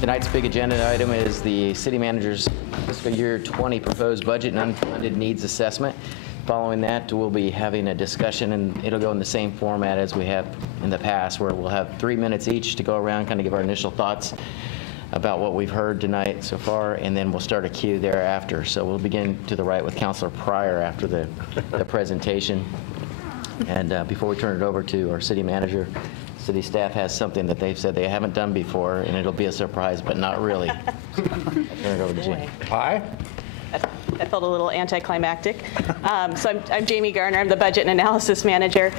Tonight's big agenda item is the city manager's fiscal year 20 proposed budget and unfunded needs assessment. Following that, we'll be having a discussion, and it'll go in the same format as we have in the past, where we'll have 3 minutes each to go around, kind of give our initial thoughts about what we've heard tonight so far, and then we'll start a queue thereafter. So we'll begin to the right with Councilor Pryor after the presentation. And before we turn it over to our city manager, city staff has something that they've said they haven't done before, and it'll be a surprise, but not really. Turn it over to Jim. Hi. That felt a little anticlimactic. So I'm Jamie Garner. I'm the Budget and Analysis Manager.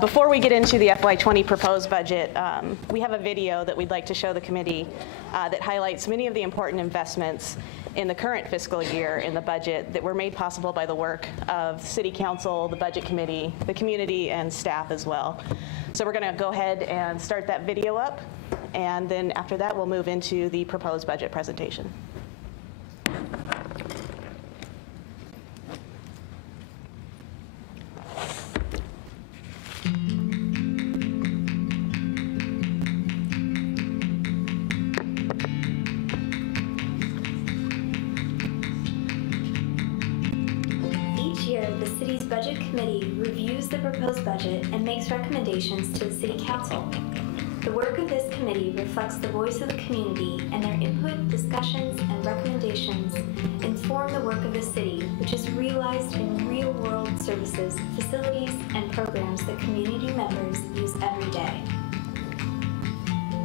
Before we get into the FY20 proposed budget, we have a video that we'd like to show the committee that highlights many of the important investments in the current fiscal year in the budget that were made possible by the work of City Council, the Budget Committee, the community, and staff as well. So we're going to go ahead and start that video up, and then after that we'll move into the proposed budget presentation. Budget Committee reviews the proposed budget and makes recommendations to the City Council. The work of this committee reflects the voice of the community, and their input, discussions, and recommendations inform the work of the city, which is realized in real-world services, facilities, and programs that community members use every day.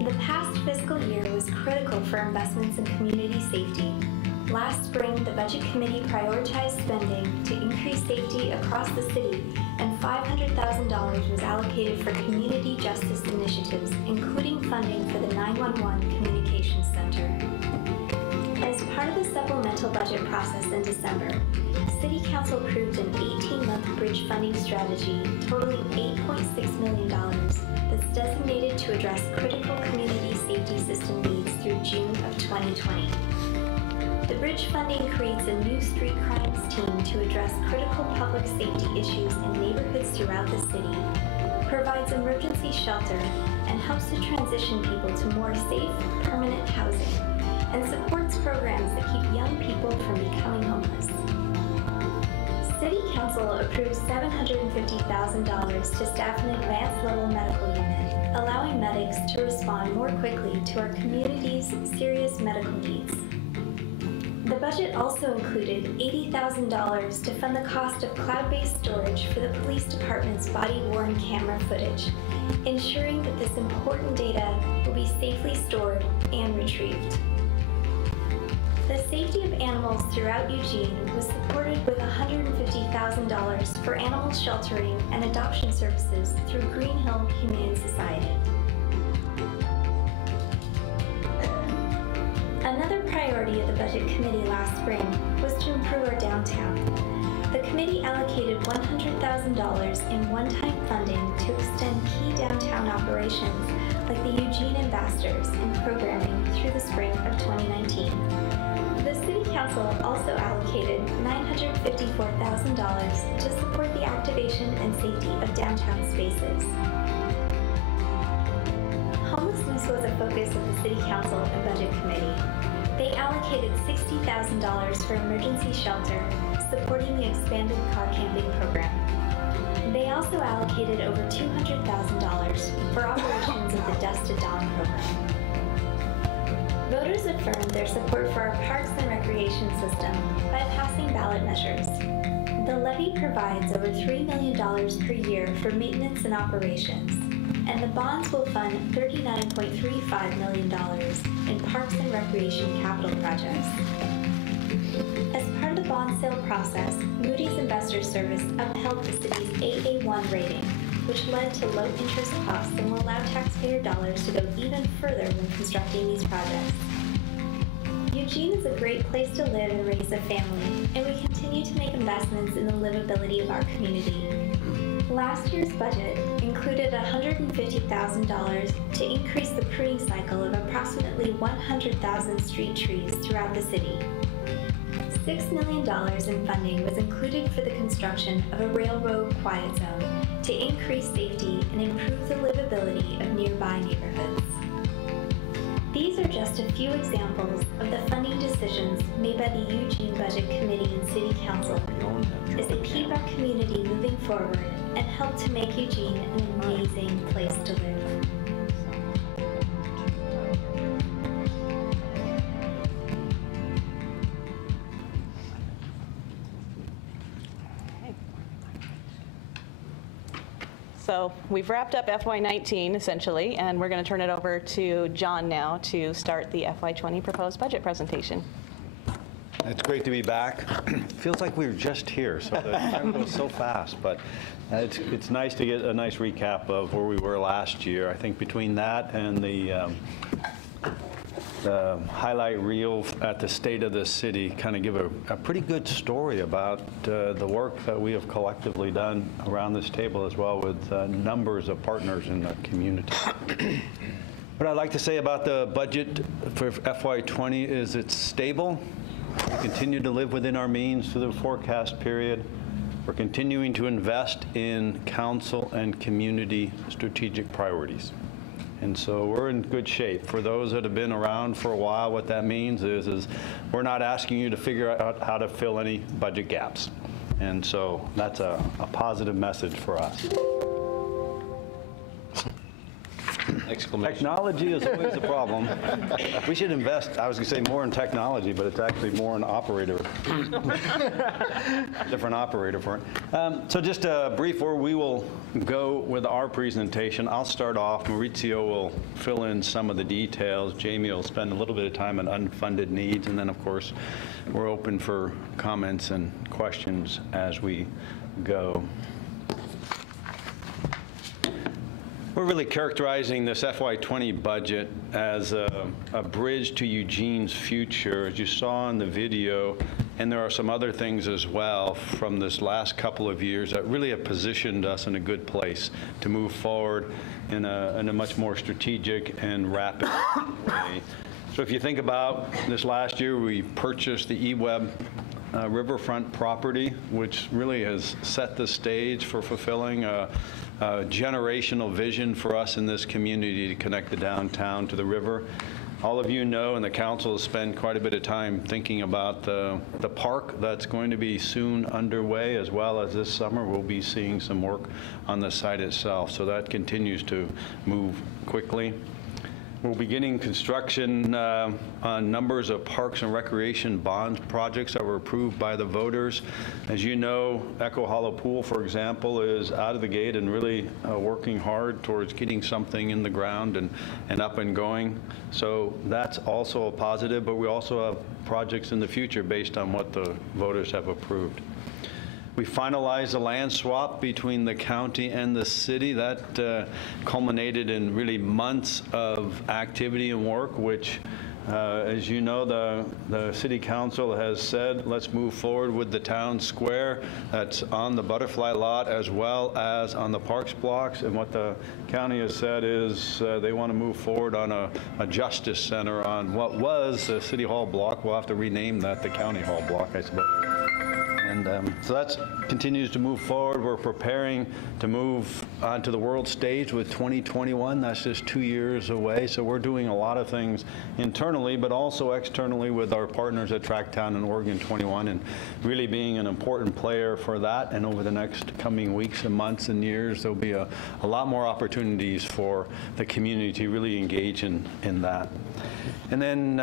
The past fiscal year was critical for investments in community safety. Last spring, the Budget Committee prioritized spending to increase safety across the city, and $500,000 was allocated for community justice initiatives, including funding for the 911 Communications Center. As part of the supplemental budget process in December, City Council approved an 18-month bridge funding strategy totaling $8.6 million that's designated to address critical community safety system needs through June of 2020. The bridge funding creates a new street crimes team to address critical public safety issues in neighborhoods throughout the city, provides emergency shelter, and helps to transition people to more safe, permanent housing, and supports programs that keep young people from becoming homeless. City Council approved $750,000 to staff an advanced level medical unit, allowing medics to respond more quickly to our community's serious medical needs. The budget also included $80,000 to fund the cost of cloud-based storage for the police department's body-worn camera footage, ensuring that this important data will be safely stored and retrieved. The safety of animals throughout Eugene was supported with $150,000 for animal sheltering and adoption services through Green Hill Humane Society. Another priority of the Budget Committee last spring was to improve our downtown. The committee allocated $100,000 in one-time funding to extend key downtown operations like the Eugene Ambassadors and programming through the spring of 2019. The City Council also allocated $954,000 to support the activation and safety of downtown spaces. Homelessness was a focus of the City Council and Budget Committee. They allocated $60,000 for emergency shelter, supporting the expanded car camping program. They also allocated over $200,000 for operations of the Dusk to Dawn program. Voters affirmed their support for our parks and recreation system by passing ballot measures. The levy provides over $3 million per year for maintenance and operations, and the bonds will fund $39.35 million in parks and recreation capital projects. As part of the bond sale process, Moody's Investors Service upheld the city's AA1 rating, which led to low interest costs and will allow taxpayer dollars to go even further when constructing these projects. Eugene is a great place to live and raise a family, and we continue to make investments in the livability of our community. Last year's budget included $150,000 to increase the pruning cycle of approximately 100,000 street trees throughout the city. $6 million in funding was included for the construction of a railroad quiet zone to increase safety and improve the livability of nearby neighborhoods. are just a few examples of the funding decisions made by the Eugene Budget Committee and City Council as they keep our community moving forward and help to make Eugene an amazing place to live. So we've wrapped up FY19 essentially, and we're going to turn it over to John now to start the FY20 proposed budget presentation. It's great to be back. Feels like we were just here, so the time goes so fast, but it's nice to get a nice recap of where we were last year. I think between that and the highlight reel at the state of the city kind of give a pretty good story about the work that we have collectively done around this table, as well with numbers of partners in the community. What I'd like to say about the budget for FY20 is it's stable. We continue to live within our means through the forecast period. We're continuing to invest in council and community strategic priorities. And so we're in good shape. For those that have been around for a while, what that means is we're not asking you to figure out how to fill any budget gaps. And so that's a positive message for us. Exclamation. Technology is always a problem. We should invest, I was going to say more in technology, but it's actually more in operator. Different operator for it. So just a brief where we will go with our presentation. I'll start off. Maurizio will fill in some of the details. Jamie will spend a little bit of time on unfunded needs. And then, of course, we're open for comments and questions as we go. We're really characterizing this FY20 budget as a bridge to Eugene's future, as you saw in the video, and there are some other things as well from this last couple of years that really have positioned us in a good place to move forward in a much more strategic and rapid way. So if you think about this last year, we purchased the eWeb riverfront property, which really has set the stage for fulfilling a generational vision for us in this community to connect the downtown to the river. All of you know, and the council has spent quite a bit of time thinking about the park that's going to be soon underway, as well as this summer we'll be seeing some work on the site itself. So that continues to move quickly. We're beginning construction on numbers of parks and recreation bonds projects that were approved by the voters. As you know, Echo Hollow Pool, for example, is out of the gate and really working hard towards getting something in the ground and up and going. So that's also a positive, but we also have projects in the future based on what the voters have approved. We finalized a land swap between the county and the city. That culminated in really months of activity and work, which, as you know, the city council has said, let's move forward with the town square that's on the butterfly lot as well as on the parks blocks. And what the county has said is they want to move forward on a justice center on what was the city hall block. We'll have to rename that the county hall block, I suppose. And so that continues to move forward. We're preparing to move onto the world stage with 2021. That's just 2 years away. So we're doing a lot of things internally, but also externally with our partners at Tracktown and Oregon 21, and really being an important player for that. And over the next coming weeks and months and years, there'll be a lot more opportunities for the community to really engage in that. And then,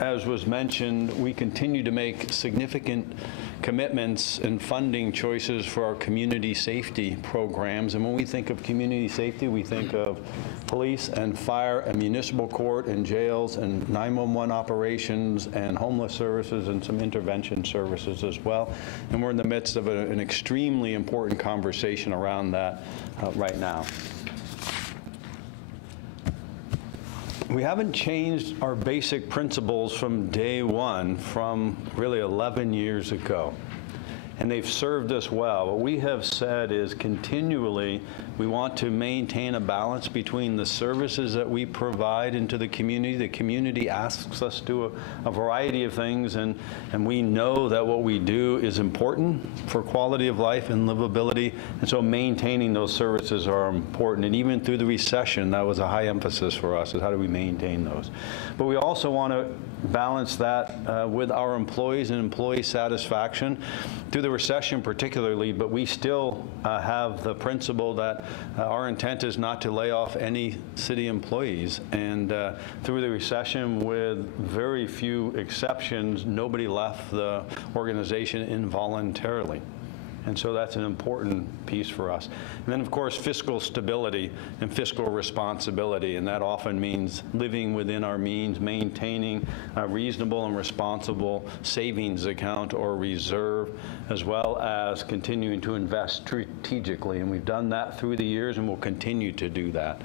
as was mentioned, we continue to make significant commitments and funding choices for our community safety programs. And when we think of community safety, we think of police and fire and municipal court and jails and 911 operations and homeless services and some intervention services as well. And we're in the midst of an extremely important conversation around that right now. We haven't changed our basic principles from day one, from really 11 years ago. and they've served us well. What we have said is continually we want to maintain a balance between the services that we provide into the community. The community asks us to do a variety of things, and we know that what we do is important for quality of life and livability, and so maintaining those services are important. And even through the recession, that was a high emphasis for us, is how do we maintain those. But we also want to balance that with our employees and employee satisfaction through the recession particularly, but we still have the principle that our intent is not to lay off any city employees. And through the recession, with very few exceptions, nobody left the organization involuntarily. And so that's an important piece for us. And then, of course, fiscal stability and fiscal responsibility, and that often means living within our means, maintaining a reasonable and responsible savings account or reserve, as well as continuing to invest strategically. And we've done that through the years, and we'll continue to do that.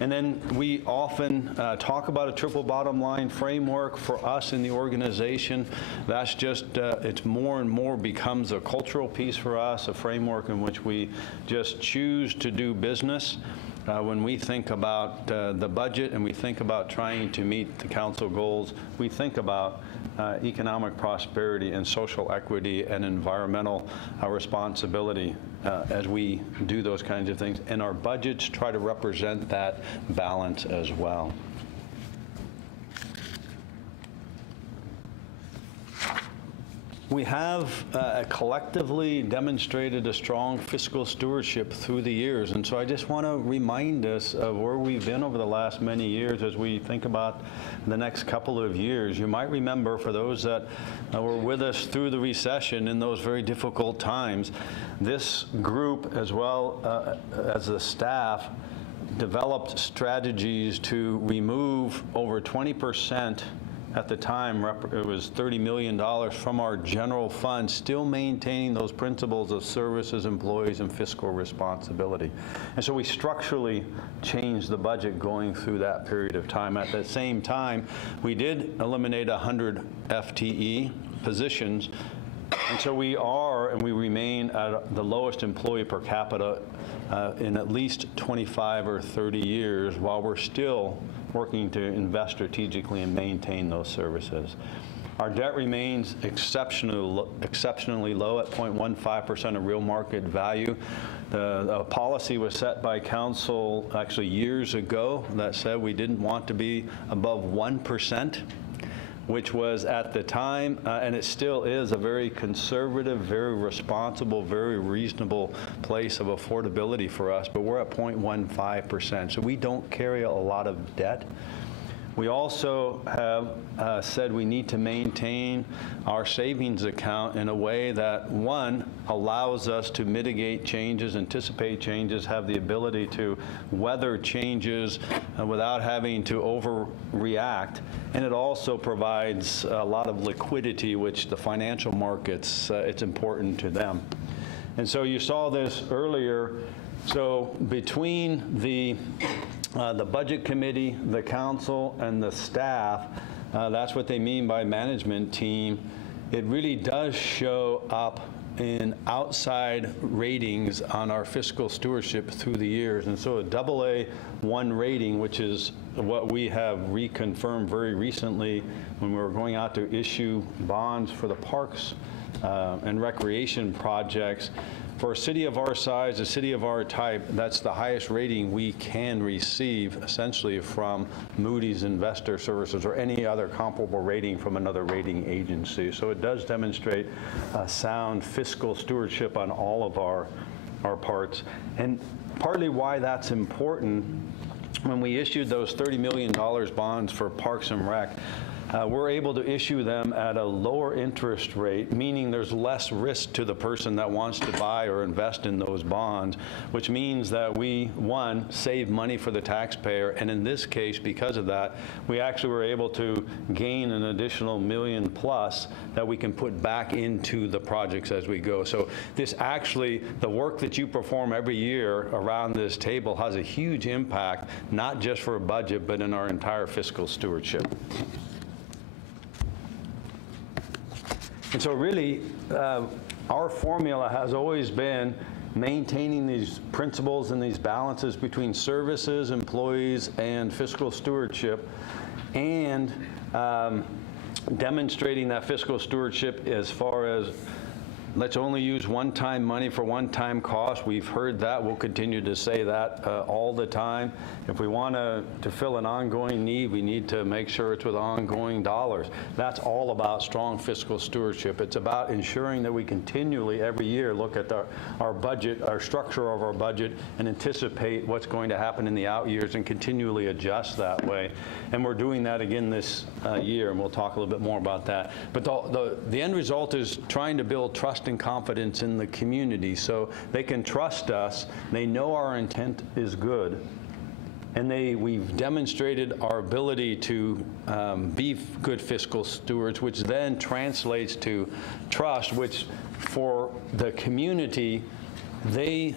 And then we often talk about a triple bottom line framework for us in the organization. That's just, it's more and more becomes a cultural piece for us, a framework in which we just choose to do business. When we think about the budget and we think about trying to meet the council goals, we think about economic prosperity and social equity and environmental responsibility as we do those kinds of things. And our budgets try to represent that balance as well. We have collectively demonstrated a strong fiscal stewardship through the years, and so I just want to remind us of where we've been over the last many years as we think about the next couple of years. You might remember, for those that were with us through the recession in those very difficult times, this group, as well as the staff, developed strategies to remove over 20%. At the time, it was $30 million from our general fund, still maintaining those principles of services, employees, and fiscal responsibility. And so we structurally changed the budget going through that period of time. At the same time, we did eliminate 100 FTE positions. And so we are, and we remain at the lowest employee per capita in at least 25 or 30 years, while we're still working to invest strategically and maintain those services. Our debt remains exceptionally low at 0.15% of real market value. The policy was set by council actually years ago that said we didn't want to be above 1%. Which was at the time, and it still is, a very conservative, very responsible, very reasonable place of affordability for us, but we're at 0.15%, so we don't carry a lot of debt. We also have said we need to maintain our savings account in a way that, one, allows us to mitigate changes, anticipate changes, have the ability to weather changes without having to overreact. And it also provides a lot of liquidity, which the financial markets, it's important to them. And so you saw this earlier. So between the budget committee, the council, and the staff, that's what they mean by management team. It really does show up in outside ratings on our fiscal stewardship through the years. And so a AA1 rating, which is what we have reconfirmed very recently when we were going out to issue bonds for the parks and recreation projects. For a city of our size, a city of our type, that's the highest rating we can receive essentially from Moody's Investor Services or any other comparable rating from another rating agency. So it does demonstrate sound fiscal stewardship on all of our parts. And partly why that's important, when we issued those $30 million bonds for Parks and Rec, we're able to issue them at a lower interest rate, meaning there's less risk to the person that wants to buy or invest in those bonds, which means that we, one, save money for the taxpayer, and in this case, because of that, we actually were able to gain an additional $1 million plus that we can put back into the projects as we go. So this actually, the work that you perform every year around this table has a huge impact, not just for a budget, but in our entire fiscal stewardship. And so really, our formula has always been maintaining these principles and these balances between services, employees, and fiscal stewardship, and demonstrating that fiscal stewardship as far as let's only use one-time money for one-time costs. We've heard that. We'll continue to say that all the time. If we want to fill an ongoing need, we need to make sure it's with ongoing dollars. That's all about strong fiscal stewardship. It's about ensuring that we continually, every year, look at our budget, our structure of our budget, and anticipate what's going to happen in the out years and continually adjust that way. And we're doing that again this year, and we'll talk a little bit more about that. But the end result is trying to build trust and confidence in the community so they can trust us, they know our intent is good, and we've demonstrated our ability to be good fiscal stewards, which then translates to trust, which for the community, they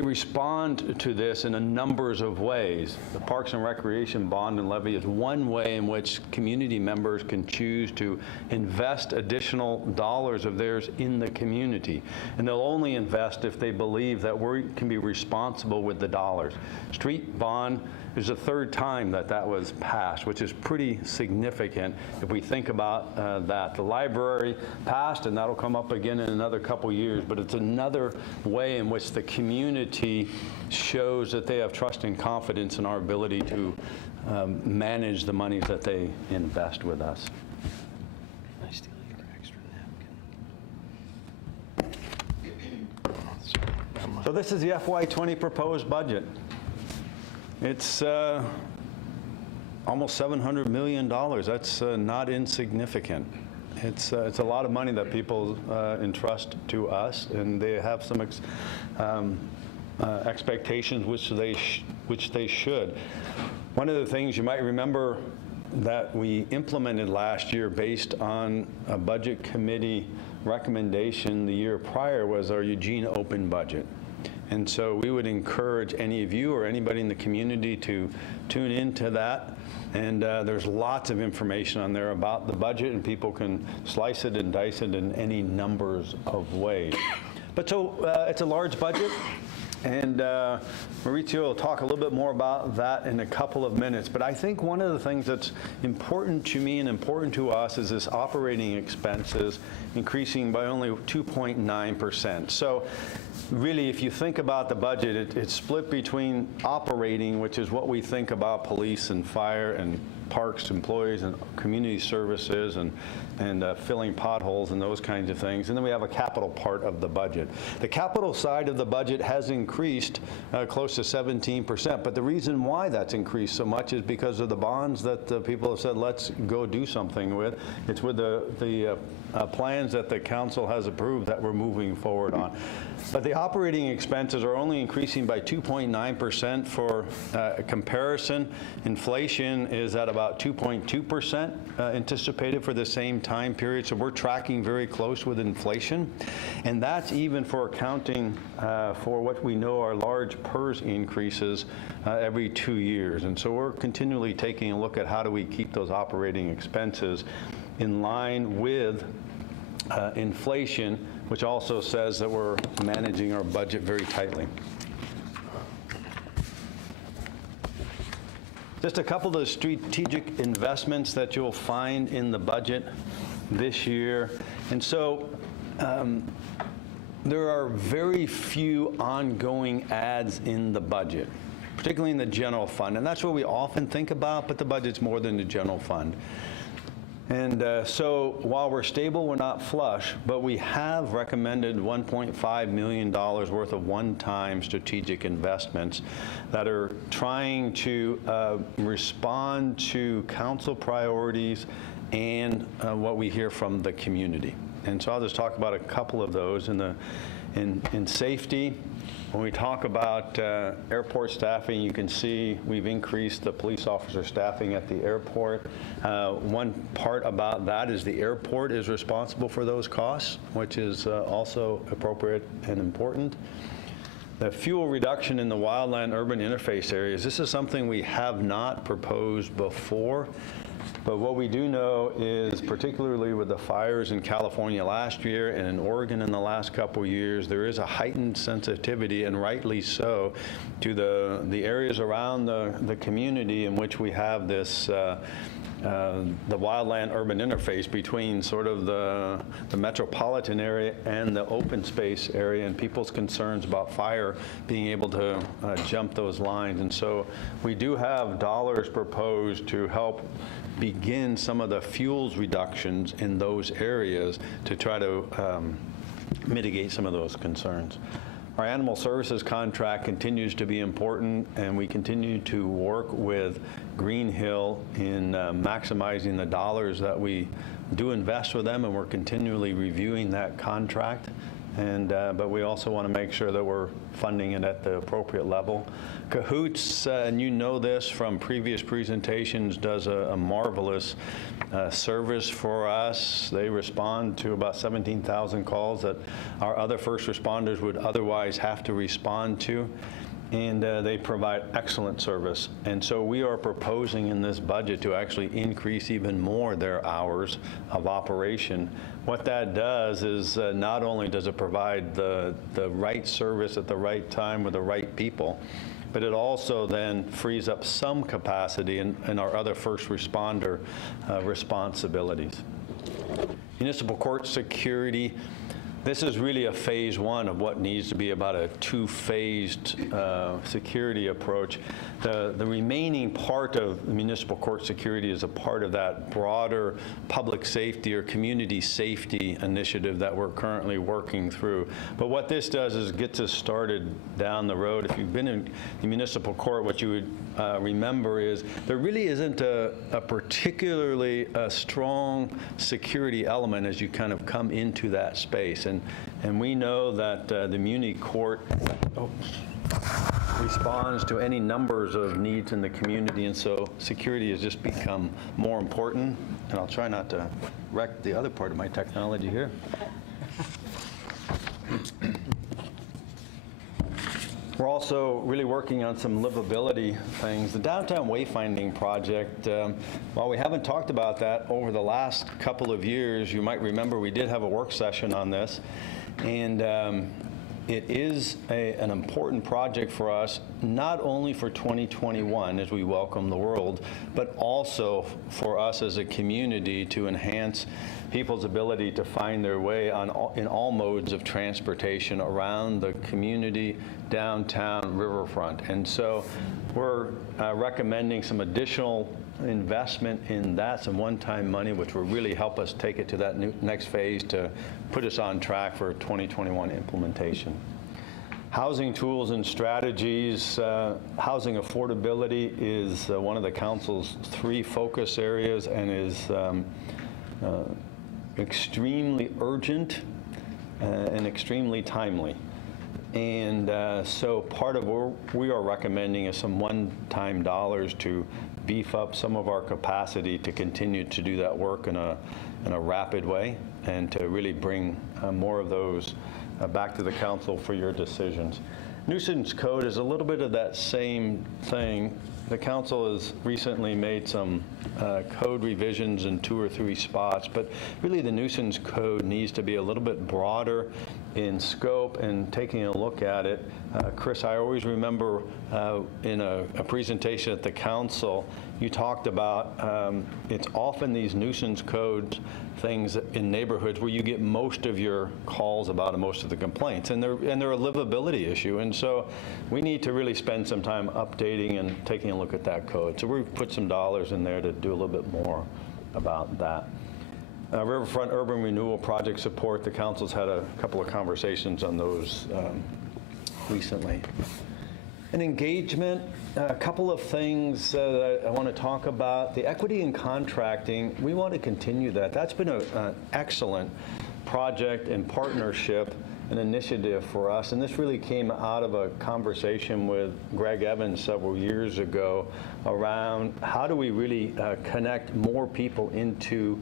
respond to this in a numbers of ways. The Parks and Recreation Bond and Levy is one way in which community members can choose to invest additional dollars of theirs in the community. And they'll only invest if they believe that we can be responsible with the dollars. Street bond is the third time that was passed, which is pretty significant if we think about that. The library passed, and that'll come up again in another couple years, but it's another way in which the community shows that they have trust and confidence in our ability to manage the monies that they invest with us. Can I steal your extra napkin? So this is the FY20 proposed budget. It's almost $700 million. That's not insignificant. It's a lot of money that people entrust to us, and they have some expectations which they should. One of the things you might remember that we implemented last year based on a budget committee recommendation the year prior was our Eugene Open budget. And so we would encourage any of you or anybody in the community to tune into that. And there's lots of information on there about the budget, and people can slice it and dice it in any numbers of ways. But so it's a large budget. And Maurizio will talk a little bit more about that in a couple of minutes. But I think one of the things that's important to me and important to us is this operating expenses increasing by only 2.9%. So really, if you think about the budget, it's split between operating, which is what we think about police and fire and parks employees and community services and filling potholes and those kinds of things. And then we have a capital part of the budget. The capital side of the budget has increased close to 17%. But the reason why that's increased so much is because of the bonds that the people have said, let's go do something with. It's with the plans that the council has approved that we're moving forward on. But the operating expenses are only increasing by 2.9%. For comparison, inflation is at about 2.2% anticipated for the same time period. So we're tracking very close with inflation. And that's even for accounting for what we know are large PERS increases every 2 years. And so we're continually taking a look at how do we keep those operating expenses in line with inflation, which also says that we're managing our budget very tightly. Just a couple of the strategic investments that you'll find in the budget this year. And so there are very few ongoing ads in the budget, particularly in the general fund. And that's what we often think about, but the budget's more than the general fund. And so while we're stable, we're not flush, but we have recommended $1.5 million worth of one-time strategic investments that are trying to respond to council priorities and what we hear from the community. And so I'll just talk about a couple of those. In safety, when we talk about airport staffing, you can see we've increased the police officer staffing at the airport. One part about that is the airport is responsible for those costs, which is also appropriate and important. The fuel reduction in the wildland urban interface areas, this is something we have not proposed before. But what we do know is, particularly with the fires in California last year and in Oregon in the last couple years, there is a heightened sensitivity, and rightly so, to the areas around the community in which we have this the wildland-urban interface between sort of the metropolitan area and the open space area, and people's concerns about fire being able to jump those lines. And so we do have dollars proposed to help begin some of the fuels reductions in those areas to try to mitigate some of those concerns. Our animal services contract continues to be important, and we continue to work with Green Hill in maximizing the dollars that we do invest with them, and we're continually reviewing that contract. But we also want to make sure that we're funding it at the appropriate level. Cahoots, and you know this from previous presentations, does a marvelous service for us. They respond to about 17,000 calls that our other first responders would otherwise have to respond to. And they provide excellent service. And so we are proposing in this budget to actually increase even more their hours of operation. What that does is not only does it provide the right service at the right time with the right people, but it also then frees up some capacity in our other first responder responsibilities. Municipal court security. This is really a phase one of what needs to be about a two-phased security approach. The remaining part of municipal court security is a part of that broader public safety or community safety initiative that we're currently working through. But what this does is gets us started down the road. If you've been in the municipal court, what you would remember is there really isn't a particularly strong security element as you kind of come into that space. And we know that the Muni Court responds to any numbers of needs in the community, and so security has just become more important. And I'll try not to wreck the other part of my technology here. We're also really working on some livability things. The Downtown Wayfinding Project, while we haven't talked about that over the last couple of years, you might remember we did have a work session on this. And it is an important project for us, not only for 2021 as we welcome the world, but also for us as a community to enhance people's ability to find their way in all modes of transportation around the community, downtown, riverfront. And so we're recommending some additional investment in that, some one-time money, which will really help us take it to that next phase to put us on track for 2021 implementation. Housing tools and strategies. Housing affordability is one of the council's 3 focus areas and is extremely urgent and extremely timely. And so part of what we are recommending is some one-time dollars to beef up some of our capacity to continue to do that work in a rapid way and to really bring more of those back to the council for your decisions. Nuisance code is a little bit of that same thing. The council has recently made some code revisions in 2 or 3 spots, but really the nuisance code needs to be a little bit broader in scope and taking a look at it. Chris, I always remember in a presentation at the council, you talked about it's often these nuisance code things in neighborhoods where you get most of your calls about most of the complaints, and they're a livability issue. And so we need to really spend some time updating and taking a look at that code. So we've put some dollars in there to do a little bit more about that. Riverfront Urban Renewal Project support, the council's had a couple of conversations on those recently. And engagement, a couple of things that I want to talk about. The equity in contracting, we want to continue that. That's been an excellent project and partnership, an initiative for us. And this really came out of a conversation with Greg Evans several years ago around how do we really connect more people into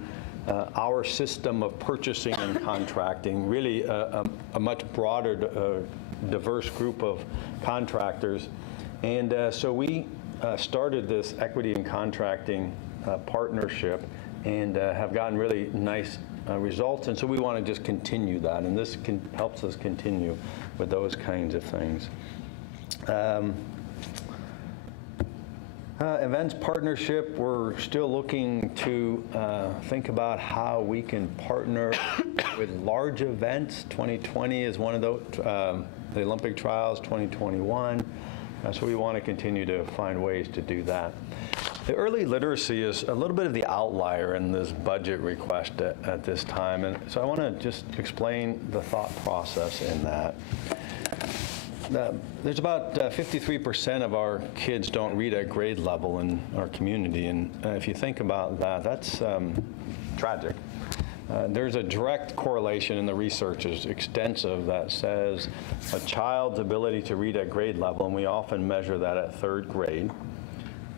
our system of purchasing and contracting, really a much broader, diverse group of contractors. And so we started this equity in contracting partnership and have gotten really nice results. And so we want to just continue that. And this helps us continue with those kinds of things. Events partnership, we're still looking to think about how we can partner with large events. 2020 is one of those, the Olympic trials, 2021. So we want to continue to find ways to do that. The early literacy is a little bit of the outlier in this budget request at this time. And so I want to just explain the thought process in that. There's about 53% of our kids don't read at grade level in our community, and if you think about that, that's tragic. There's a direct correlation, and the research is extensive, that says a child's ability to read at grade level, and we often measure that at 3rd grade,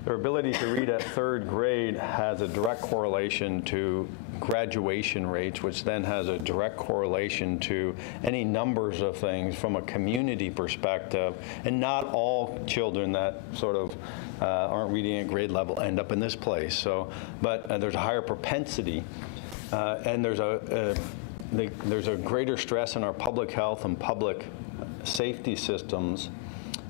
their ability to read at 3rd grade has a direct correlation to graduation rates, which then has a direct correlation to any numbers of things from a community perspective. And not all children that sort of aren't reading at grade level end up in this place. So, but there's a higher propensity, and there's a greater stress in our public health and public safety systems,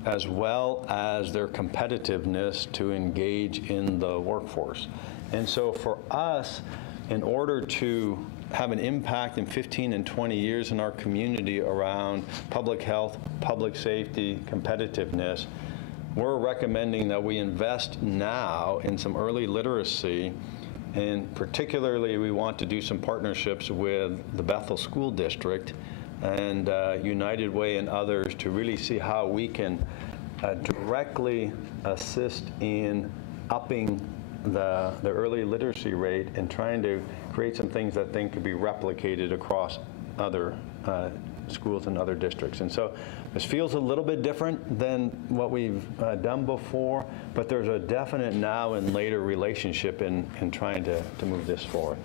as well as their competitiveness to engage in the workforce. And so for us, in order to have an impact in 15 and 20 years in our community around public health, public safety, competitiveness, we're recommending that we invest now in some early literacy, and particularly we want to do some partnerships with the Bethel School District and United Way and others to really see how we can directly assist in upping the early literacy rate and trying to create some things that then could be replicated across other schools and other districts. And so this feels a little bit different than what we've done before, but there's a definite now and later relationship in trying to move this forward.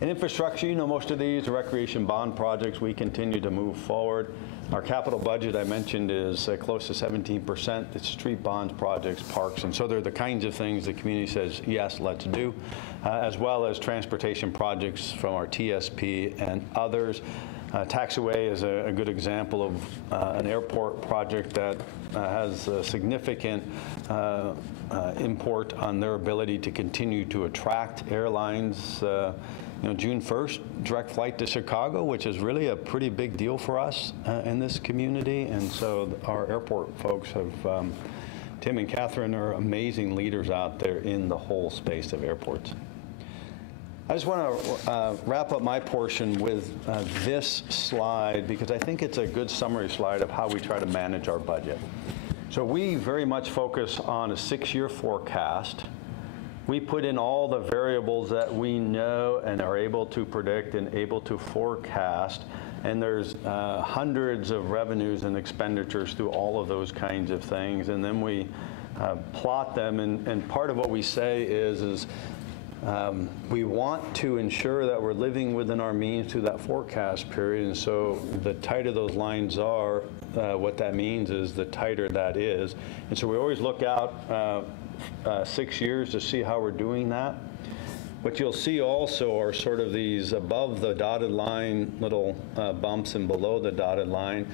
In infrastructure, you know most of these recreation bond projects, we continue to move forward. Our capital budget, I mentioned, is close to 17%. It's street bonds, projects, parks, and so they're the kinds of things the community says, yes, let's do, as well as transportation projects from our TSP and others. Taxiway is a good example of an airport project that has a significant import on their ability to continue to attract airlines. June 1st, direct flight to Chicago, which is really a pretty big deal for us in this community. And so our airport folks have, Tim and Catherine are amazing leaders out there in the whole space of airports. I just want to wrap up my portion with this slide, because I think it's a good summary slide of how we try to manage our budget. So we very much focus on a 6-year forecast. We put in all the variables that we know and are able to predict and able to forecast, and there's hundreds of revenues and expenditures through all of those kinds of things, and then we plot them, and part of what we say is we want to ensure that we're living within our means through that forecast period, and so the tighter those lines are, what that means is the tighter that is. And so we always look out 6 years to see how we're doing that. What you'll see also are sort of these above the dotted line little bumps and below the dotted line.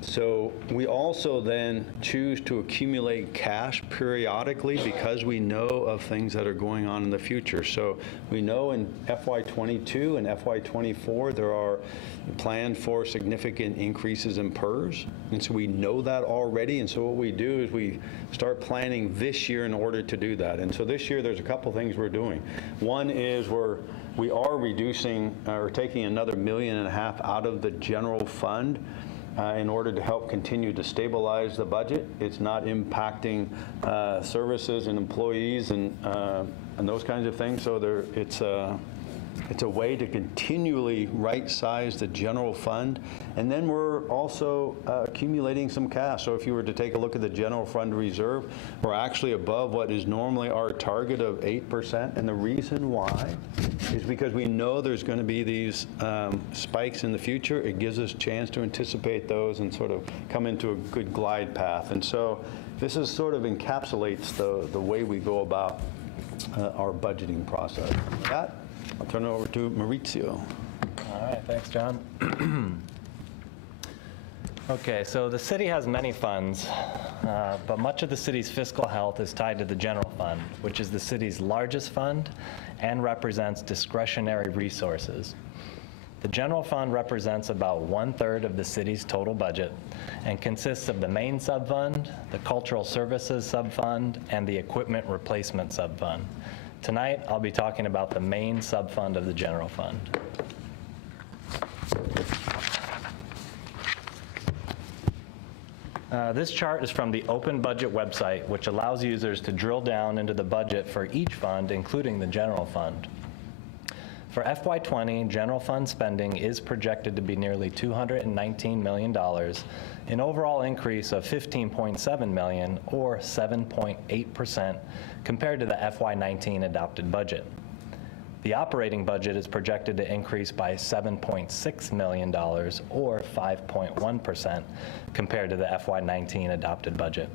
So we also then choose to accumulate cash periodically because we know of things that are going on in the future. So we know in FY22 and FY24 there are planned for significant increases in PERS, and so we know that already. And so what we do is we start planning this year in order to do that. And so this year there's a couple things we're doing. One is we are reducing or taking another $1.5 million out of the general fund in order to help continue to stabilize the budget. It's not impacting services and employees and those kinds of things. So it's a way to continually right-size the general fund. And then we're also accumulating some cash. So if you were to take a look at the general fund reserve, we're actually above what is normally our target of 8%. And the reason why is because we know there's going to be these spikes in the future. It gives us a chance to anticipate those and sort of come into a good glide path. And so This is sort of encapsulates the way we go about our budgeting process. With that, I'll turn it over to Maurizio. All right, thanks, John. Okay, so the city has many funds, but much of the city's fiscal health is tied to the general fund, which is the city's largest fund and represents discretionary resources. The general fund represents about 1/3 of the city's total budget and consists of the main subfund, the cultural services subfund, and the equipment replacement subfund. Tonight, I'll be talking about the main subfund of the general fund. This chart is from the Open Budget website, which allows users to drill down into the budget for each fund, including the general fund. For FY20, general fund spending is projected to be nearly $219 million, an overall increase of $15.7 million, or 7.8%, compared to the FY19 adopted budget. The operating budget is projected to increase by $7.6 million, or 5.1%, compared to the FY19 adopted budget.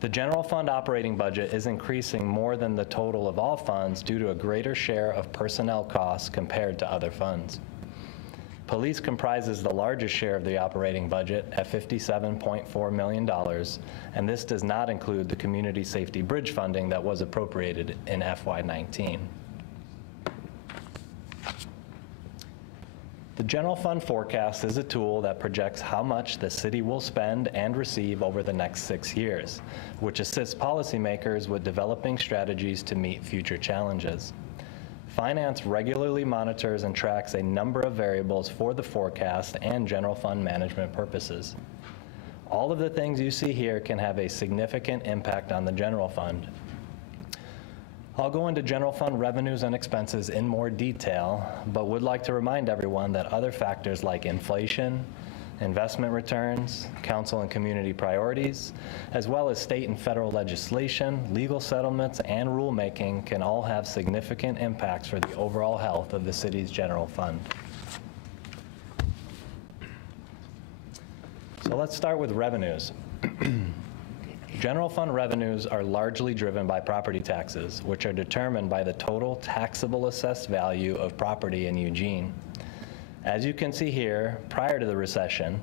The general fund operating budget is increasing more than the total of all funds due to a greater share of personnel costs compared to other funds. Police comprises the largest share of the operating budget at $57.4 million, and this does not include the community safety bridge funding that was appropriated in FY19. The general fund forecast is a tool that projects how much the city will spend and receive over the next 6 years, which assists policymakers with developing strategies to meet future challenges. Finance regularly monitors and tracks a number of variables for the forecast and general fund management purposes. All of the things you see here can have a significant impact on the general fund. I'll go into general fund revenues and expenses in more detail, but would like to remind everyone that other factors like inflation, investment returns, council and community priorities, as well as state and federal legislation, legal settlements, and rulemaking can all have significant impacts for the overall health of the city's general fund. So let's start with revenues. General fund revenues are largely driven by property taxes, which are determined by the total taxable assessed value of property in Eugene. As you can see here, prior to the recession,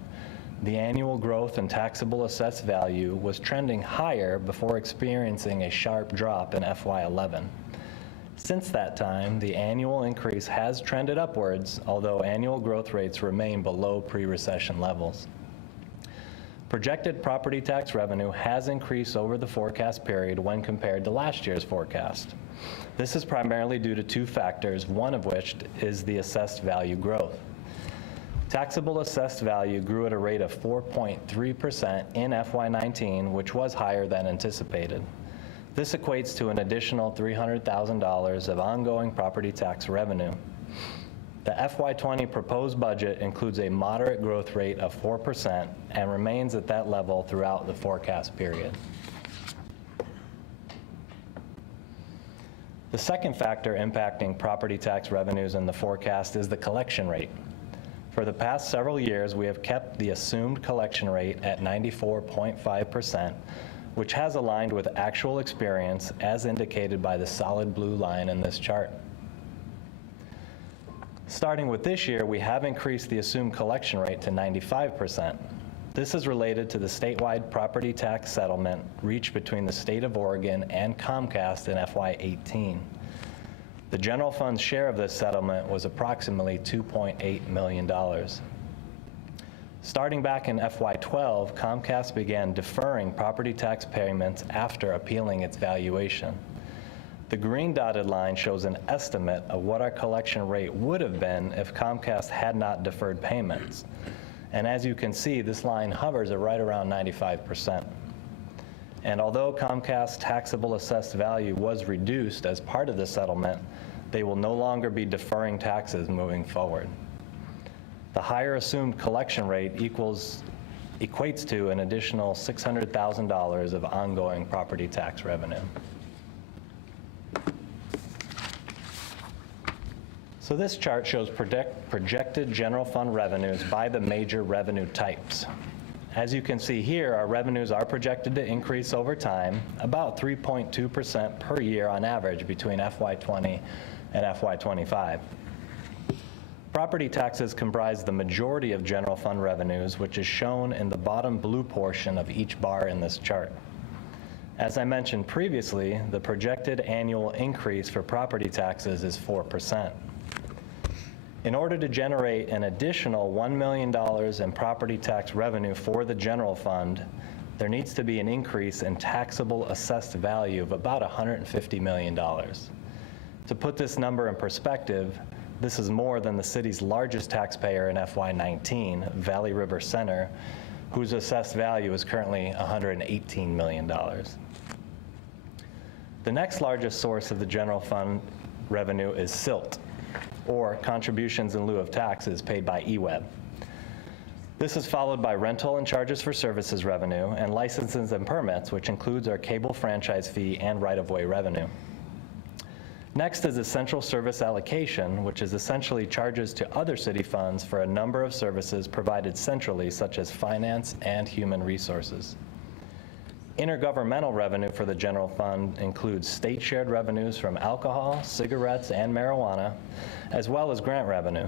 the annual growth in taxable assessed value was trending higher before experiencing a sharp drop in FY11. Since that time, the annual increase has trended upwards, although annual growth rates remain below pre-recession levels. Projected property tax revenue has increased over the forecast period when compared to last year's forecast. This is primarily due to two factors, one of which is the assessed value growth. Taxable assessed value grew at a rate of 4.3% in FY19, which was higher than anticipated. This equates to an additional $300,000 of ongoing property tax revenue. The FY20 proposed budget includes a moderate growth rate of 4% and remains at that level throughout the forecast period. The second factor impacting property tax revenues in the forecast is the collection rate. For the past several years, we have kept the assumed collection rate at 94.5%, which has aligned with actual experience as indicated by the solid blue line in this chart. Starting with this year, we have increased the assumed collection rate to 95%. This is related to the statewide property tax settlement reached between the state of Oregon and Comcast in FY18. The general fund's share of this settlement was approximately $2.8 million. Starting back in FY12, Comcast began deferring property tax payments after appealing its valuation. The green dotted line shows an estimate of what our collection rate would have been if Comcast had not deferred payments. And as you can see, this line hovers at right around 95%. And although Comcast's taxable assessed value was reduced as part of the settlement, they will no longer be deferring taxes moving forward. The higher assumed collection rate equates to an additional $600,000 of ongoing property tax revenue. So this chart shows projected general fund revenues by the major revenue types. As you can see here, our revenues are projected to increase over time, about 3.2% per year on average between FY20 and FY25. Property taxes comprise the majority of general fund revenues, which is shown in the bottom blue portion of each bar in this chart. As I mentioned previously, the projected annual increase for property taxes is 4%. In order to generate an additional $1 million in property tax revenue for the general fund, there needs to be an increase in taxable assessed value of about $150 million. To put this number in perspective, this is more than the city's largest taxpayer in FY19, Valley River Center, whose assessed value is currently $118 million. The next largest source of the general fund revenue is SILT, or contributions in lieu of taxes paid by eWeb. This is followed by rental and charges for services revenue and licenses and permits, which includes our cable franchise fee and right-of-way revenue. Next is essential service allocation, which is essentially charges to other city funds for a number of services provided centrally, such as finance and human resources. Intergovernmental revenue for the general fund includes state shared revenues from alcohol, cigarettes, and marijuana, as well as grant revenue.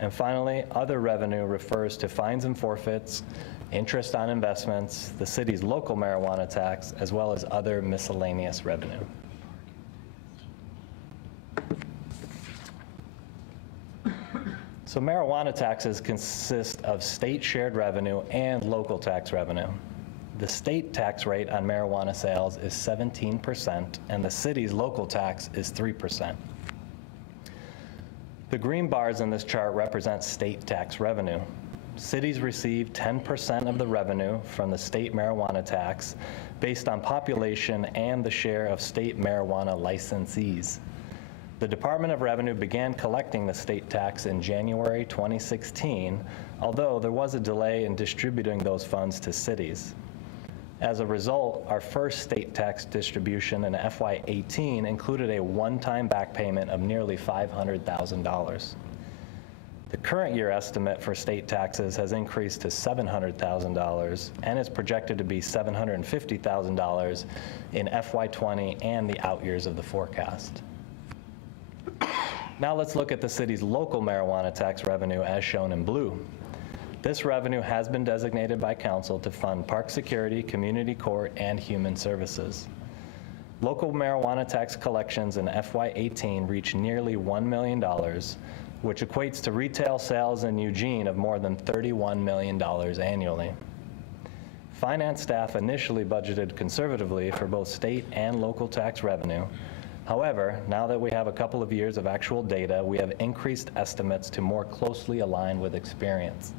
And finally, other revenue refers to fines and forfeits, interest on investments, the city's local marijuana tax, as well as other miscellaneous revenue. So marijuana taxes consist of state shared revenue and local tax revenue. The state tax rate on marijuana sales is 17%, and the city's local tax is 3%. The green bars in this chart represent state tax revenue. Cities receive 10% of the revenue from the state marijuana tax based on population and the share of state marijuana licensees. The Department of Revenue began collecting the state tax in January 2016, although there was a delay in distributing those funds to cities. As a result, our first state tax distribution in FY18 included a one-time back payment of nearly $500,000. The current year estimate for state taxes has increased to $700,000 and is projected to be $750,000 in FY20 and the out years of the forecast. Now let's look at the city's local marijuana tax revenue as shown in blue. This revenue has been designated by council to fund park security, community court, and human services. Local marijuana tax collections in FY18 reached nearly $1 million, which equates to retail sales in Eugene of more than $31 million annually. Finance staff initially budgeted conservatively for both state and local tax revenue. However, now that we have a couple of years of actual data, we have increased estimates to more closely align with experience.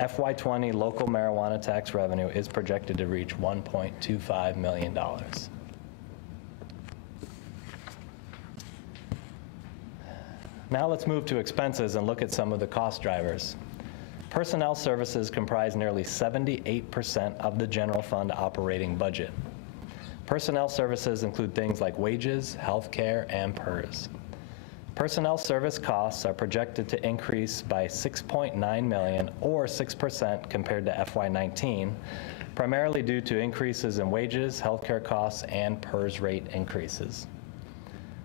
FY20 local marijuana tax revenue is projected to reach $1.25 million. Now let's move to expenses and look at some of the cost drivers. Personnel services comprise nearly 78% of the general fund operating budget. Personnel services include things like wages, healthcare, and PERS. Personnel service costs are projected to increase by $6.9 million or 6% compared to FY19, primarily due to increases in wages, healthcare costs, and PERS rate increases.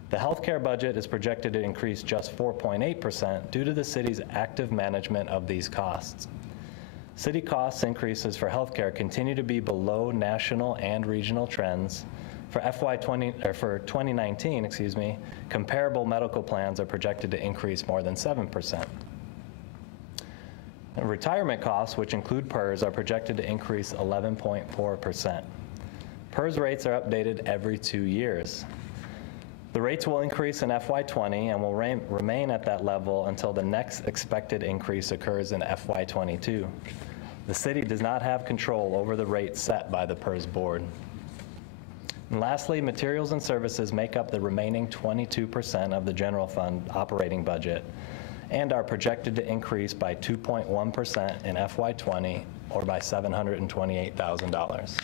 The healthcare budget is projected to increase just 4.8% due to the city's active management of these costs. City cost increases for healthcare continue to be below national and regional trends. For for 2019, comparable medical plans are projected to increase more than 7%. And retirement costs, which include PERS, are projected to increase 11.4%. PERS rates are updated every 2 years. The rates will increase in FY20 and will remain at that level until the next expected increase occurs in FY22. The city does not have control over the rates set by the PERS board. And lastly, materials and services make up the remaining 22% of the general fund operating budget and are projected to increase by 2.1% in FY20 or by $728,000.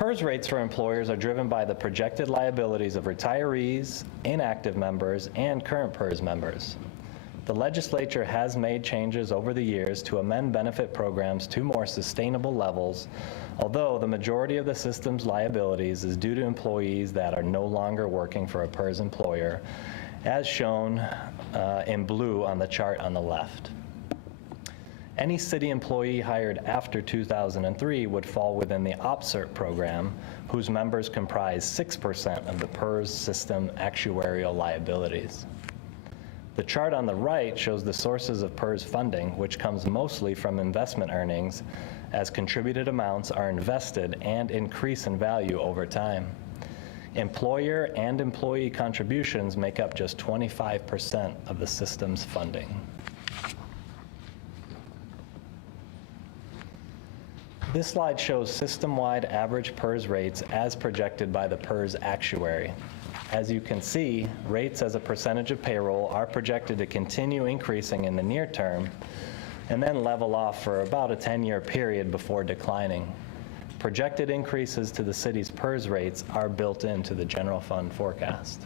PERS rates for employers are driven by the projected liabilities of retirees, inactive members, and current PERS members. The legislature has made changes over the years to amend benefit programs to more sustainable levels, although the majority of the system's liabilities is due to employees that are no longer working for a PERS employer, as shown in blue on the chart on the left. Any city employee hired after 2003 would fall within the OPSERT program, whose members comprise 6% of the PERS system actuarial liabilities. The chart on the right shows the sources of PERS funding, which comes mostly from investment earnings, as contributed amounts are invested and increase in value over time. Employer and employee contributions make up just 25% of the system's funding. This slide shows system-wide average PERS rates as projected by the PERS actuary. As you can see, rates as a percentage of payroll are projected to continue increasing in the near term and then level off for about a 10-year period before declining. Projected increases to the city's PERS rates are built into the general fund forecast.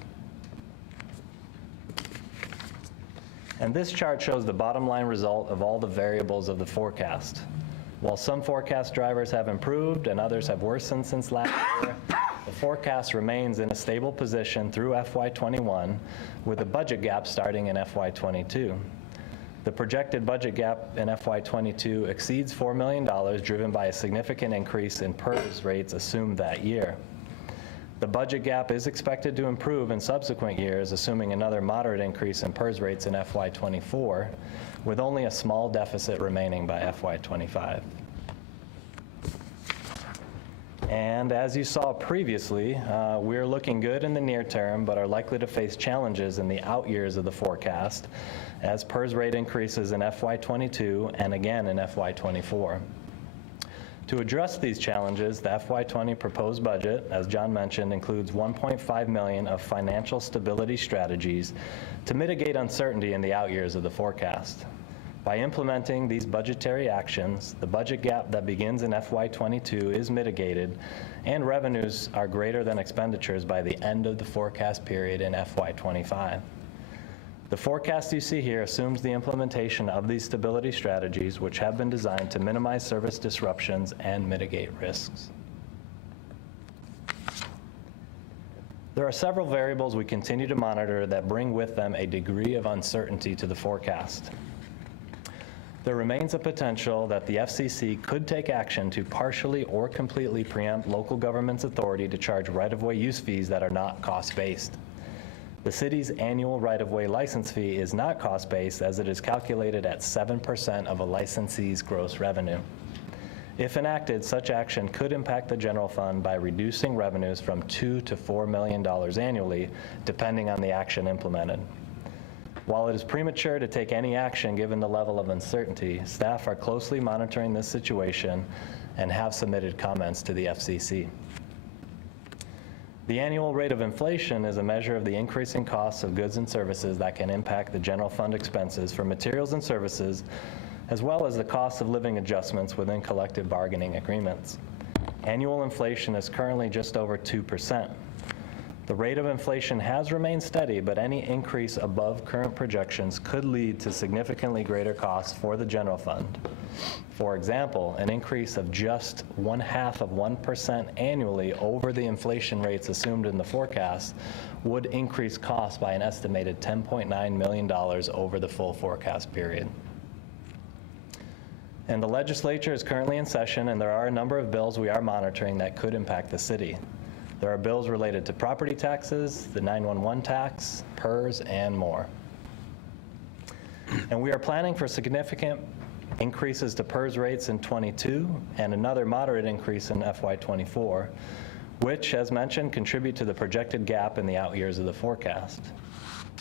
And this chart shows the bottom line result of all the variables of the forecast. While some forecast drivers have improved and others have worsened since last year, the forecast remains in a stable position through FY21, with a budget gap starting in FY22. The projected budget gap in FY22 exceeds $4 million, driven by a significant increase in PERS rates assumed that year. The budget gap is expected to improve in subsequent years, assuming another moderate increase in PERS rates in FY24, with only a small deficit remaining by FY25. And as you saw previously, we're looking good in the near term, but are likely to face challenges in the out years of the forecast as PERS rate increases in FY22 and again in FY24. To address these challenges, the FY20 proposed budget, as John mentioned, includes $1.5 million of financial stability strategies to mitigate uncertainty in the out years of the forecast. By implementing these budgetary actions, the budget gap that begins in FY22 is mitigated, and revenues are greater than expenditures by the end of the forecast period in FY25. The forecast you see here assumes the implementation of these stability strategies, which have been designed to minimize service disruptions and mitigate risks. There are several variables we continue to monitor that bring with them a degree of uncertainty to the forecast. There remains a potential that the FCC could take action to partially or completely preempt local government's authority to charge right-of-way use fees that are not cost-based. The city's annual right-of-way license fee is not cost-based, as it is calculated at 7% of a licensee's gross revenue. If enacted, such action could impact the general fund by reducing revenues from $2 to $4 million annually, depending on the action implemented. While it is premature to take any action given the level of uncertainty, staff are closely monitoring this situation and have submitted comments to the FCC. The annual rate of inflation is a measure of the increasing costs of goods and services that can impact the general fund expenses for materials and services, as well as the cost of living adjustments within collective bargaining agreements. Annual inflation is currently just over 2%. The rate of inflation has remained steady, but any increase above current projections could lead to significantly greater costs for the general fund. For example, an increase of just 0.5% annually over the inflation rates assumed in the forecast would increase costs by an estimated $10.9 million over the full forecast period. And the legislature is currently in session, and there are a number of bills we are monitoring that could impact the city. There are bills related to property taxes, the 911 tax, PERS, and more. And we are planning for significant increases to PERS rates in '22 and another moderate increase in FY24, which, as mentioned, contribute to the projected gap in the out years of the forecast.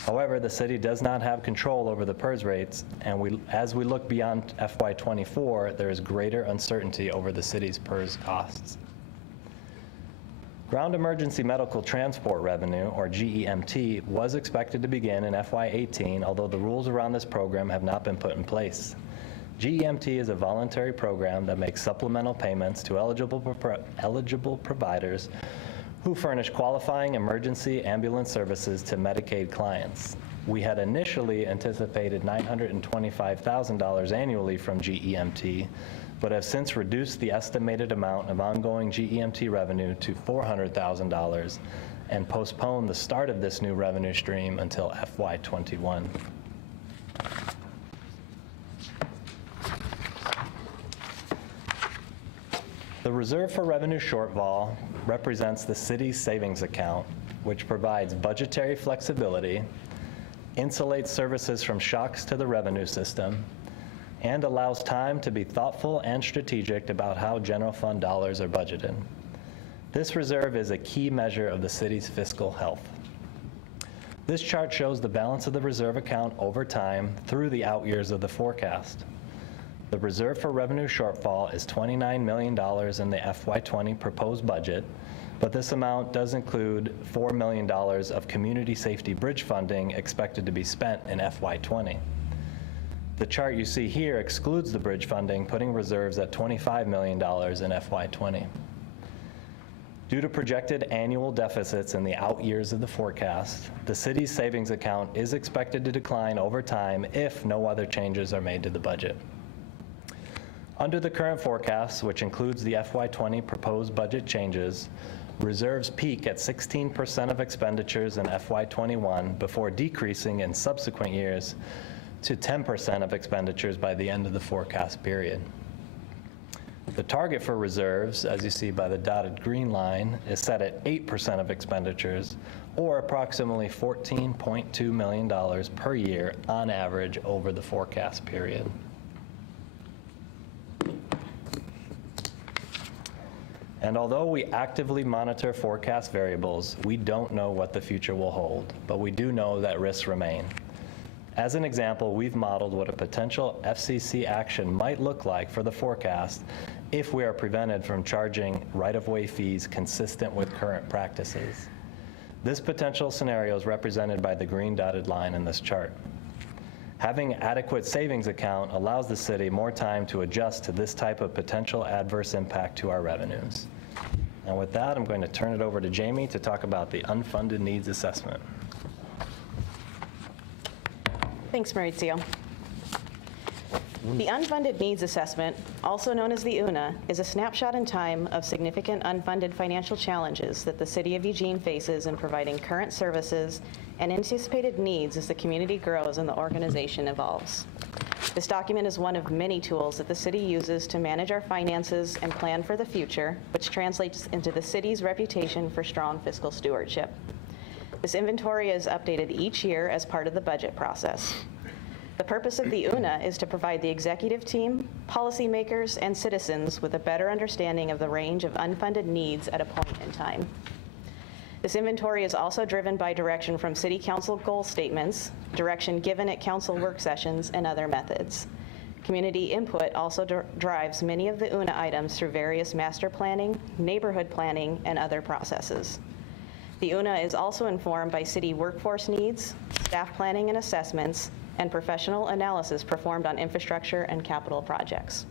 However, the city does not have control over the PERS rates, and as we look beyond FY24, there is greater uncertainty over the city's PERS costs. Ground Emergency Medical Transport Revenue, or GEMT, was expected to begin in FY18, although the rules around this program have not been put in place. GEMT is a voluntary program that makes supplemental payments to eligible providers who furnish qualifying emergency ambulance services to Medicaid clients. We had initially anticipated $925,000 annually from GEMT, but have since reduced the estimated amount of ongoing GEMT revenue to $400,000 and postponed the start of this new revenue stream until FY21. The Reserve for Revenue shortfall represents the city's savings account, which provides budgetary flexibility, insulates services from shocks to the revenue system, and allows time to be thoughtful and strategic about how general fund dollars are budgeted. This reserve is a key measure of the city's fiscal health. This chart shows the balance of the reserve account over time through the out years of the forecast. The Reserve for Revenue shortfall is $29 million in the FY20 proposed budget, but this amount does include $4 million of community safety bridge funding expected to be spent in FY20. The chart you see here excludes the bridge funding, putting reserves at $25 million in FY20. Due to projected annual deficits in the out years of the forecast, the city's savings account is expected to decline over time if no other changes are made to the budget. Under the current forecast, which includes the FY20 proposed budget changes, reserves peak at 16% of expenditures in FY21 before decreasing in subsequent years to 10% of expenditures by the end of the forecast period. The target for reserves, as you see by the dotted green line, is set at 8% of expenditures, or approximately $14.2 million per year on average over the forecast period. And although we actively monitor forecast variables, we don't know what the future will hold, but we do know that risks remain. As an example, we've modeled what a potential FCC action might look like for the forecast if we are prevented from charging right-of-way fees consistent with current practices. This potential scenario is represented by the green dotted line in this chart. Having adequate savings account allows the city more time to adjust to this type of potential adverse impact to our revenues. And with that, I'm going to turn it over to Jamie to talk about the unfunded needs assessment. Thanks, Maurizio. The Unfunded Needs Assessment, also known as the UNA, is a snapshot in time of significant unfunded financial challenges that the City of Eugene faces in providing current services and anticipated needs as the community grows and the organization evolves. This document is one of many tools that the city uses to manage our finances and plan for the future, which translates into the city's reputation for strong fiscal stewardship. This inventory is updated each year as part of the budget process. The purpose of the UNA is to provide the executive team, policymakers, and citizens with a better understanding of the range of unfunded needs at a point in time. This inventory is also driven by direction from City Council goal statements, direction given at council work sessions, and other methods. Community input also drives many of the UNA items through various master planning, neighborhood planning, and other processes. The UNA is also informed by city workforce needs, staff planning and assessments, and professional analysis performed on infrastructure and capital projects.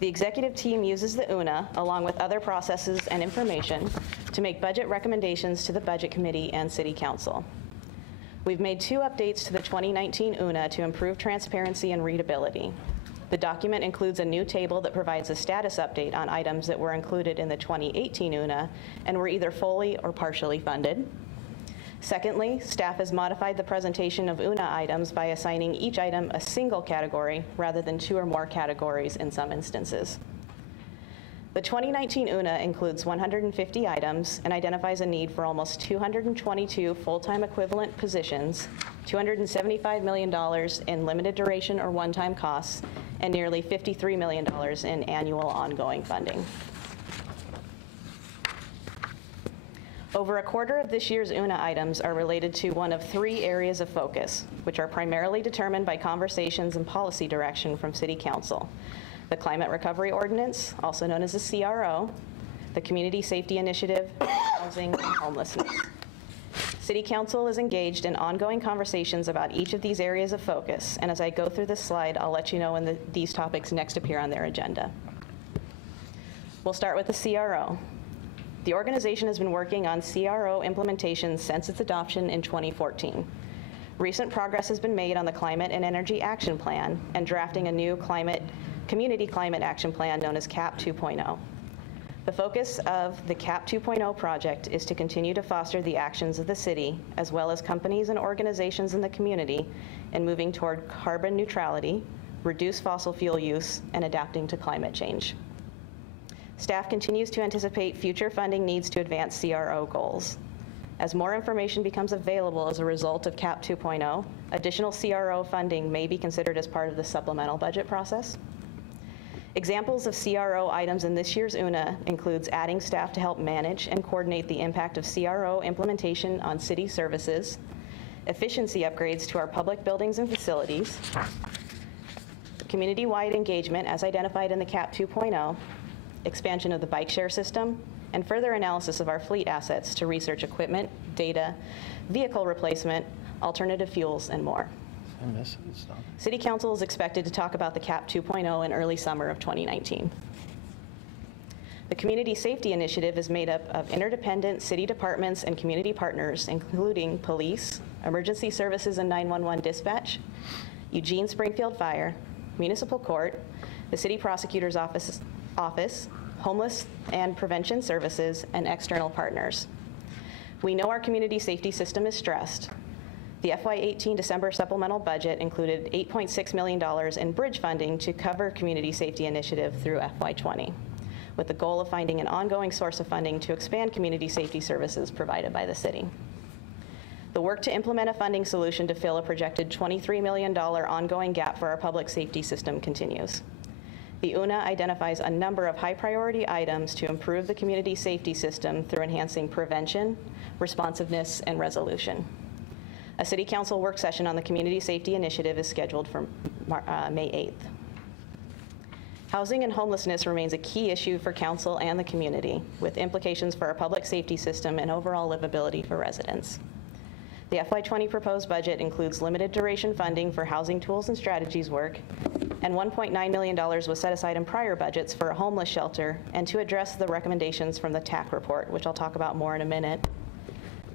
The executive team uses the UNA, along with other processes and information, to make budget recommendations to the Budget Committee and City Council. We've made 2 updates to the 2019 UNA to improve transparency and readability. The document includes a new table that provides a status update on items that were included in the 2018 UNA and were either fully or partially funded. Secondly, staff has modified the presentation of UNA items by assigning each item a single category rather than 2 or more categories in some instances. The 2019 UNA includes 150 items and identifies a need for almost 222 full-time equivalent positions, $275 million in limited duration or one-time costs, and nearly $53 million in annual ongoing funding. Over a quarter of this year's UNA items are related to one of 3 areas of focus, which are primarily determined by conversations and policy direction from City Council: the Climate Recovery Ordinance, also known as the CRO, the Community Safety Initiative, housing, and homelessness. City Council is engaged in ongoing conversations about each of these areas of focus, and as I go through this slide, I'll let you know when these topics next appear on their agenda. We'll start with the CRO. The organization has been working on CRO implementation since its adoption in 2014. Recent progress has been made on the Climate and Energy Action Plan and drafting a new Community Climate Action Plan known as CAP 2.0. The focus of the CAP 2.0 project is to continue to foster the actions of the city, as well as companies and organizations in the community, in moving toward carbon neutrality, reduce fossil fuel use, and adapting to climate change. Staff continues to anticipate future funding needs to advance CRO goals. As more information becomes available as a result of CAP 2.0, additional CRO funding may be considered as part of the supplemental budget process. Examples of CRO items in this year's UNA includes adding staff to help manage and coordinate the impact of CRO implementation on city services, efficiency upgrades to our public buildings and facilities, community-wide engagement as identified in the CAP 2.0, expansion of the bike share system, and further analysis of our fleet assets to research equipment, data, vehicle replacement, alternative fuels, and more. I miss it, stuff. City Council is expected to talk about the CAP 2.0 in early summer of 2019. The Community Safety Initiative is made up of interdependent city departments and community partners, including police, emergency services and 911 dispatch, Eugene Springfield Fire, Municipal Court, the City Prosecutor's Office, Homeless and Prevention Services, and external partners. We know our community safety system is stressed. The FY18 December supplemental budget included $8.6 million in bridge funding to cover Community Safety Initiative through FY20, with the goal of finding an ongoing source of funding to expand community safety services provided by the city. The work to implement a funding solution to fill a projected $23 million ongoing gap for our public safety system continues. The UNA identifies a number of high-priority items to improve the community safety system through enhancing prevention, responsiveness, and resolution. A City Council work session on the Community Safety Initiative is scheduled for May 8th. Housing and homelessness remains a key issue for Council and the community, with implications for our public safety system and overall livability for residents. The FY20 proposed budget includes limited duration funding for housing tools and strategies work, and $1.9 million was set aside in prior budgets for a homeless shelter and to address the recommendations from the TAC report, which I'll talk about more in a minute.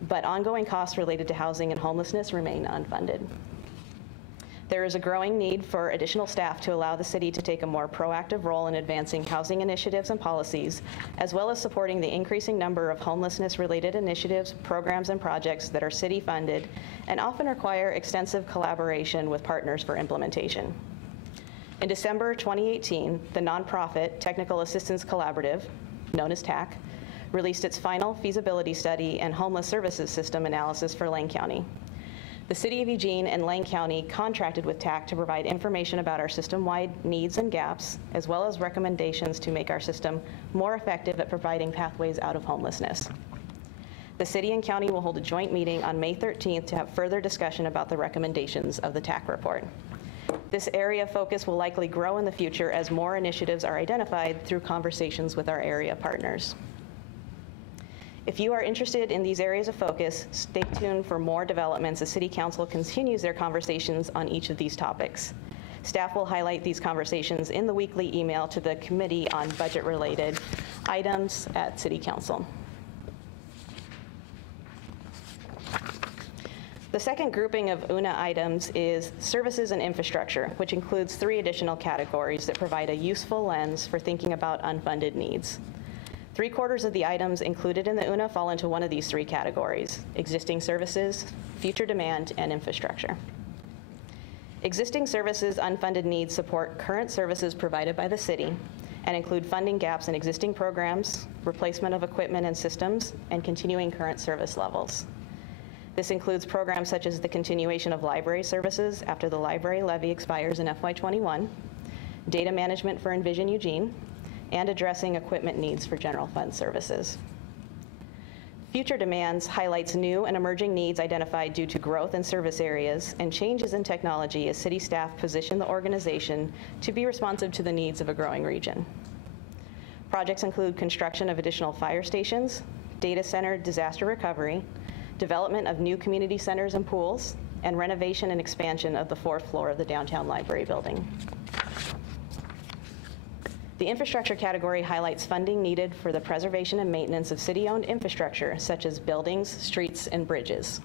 But ongoing costs related to housing and homelessness remain unfunded. There is a growing need for additional staff to allow the city to take a more proactive role in advancing housing initiatives and policies, as well as supporting the increasing number of homelessness-related initiatives, programs, and projects that are city-funded and often require extensive collaboration with partners for implementation. In December 2018, the nonprofit Technical Assistance Collaborative, known as TAC, released its final feasibility study and homeless services system analysis for Lane County. The City of Eugene and Lane County contracted with TAC to provide information about our system-wide needs and gaps, as well as recommendations to make our system more effective at providing pathways out of homelessness. The City and County will hold a joint meeting on May 13th to have further discussion about the recommendations of the TAC report. This area of focus will likely grow in the future as more initiatives are identified through conversations with our area partners. If you are interested in these areas of focus, stay tuned for more developments as City Council continues their conversations on each of these topics. Staff will highlight these conversations in the weekly email to the Committee on Budget-related items at City Council. The second grouping of UNA items is services and infrastructure, which includes 3 additional categories that provide a useful lens for thinking about unfunded needs. 3/4 of the items included in the UNA fall into one of these 3 categories: existing services, future demand, and infrastructure. Existing services unfunded needs support current services provided by the city and include funding gaps in existing programs, replacement of equipment and systems, and continuing current service levels. This includes programs such as the continuation of library services after the library levy expires in FY21, data management for Envision Eugene, and addressing equipment needs for general fund services. Future demands highlights new and emerging needs identified due to growth in service areas and changes in technology as city staff position the organization to be responsive to the needs of a growing region. Projects include construction of additional fire stations, data center disaster recovery, development of new community centers and pools, and renovation and expansion of the 4th floor of the downtown library building. The infrastructure category highlights funding needed for the preservation and maintenance of city-owned infrastructure, such as buildings, streets, and bridges.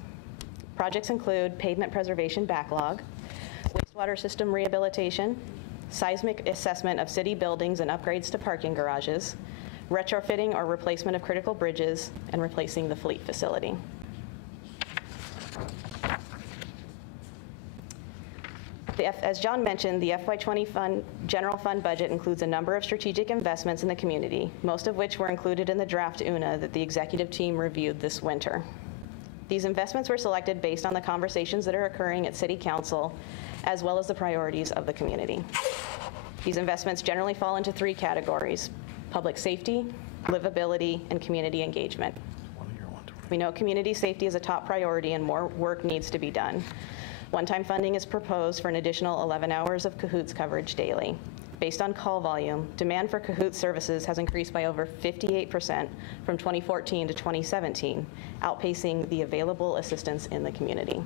Projects include pavement preservation backlog, wastewater system rehabilitation, seismic assessment of city buildings and upgrades to parking garages, retrofitting or replacement of critical bridges, and replacing the fleet facility. As John mentioned, the FY20 general fund budget includes a number of strategic investments in the community, most of which were included in the draft UNA that the executive team reviewed this winter. These investments were selected based on the conversations that are occurring at City Council, as well as the priorities of the community. These investments generally fall into 3 categories: public safety, livability, and community engagement. We know community safety is a top priority and more work needs to be done. One-time funding is proposed for an additional 11 hours of Cahoots coverage daily. Based on call volume, demand for Cahoots services has increased by over 58% from 2014 to 2017, outpacing the available assistance in the community.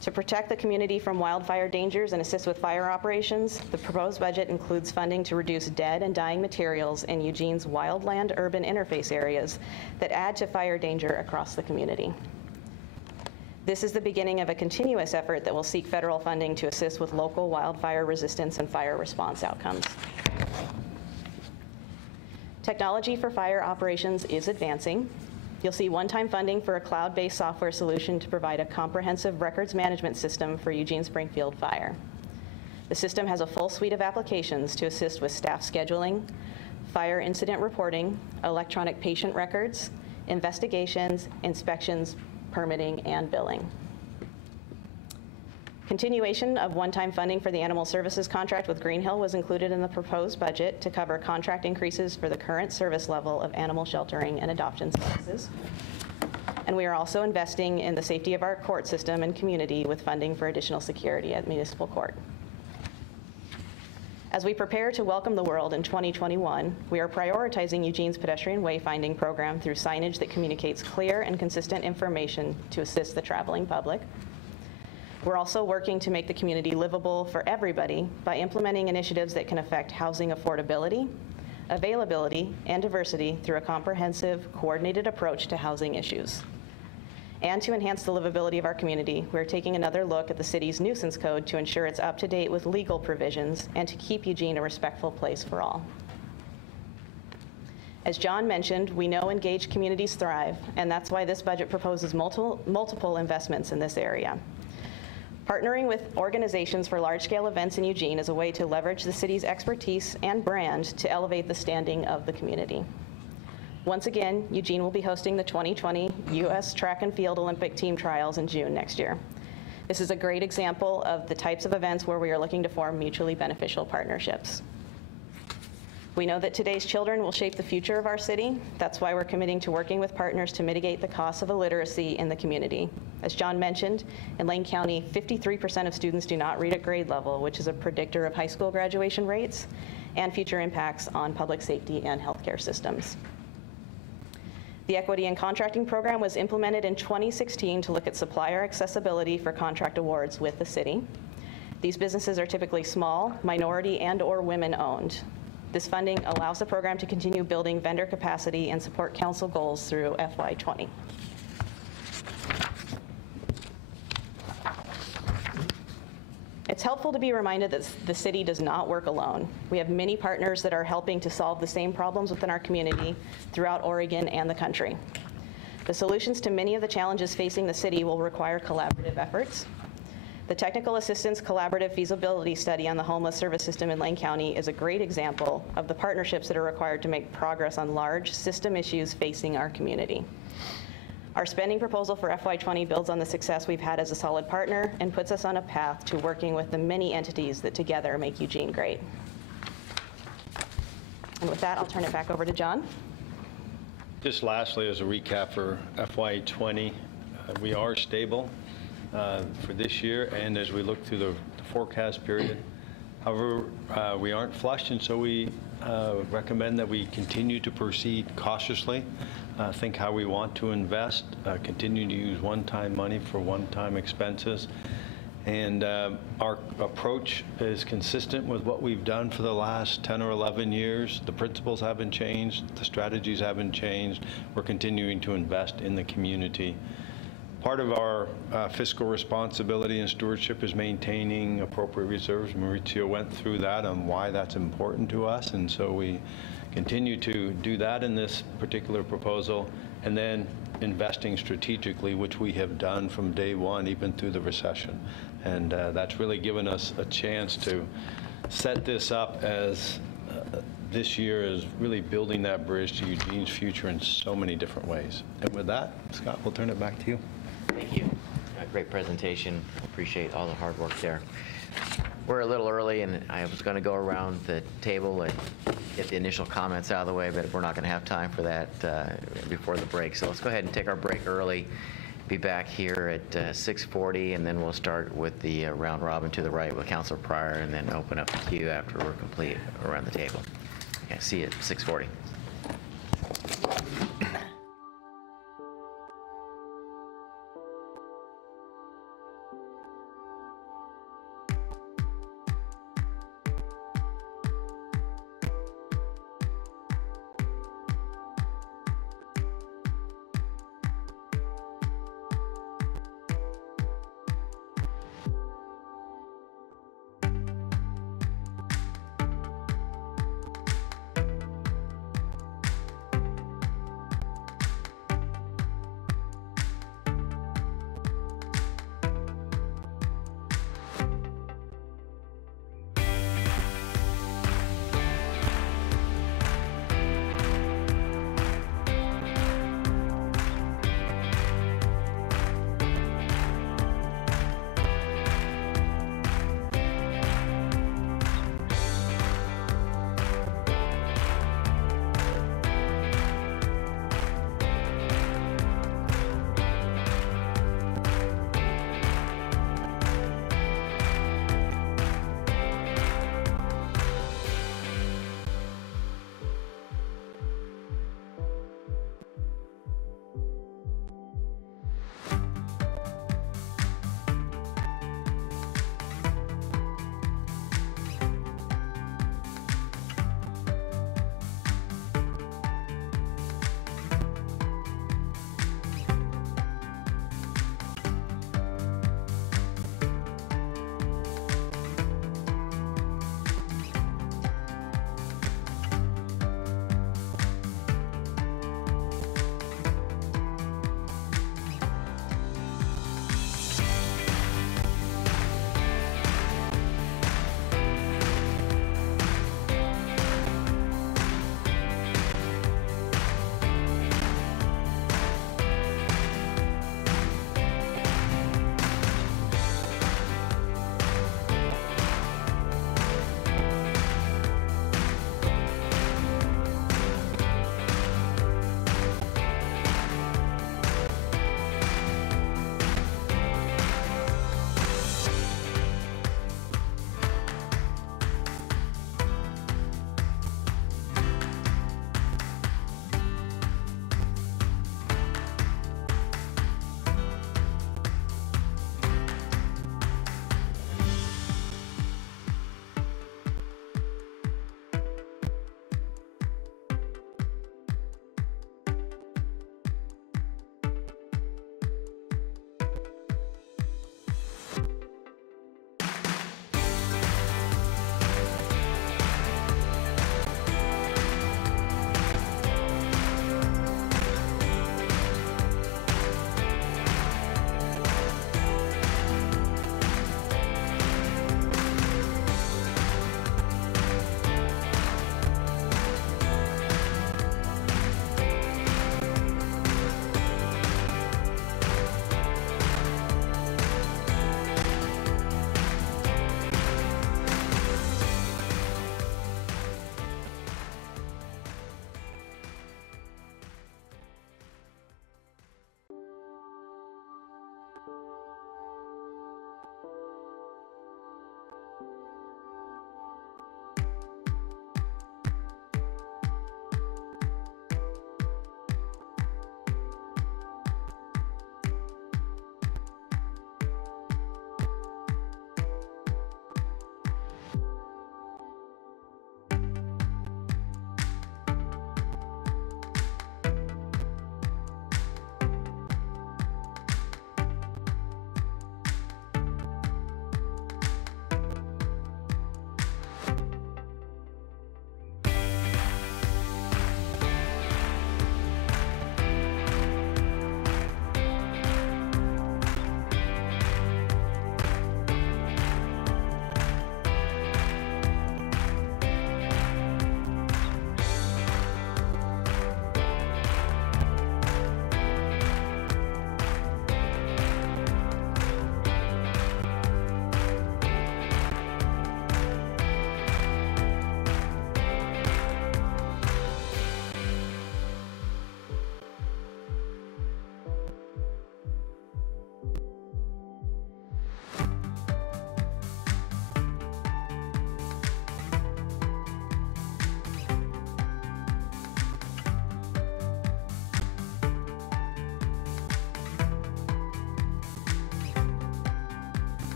To protect the community from wildfire dangers and assist with fire operations, the proposed budget includes funding to reduce dead and dying materials in Eugene's wildland-urban interface areas that add to fire danger across the community. This is the beginning of a continuous effort that will seek federal funding to assist with local wildfire resistance and fire response outcomes. Technology for fire operations is advancing. You'll see one-time funding for a cloud-based software solution to provide a comprehensive records management system for Eugene Springfield Fire. The system has a full suite of applications to assist with staff scheduling, fire incident reporting, electronic patient records, investigations, inspections, permitting, and billing. Continuation of one-time funding for the animal services contract with Greenhill was included in the proposed budget to cover contract increases for the current service level of animal sheltering and adoption services. And we are also investing in the safety of our court system and community with funding for additional security at municipal court. As we prepare to welcome the world in 2021, we are prioritizing Eugene's pedestrian wayfinding program through signage that communicates clear and consistent information to assist the traveling public. We're also working to make the community livable for everybody by implementing initiatives that can affect housing affordability, availability, and diversity through a comprehensive, coordinated approach to housing issues. And to enhance the livability of our community, we're taking another look at the city's nuisance code to ensure it's up to date with legal provisions and to keep Eugene a respectful place for all. As John mentioned, we know engaged communities thrive, and that's why this budget proposes multiple investments in this area. Partnering with organizations for large-scale events in Eugene is a way to leverage the city's expertise and brand to elevate the standing of the community. Once again, Eugene will be hosting the 2020 U.S. Track and Field Olympic Team Trials in June next year. This is a great example of the types of events where we are looking to form mutually beneficial partnerships. We know that today's children will shape the future of our city. That's why we're committing to working with partners to mitigate the costs of illiteracy in the community. As John mentioned, in Lane County, 53% of students do not read at grade level, which is a predictor of high school graduation rates and future impacts on public safety and healthcare systems. The Equity in Contracting program was implemented in 2016 to look at supplier accessibility for contract awards with the city. These businesses are typically small, minority, and/or women-owned. This funding allows the program to continue building vendor capacity and support council goals through FY20. It's helpful to be reminded that the city does not work alone. We have many partners that are helping to solve the same problems within our community throughout Oregon and the country. The solutions to many of the challenges facing the city will require collaborative efforts. The Technical Assistance Collaborative Feasibility Study on the homeless service system in Lane County is a great example of the partnerships that are required to make progress on large system issues facing our community. Our spending proposal for FY20 builds on the success we've had as a solid partner and puts us on a path to working with the many entities that together make Eugene great. And with that, I'll turn it back over to John. Just lastly, as a recap for FY20, we are stable for this year, and as we look through the forecast period. However, we aren't flush, and so we recommend that we continue to proceed cautiously, think how we want to invest, continue to use one-time money for one-time expenses. And our approach is consistent with what we've done for the last 10 or 11 years. The principles haven't changed, the strategies haven't changed. We're continuing to invest in the community. Part of our fiscal responsibility and stewardship is maintaining appropriate reserves. Mauricio went through that on why that's important to us, and so we continue to do that in this particular proposal, and then investing strategically, which we have done from day one, even through the recession. And that's really given us a chance to set this up as this year is really building that bridge to Eugene's future in so many different ways. And with that, Scott, we'll turn it back to you. Thank you. Great presentation. Appreciate all the hard work there. We're a little early, and I was going to go around the table and get the initial comments out of the way, but we're not going to have time for that before the break. So let's go ahead and take our break early. Be back here at 6:40, and then we'll start with the round robin to the right with Councilor Pryor, and then open up the queue after we're complete around the table. Okay, see you at 6:40.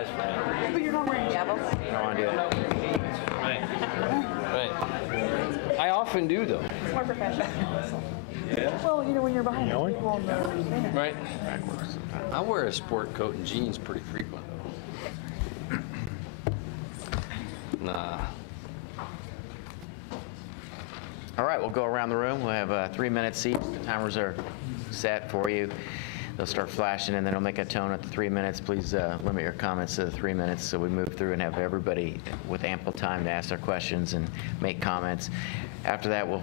eyes for me. But you're not wearing gavel. I don't want to do it. Right. Right. I often do, though. It's more professional. Well, you know, when you're behind people and they're Right. I wear a sport coat and jeans pretty frequent. Nah. All right, we'll go around the room. We'll have 3 minutes each. The timers are set for you. They'll start flashing, and then I'll make a tone at the 3 minutes. Please limit your comments to the 3 minutes so we move through and have everybody with ample time to ask their questions and make comments. After that, we'll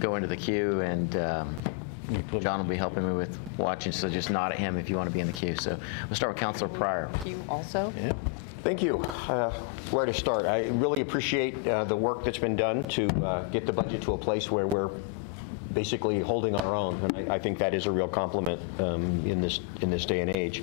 go into the queue, and John will be helping me with watching, so just nod at him if you want to be in the queue. So we'll start with Councilor Pryor. you also. Thank you. Where to start? I really appreciate the work that's been done to get the budget to a place where we're basically holding our own, and I think that is a real compliment in this day and age.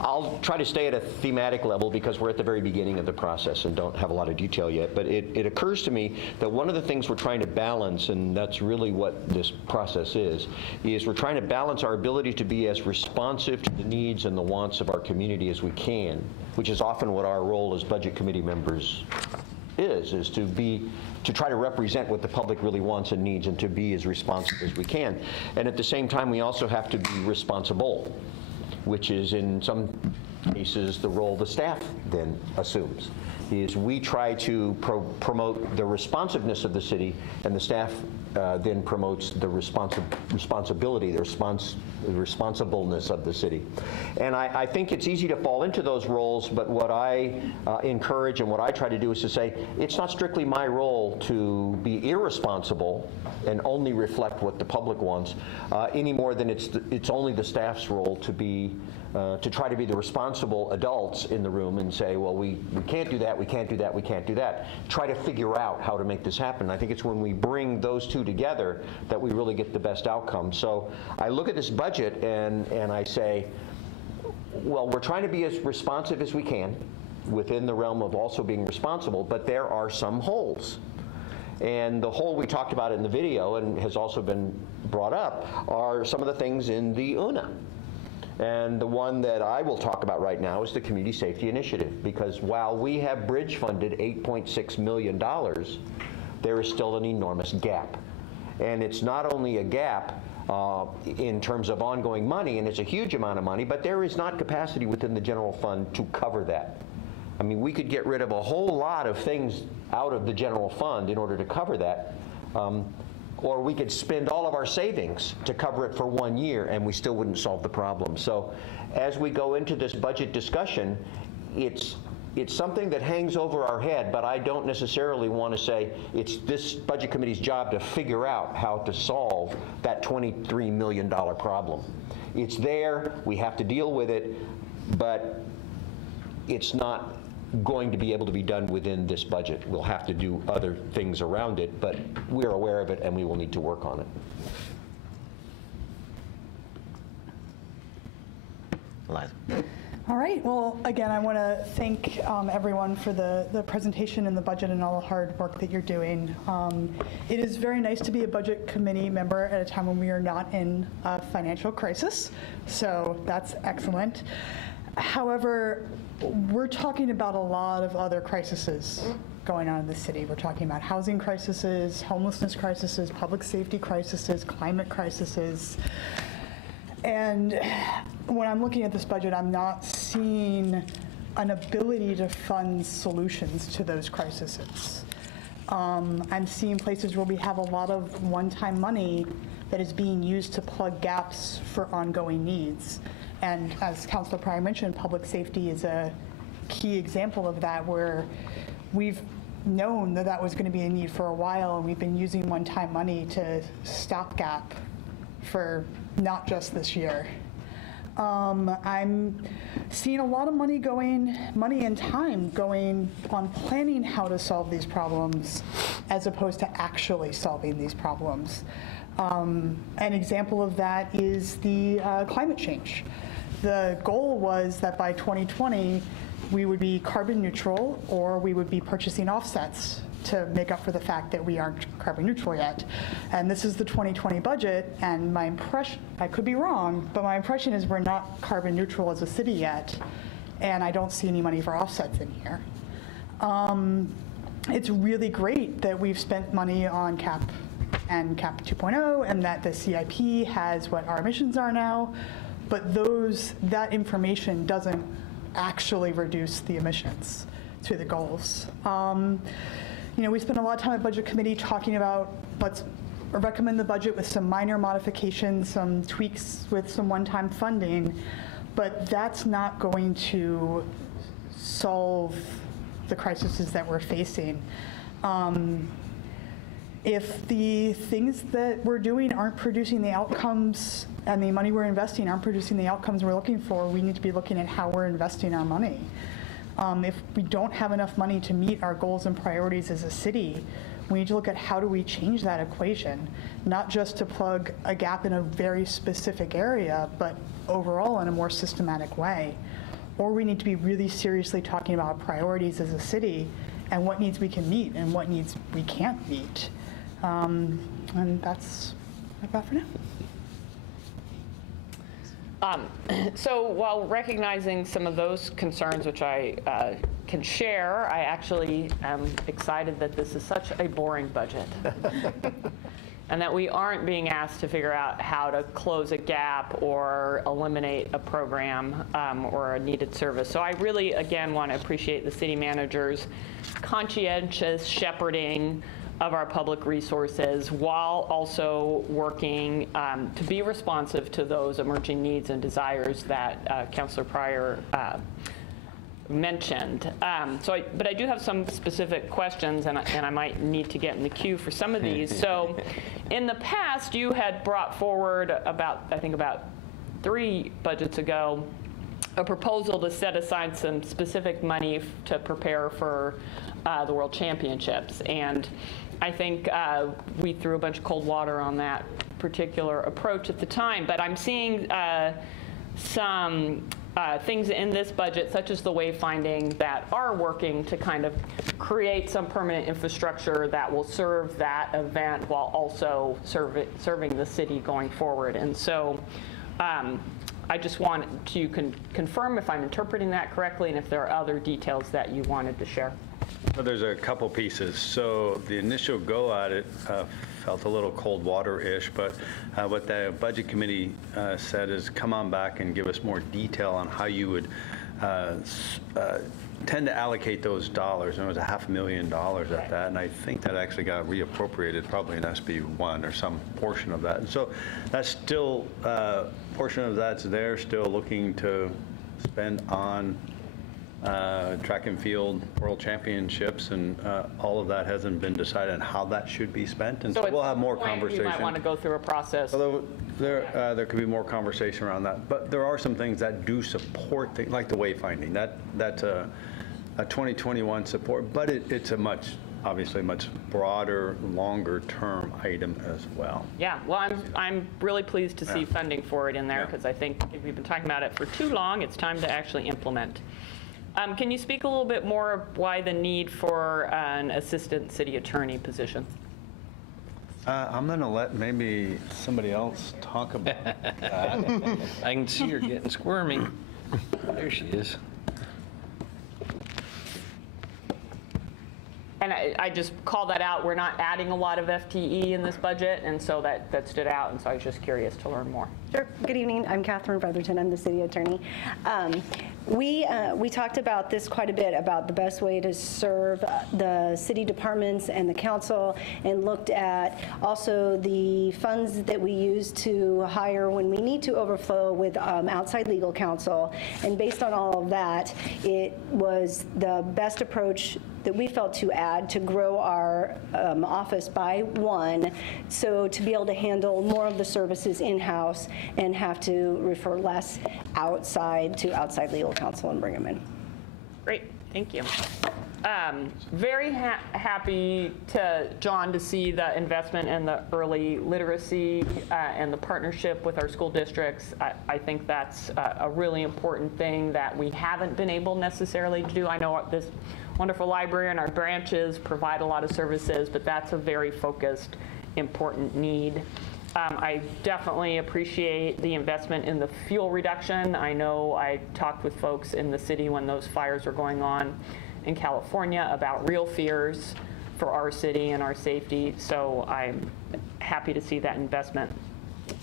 I'll try to stay at a thematic level because we're at the very beginning of the process and don't have a lot of detail yet, but it occurs to me that one of the things we're trying to balance, and that's really what this process is we're trying to balance our ability to be as responsive to the needs and the wants of our community as we can, which is often what our role as budget committee members is to try to represent what the public really wants and needs and to be as responsive as we can. And at the same time, we also have to be responsible, which is in some cases the role the staff then assumes, is we try to promote the responsiveness of the city, and the staff then promotes the responsibility, the responsibleness of the city. And I think it's easy to fall into those roles, but what I encourage and what I try to do is to say, it's not strictly my role to be irresponsible and only reflect what the public wants, any more than it's only the staff's role to try to be the responsible adults in the room and say, well, we can't do that, we can't do that, we can't do that. Try to figure out how to make this happen. I think it's when we bring those two together that we really get the best outcome. So I look at this budget and I say, well, we're trying to be as responsive as we can within the realm of also being responsible, but there are some holes. And the hole we talked about in the video and has also been brought up are some of the things in the UNA. And the one that I will talk about right now is the Community Safety Initiative, because while we have bridge funded $8.6 million, there is still an enormous gap. And it's not only a gap in terms of ongoing money, and it's a huge amount of money, but there is not capacity within the general fund to cover that. I mean, we could get rid of a whole lot of things out of the general fund in order to cover that. Or we could spend all of our savings to cover it for 1 year and we still wouldn't solve the problem. So as we go into this budget discussion, it's something that hangs over our head, but I don't necessarily want to say it's this budget committee's job to figure out how to solve that $23 million problem. It's there, we have to deal with it, but it's not going to be able to be done within this budget. We'll have to do other things around it, but we're aware of it and we will need to work on it. Eliza. All right. Well, again, I want to thank everyone for the presentation and the budget and all the hard work that you're doing. It is very nice to be a budget committee member at a time when we are not in a financial crisis, so that's excellent. However, we're talking about a lot of other crises going on in the city. We're talking about housing crises, homelessness crises, public safety crises, climate crises. And when I'm looking at this budget, I'm not seeing an ability to fund solutions to those crises. I'm seeing places where we have a lot of one-time money that is being used to plug gaps for ongoing needs. And as Councilor Pryor mentioned, public safety is a key example of that, where we've known that that was going to be a need for a while, and we've been using one-time money to stopgap for not just this year. I'm seeing a lot of money and time going on planning how to solve these problems as opposed to actually solving these problems. An example of that is the climate change. The goal was that by 2020, we would be carbon neutral, or we would be purchasing offsets to make up for the fact that we aren't carbon neutral yet. And this is the 2020 budget, and my impression, I could be wrong, but my impression is we're not carbon neutral as a city yet. and I don't see any money for offsets in here. It's really great that we've spent money on CAP and CAP 2.0 and that the CIP has what our emissions are now, but that information doesn't actually reduce the emissions to the goals. We spent a lot of time at Budget Committee talking about let's recommend the budget with some minor modifications, some tweaks with some one-time funding, but that's not going to solve the crises that we're facing. If the things that we're doing aren't producing the outcomes and the money we're investing aren't producing the outcomes we're looking for, we need to be looking at how we're investing our money. If we don't have enough money to meet our goals and priorities as a city, we need to look at how do we change that equation, not just to plug a gap in a very specific area, but overall in a more systematic way. Or we need to be really seriously talking about priorities as a city and what needs we can meet and what needs we can't meet. And that's what I've got for now. So while recognizing some of those concerns, which I can share, I actually am excited that this is such a boring budget. And that we aren't being asked to figure out how to close a gap or eliminate a program or a needed service. So I really, again, want to appreciate the city manager's conscientious shepherding of our public resources while also working to be responsive to those emerging needs and desires that Councilor Pryor mentioned. But I do have some specific questions, and I might need to get in the queue for some of these. So in the past, you had brought forward about 3 budgets ago, a proposal to set aside some specific money to prepare for the World Championships. And I think we threw a bunch of cold water on that particular approach at the time. But I'm seeing some things in this budget, such as the wayfinding, that are working to kind of create some permanent infrastructure that will serve that event while also serving the city going forward. And so I just wanted to confirm if I'm interpreting that correctly and if there are other details that you wanted to share. Well, there's a couple pieces. So the initial go at it felt a little cold water-ish, but what the Budget Committee said is come on back and give us more detail on how you would tend to allocate those dollars. And it was $500,000 at that, and I think that actually got reappropriated probably in SB1 or some portion of that. And so that's still, portion of that's there, still looking to spend on track and field world championships, and all of that hasn't been decided on how that should be spent, and so we'll have more conversation. You might want to go through a process. Although there could be more conversation around that, but there are some things that do support things like the wayfinding. That's a 2021 support, but it's a obviously much broader, longer term item as well. Yeah, well, I'm really pleased to see funding for it in there, because I think if we've been talking about it for too long, it's time to actually implement. Can you speak a little bit more of why the need for an assistant city attorney position? I'm going to let maybe somebody else talk about that. I can see her getting squirmy. There she is. And I just call that out. We're not adding a lot of FTE in this budget, and so that stood out, and so I was just curious to learn more. Sure. Good evening. I'm Catherine Brotherton. I'm the city attorney. We talked about this quite a bit, about the best way to serve the city departments and the council, and looked at also the funds that we use to hire when we need to overflow with outside legal counsel. And based on all of that, it was the best approach that we felt to add to grow our office by 1, so to be able to handle more of the services in-house and have to refer less outside to outside legal counsel and bring them in. Great, thank you. Very happy John, to see the investment in the early literacy and the partnership with our school districts. I think that's a really important thing that we haven't been able necessarily to do. I know this wonderful library and our branches provide a lot of services, but that's a very focused, important need. I definitely appreciate the investment in the fuel reduction. I know I talked with folks in the city when those fires were going on in California about real fears for our city and our safety, so I'm happy to see that investment.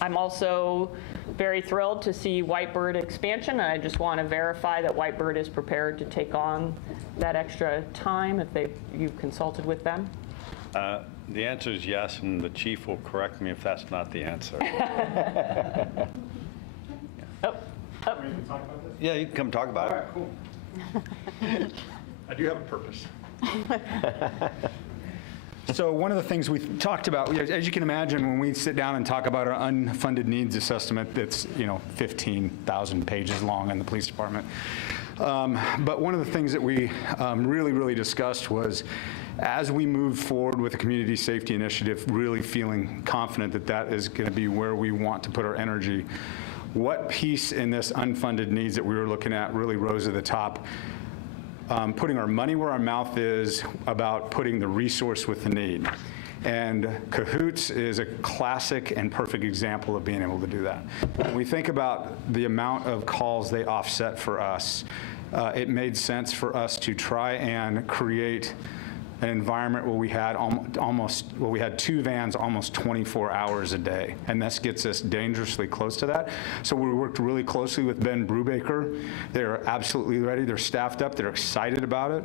I'm also very thrilled to see Whitebird expansion, and I just want to verify that Whitebird is prepared to take on that extra time if you've consulted with them. The answer is yes, and the chief will correct me if that's not the answer. Yeah, you can come talk about it. Cool. I do have a purpose. So one of the things we talked about, as you can imagine, when we sit down and talk about our unfunded needs assessment, that's 15,000 pages long in the police department. But one of the things that we really discussed was, as we move forward with the community safety initiative, really feeling confident that that is going to be where we want to put our energy, what piece in this unfunded needs that we were looking at really rose to the top? Putting our money where our mouth is about putting the resource with the need. And Cahoots is a classic and perfect example of being able to do that. When we think about the amount of calls they offset for us, it made sense for us to try and create an environment where we had we had 2 vans almost 24 hours a day, and this gets us dangerously close to that. So we worked really closely with Ben Brubaker. They're absolutely ready. They're staffed up. They're excited about it.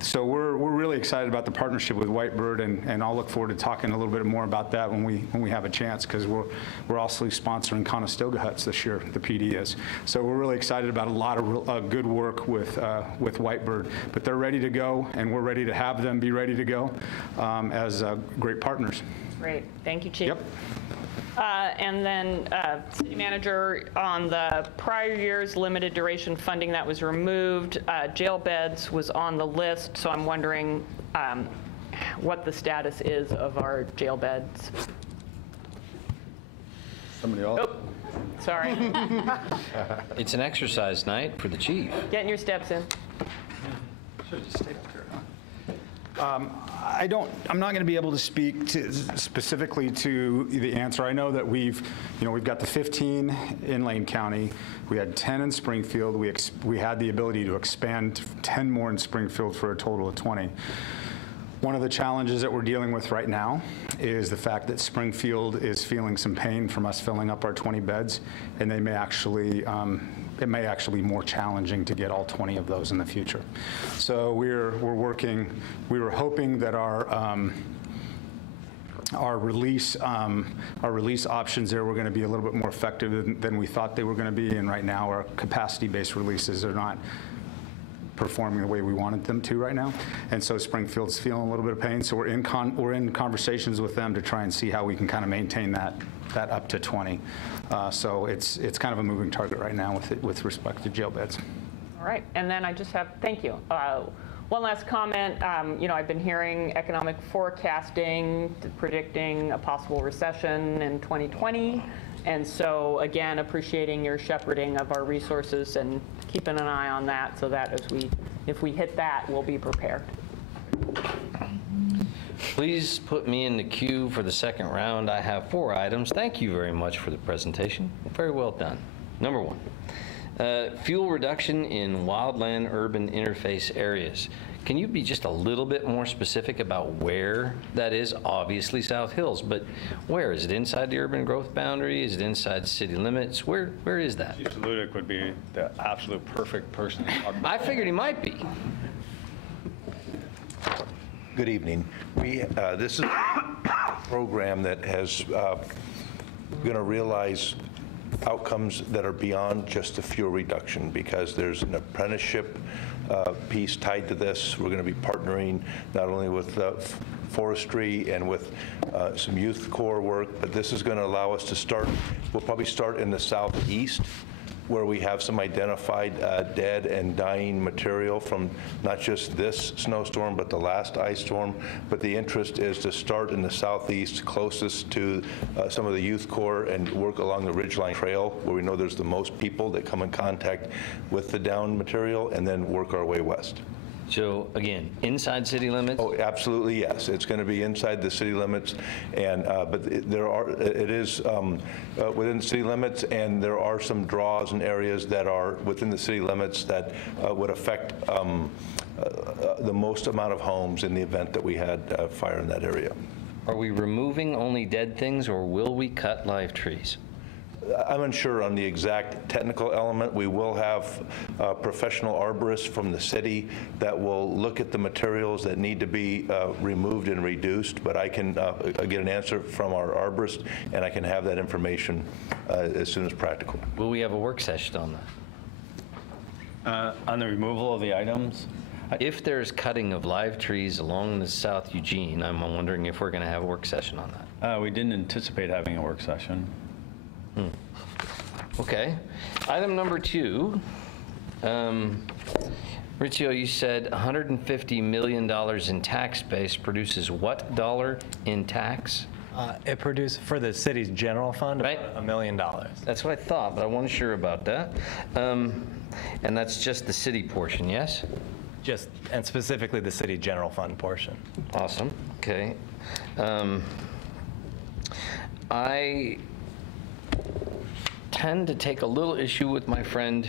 So we're really excited about the partnership with Whitebird, and I'll look forward to talking a little bit more about that when we have a chance, because we're also sponsoring Conestoga Huts this year. The PD is. So we're really excited about a lot of good work with Whitebird, but they're ready to go, and we're ready to have them be ready to go as great partners. Great. Thank you, Chief. Yep. And then, City Manager, on the prior year's limited duration funding that was removed, jail beds was on the list, so I'm wondering what the status is of our jail beds. Somebody else? Oh, sorry. It's an exercise night for the chief. Getting your steps in. Should have just stayed up here, huh? I'm not going to be able to speak specifically to the answer. I know that we've got the 15 in Lane County. We had 10 in Springfield. We had the ability to expand 10 more in Springfield for a total of 20. One of the challenges that we're dealing with right now is the fact that Springfield is feeling some pain from us filling up our 20 beds, and it may actually be more challenging to get all 20 of those in the future. So we're working. We were hoping that our release options there were going to be a little bit more effective than we thought they were going to be, and right now our capacity-based releases are not performing the way we wanted them to right now, and so Springfield's feeling a little bit of pain. So we're in conversations with them to try and see how we can kind of maintain that up to 20. So it's kind of a moving target right now with respect to jail beds. All right, and then I just have, thank you. One last comment. I've been hearing economic forecasting predicting a possible recession in 2020. And so, again, appreciating your shepherding of our resources and keeping an eye on that, so that if we hit that, we'll be prepared. Please put me in the queue for the second round. I have 4 items. Thank you very much for the presentation. Very well done. Number 1, fuel reduction in wildland-urban interface areas. Can you be just a little bit more specific about where that is? Obviously South Hills, but where? Is it inside the urban growth boundary? Is it inside city limits? Where is that? Chief Saludik would be the absolute perfect person to talk about. I figured he might be. Good evening. This is a program that has going to realize outcomes that are beyond just the fuel reduction, because there's an apprenticeship piece tied to this. We're going to be partnering not only with forestry and with some youth corps work, but this is going to allow us to start. We'll probably start in the southeast, where we have some identified dead and dying material from not just this snowstorm, but the last ice storm. But the interest is to start in the southeast, closest to some of the youth corps, and work along the Ridgeline Trail, where we know there's the most people that come in contact with the down material, and then work our way west. So again, inside city limits? Oh, absolutely, yes. It's going to be inside the city limits, and, but it is within the city limits, and there are some draws and areas that are within the city limits that would affect the most amount of homes in the event that we had fire in that area. Are we removing only dead things, or will we cut live trees? I'm unsure on the exact technical element. We will have professional arborists from the city that will look at the materials that need to be removed and reduced, but I can get an answer from our arborist, and I can have that information as soon as practical. Will we have a work session on that? On the removal of the items, If there's cutting of live trees along the South Eugene, I'm wondering if we're going to have a work session on that. we didn't anticipate having a work session. Okay. Item number 2. Rizzio, you said $150 million in tax base produces what dollar in tax? It produced, for the city's general fund, Right. $1 million. That's what I thought, but I wasn't sure about that. And that's just the city portion, yes? And specifically the city general fund portion. Awesome, okay. I tend to take a little issue with my friend,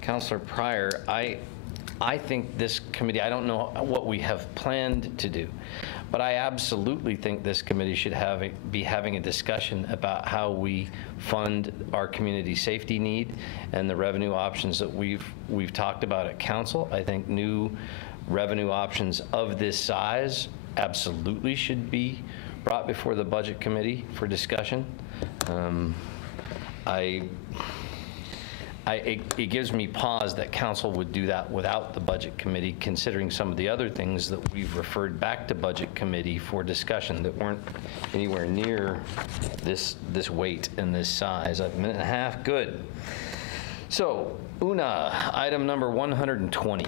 Councilor Pryor. I think this committee, I don't know what we have planned to do, but I absolutely think this committee should be having a discussion about how we fund our community safety need and the revenue options that we've talked about at council. I think new revenue options of this size absolutely should be brought before the budget committee for discussion. It gives me pause that council would do that without the budget committee, considering some of the other things that we've referred back to budget committee for discussion that weren't anywhere near this weight and this size. A minute and a half, good. So, Una, item number 120.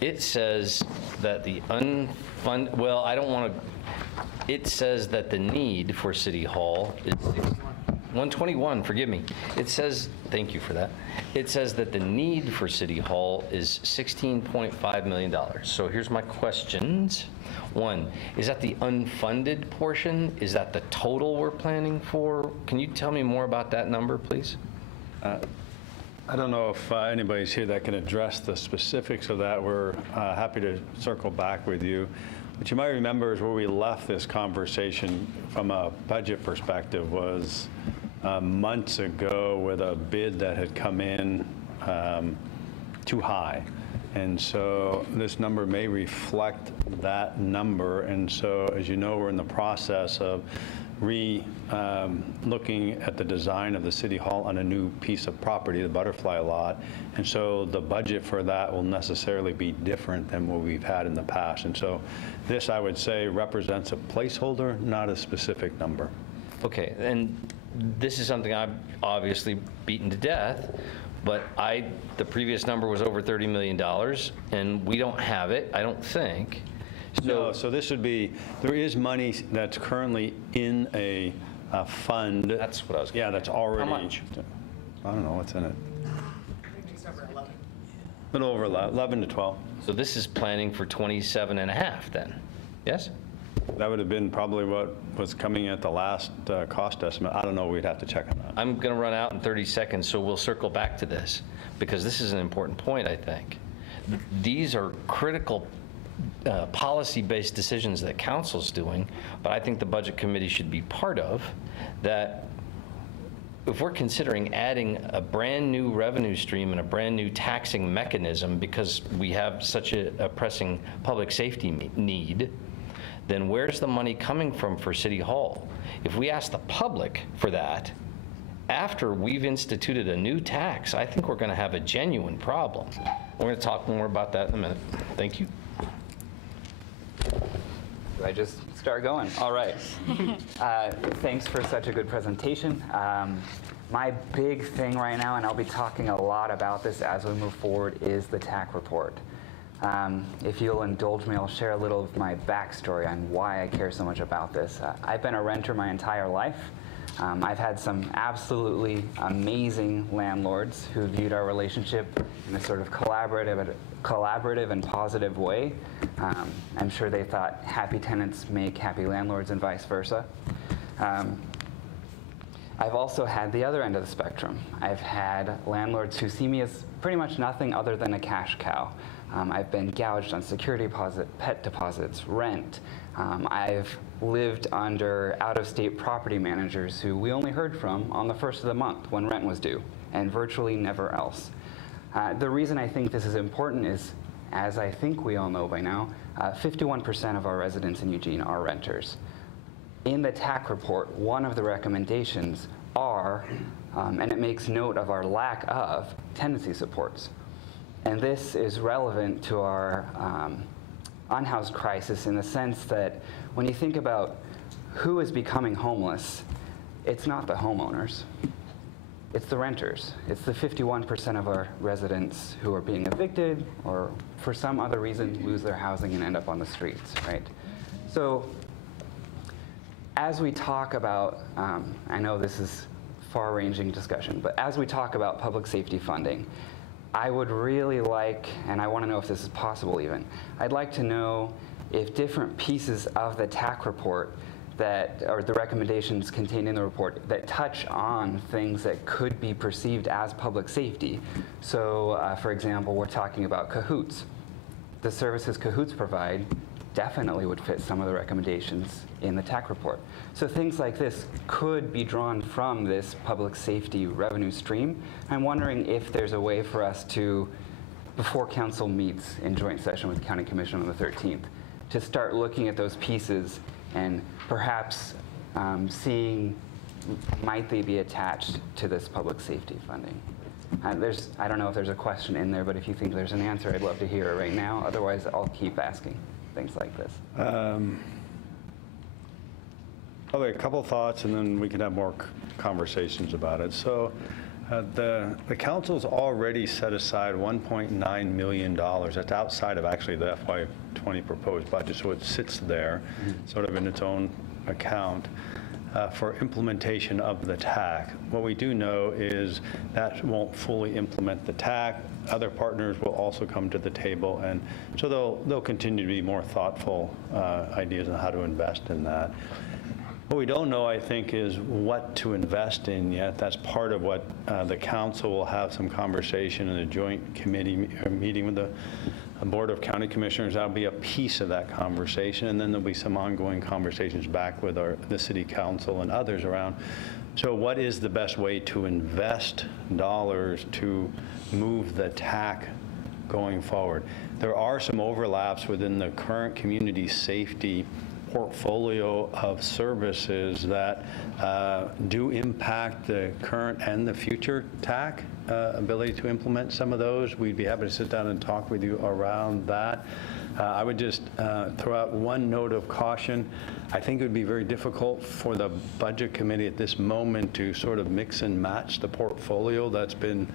It says that the unfunded, well, I don't want to, it says that the need for City Hall is 121, forgive me. It says, thank you for that. It says that the need for City Hall is $16.5 million. So here's my questions. 1, is that the unfunded portion? Is that the total we're planning for? Can you tell me more about that number, please? I don't know if anybody's here that can address the specifics of that. We're happy to circle back with you. What you might remember is where we left this conversation from a budget perspective was months ago with a bid that had come in too high. And so this number may reflect that number. And so, as you know, we're in the process of looking at the design of the City Hall on a new piece of property, the Butterfly Lot. And so the budget for that will necessarily be different than what we've had in the past. And so this, I would say, represents a placeholder, not a specific number. Okay, and this is something I've obviously beaten to death, but the previous number was over $30 million, and we don't have it, I don't think. No, so this would be, there is money that's currently in a fund. That's what I was. Yeah, that's already. How much? I don't know what's in it. A little over 11 to 12. So this is planning for 27 and a half then, yes? That would have been probably what was coming at the last cost estimate. I don't know, we'd have to check on that. I'm going to run out in 30 seconds, so we'll circle back to this, because this is an important point, I think. These are critical policy-based decisions that council's doing, but I think the budget committee should be part of that. If we're considering adding a brand new revenue stream and a brand new taxing mechanism because we have such a pressing public safety need, then where's the money coming from for City Hall? If we ask the public for that, after we've instituted a new tax, I think we're going to have a genuine problem. We're going to talk more about that in a minute. Thank you. Do I just start going? All right. Thanks for such a good presentation. My big thing right now, and I'll be talking a lot about this as we move forward, is the TAC report. If you'll indulge me, I'll share a little of my backstory on why I care so much about this. I've been a renter my entire life. I've had some absolutely amazing landlords who viewed our relationship in a sort of collaborative and positive way. I'm sure they thought happy tenants make happy landlords and vice versa. I've also had the other end of the spectrum. I've had landlords who see me as pretty much nothing other than a cash cow. I've been gouged on security deposit, pet deposits, rent. I've lived under out-of-state property managers who we only heard from on the first of the month when rent was due, and virtually never else. The reason I think this is important is, as I think we all know by now, 51% of our residents in Eugene are renters. In the TAC report, one of the recommendations are, and it makes note of our lack of tenancy supports. And this is relevant to our unhoused crisis in the sense that when you think about who is becoming homeless, it's not the homeowners, it's the renters. It's the 51% of our residents who are being evicted or for some other reason lose their housing and end up on the streets, right? So as we talk about, I know this is far-ranging discussion, but as we talk about public safety funding, I would really like, and I want to know if this is possible even, I'd like to know if different pieces of the TAC report that, or the recommendations contained in the report that touch on things that could be perceived as public safety. So, for example, we're talking about Cahoots. The services Cahoots provide definitely would fit some of the recommendations in the TAC report. So things like this could be drawn from this public safety revenue stream. I'm wondering if there's a way for us to, before council meets in joint session with the County Commission on the 13th, to start looking at those pieces and perhaps seeing, might they be attached to this public safety funding? I don't know if there's a question in there, but if you think there's an answer, I'd love to hear it right now. Otherwise, I'll keep asking things like this. Probably a couple thoughts, and then we can have more conversations about it. So the council's already set aside $1.9 million. That's outside of actually the FY20 proposed budget, so it sits there sort of in its own account for implementation of the TAC. What we do know is that won't fully implement the TAC. Other partners will also come to the table, and so they'll continue to be more thoughtful ideas on how to invest in that. What we don't know, I think, is what to invest in yet. That's part of what the council will have some conversation in a joint committee meeting with the Board of County Commissioners. That'll be a piece of that conversation, and then there'll be some ongoing conversations back with the City Council and others around. So what is the best way to invest dollars to move the TAC going forward? There are some overlaps within the current community safety portfolio of services that do impact the current and the future TAC ability to implement some of those. We'd be happy to sit down and talk with you around that. I would just throw out one note of caution. I think it would be very difficult for the Budget Committee at this moment to sort of mix and match the portfolio that's been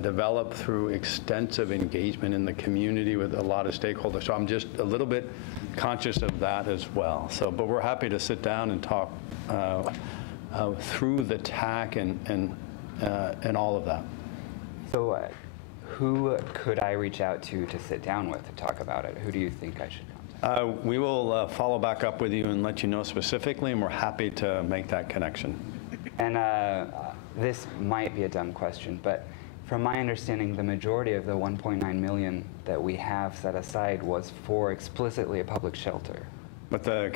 developed through extensive engagement in the community with a lot of stakeholders. So I'm just a little bit conscious of that as well. So, but we're happy to sit down and talk through the TAC and all of that. So who could I reach out to sit down with to talk about it? Who do you think I should contact? We will follow back up with you and let you know specifically, and we're happy to make that connection. And this might be a dumb question, but from my understanding, the majority of the $1.9 million that we have set aside was for explicitly a public shelter. But the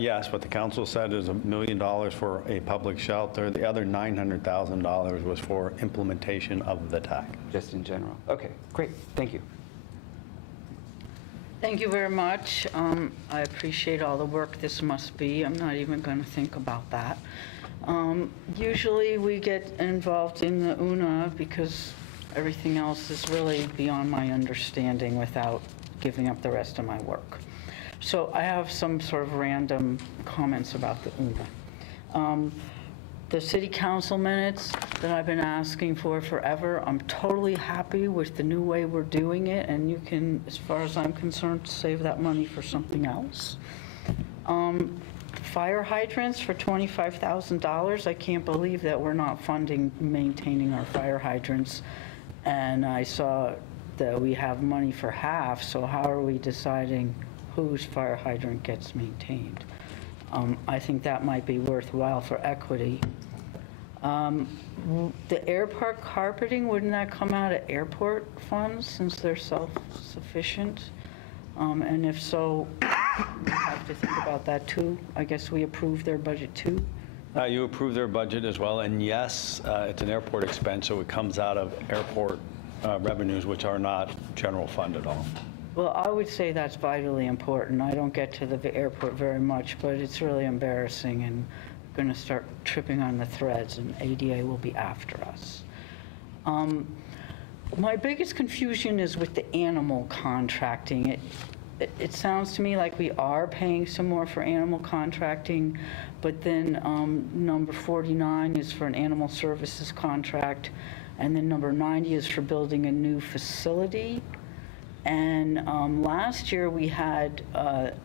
yes, what the council said is $1 million for a public shelter. The other $900,000 was for implementation of the TAC. Just in general. Okay, great. Thank you. Thank you very much. I appreciate all the work this must be. I'm not even going to think about that. Usually we get involved in the UNA because everything else is really beyond my understanding without giving up the rest of my work. So I have some sort of random comments about the UNA. The city council minutes that I've been asking for forever, I'm totally happy with the new way we're doing it, and you can, as far as I'm concerned, save that money for something else. fire hydrants for $25,000. I can't believe that we're not funding maintaining our fire hydrants. And I saw that we have money for half, so how are we deciding whose fire hydrant gets maintained? I think that might be worthwhile for equity. The airport carpeting, wouldn't that come out of airport funds since they're self-sufficient? And if so, we have to think about that too. I guess we approve their budget too. You approve their budget as well, and yes, it's an airport expense, so it comes out of airport revenues, which are not general fund at all. Well, I would say that's vitally important. I don't get to the airport very much, but it's really embarrassing, and we're going to start tripping on the threads, and ADA will be after us. My biggest confusion is with the animal contracting. It sounds to me like we are paying some more for animal contracting, but then number 49 is for an animal services contract, and then number 90 is for building a new facility. And last year we had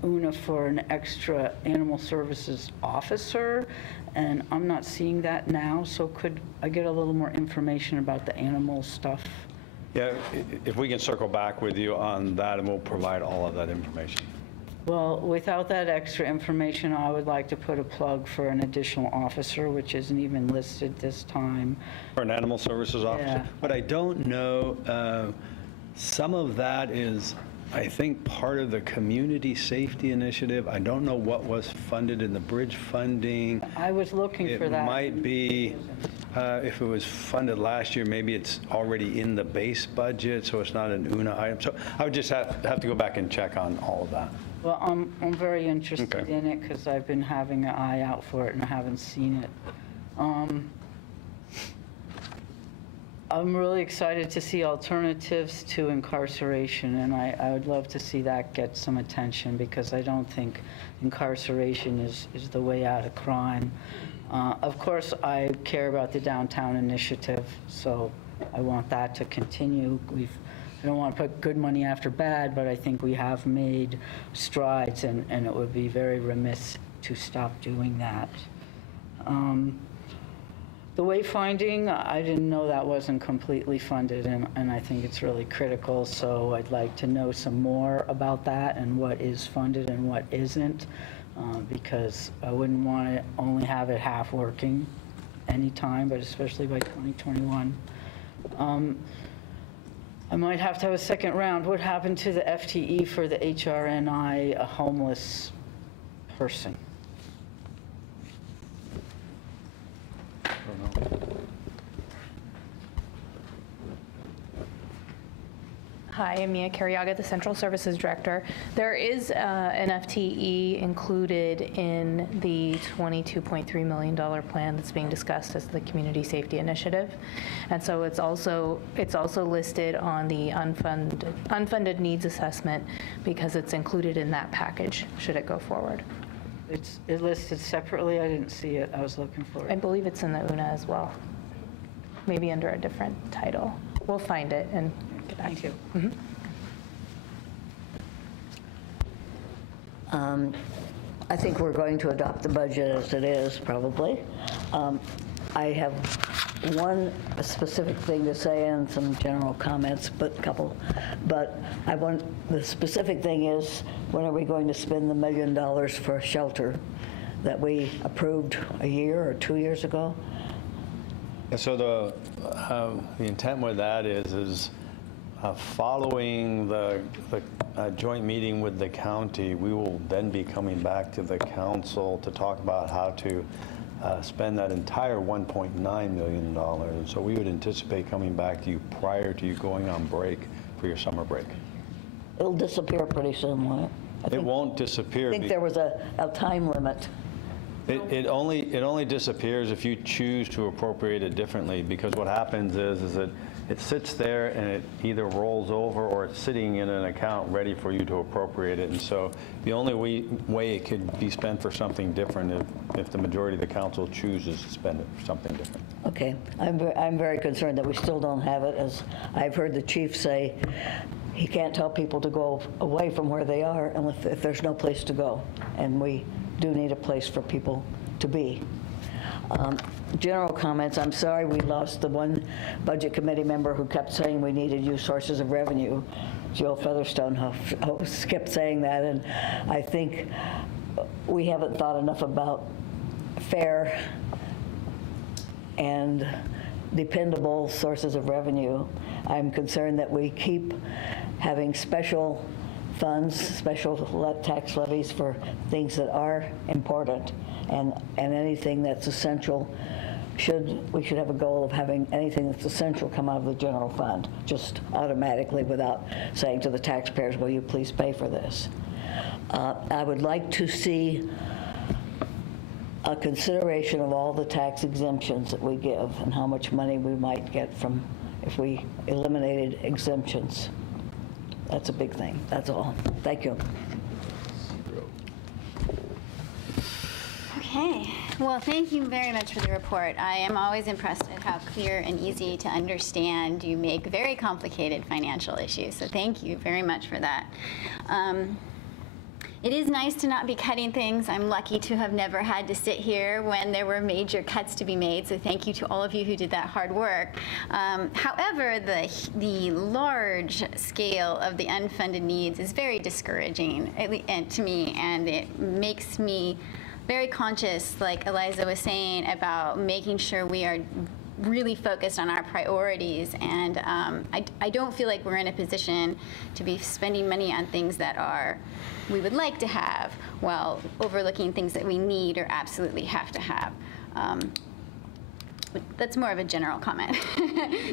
UNA for an extra animal services officer, and I'm not seeing that now, so could I get a little more information about the animal stuff? Yeah, if we can circle back with you on that, and we'll provide all of that information. Well, without that extra information, I would like to put a plug for an additional officer, which isn't even listed this time. For an animal services officer? Yeah. But I don't know, some of that is, I think, part of the community safety initiative. I don't know what was funded in the bridge funding. I was looking for that. It might be, if it was funded last year, maybe it's already in the base budget, so it's not an UNA item. So I would just have to go back and check on all of that. Well, I'm very interested Okay. in it because I've been having an eye out for it and I haven't seen it. I'm really excited to see alternatives to incarceration, and I would love to see that get some attention because I don't think incarceration is the way out of crime. Of course, I care about the downtown initiative, so I want that to continue. I don't want to put good money after bad, but I think we have made strides, and it would be very remiss to stop doing that. The wayfinding, I didn't know that wasn't completely funded, and I think it's really critical, so I'd like to know some more about that and what is funded and what isn't, because I wouldn't want to only have it half working anytime, but especially by 2021. I might have to have a second round. What happened to the FTE for the HRNI, a homeless person? Hi, I'm Mia Carriaga, the Central Services Director. There is an FTE included in the $22.3 million plan that's being discussed as the Community Safety Initiative. And so it's also listed on the unfunded needs assessment because it's included in that package, should it go forward. It's listed separately? I didn't see it. I was looking for it. I believe it's in the UNA as well, maybe under a different title. We'll find it and get back to you. Mm-hmm. I think we're going to adopt the budget as it is, probably. I have one specific thing to say and some general comments, but a couple. But the specific thing is, when are we going to spend the $1 million for a shelter that we approved a year or 2 years ago? And so the intent with that is following the joint meeting with the county, we will then be coming back to the council to talk about how to spend that entire $1.9 million. And so we would anticipate coming back to you prior to you going on break for your summer break. It'll disappear pretty soon, won't it? It won't disappear. I think there was a time limit. It only disappears if you choose to appropriate it differently, because what happens is that it sits there and it either rolls over or it's sitting in an account ready for you to appropriate it. And so the only way it could be spent for something different if the majority of the council chooses to spend it for something different. Okay. I'm very concerned that we still don't have it, as I've heard the chief say he can't tell people to go away from where they are if there's no place to go. And we do need a place for people to be. General comments, I'm sorry we lost the one Budget Committee member who kept saying we needed new sources of revenue. Jill Featherstone kept saying that, and I think we haven't thought enough about fair and dependable sources of revenue. I'm concerned that we keep having special funds, special tax levies for things that are important, and anything that's essential we should have a goal of having anything that's essential come out of the general fund, just automatically without saying to the taxpayers, will you please pay for this? I would like to see a consideration of all the tax exemptions that we give and how much money we might get from if we eliminated exemptions. That's a big thing. That's all. Thank you. Okay. Well, thank you very much for the report. I am always impressed at how clear and easy to understand you make very complicated financial issues. So thank you very much for that. It is nice to not be cutting things. I'm lucky to have never had to sit here when there were major cuts to be made, so thank you to all of you who did that hard work. However, the large scale of the unfunded needs is very discouraging to me, and it makes me very conscious, like Eliza was saying, about making sure we are really focused on our priorities, and I don't feel like we're in a position to be spending money on things that we would like to have while overlooking things that we need or absolutely have to have. That's more of a general comment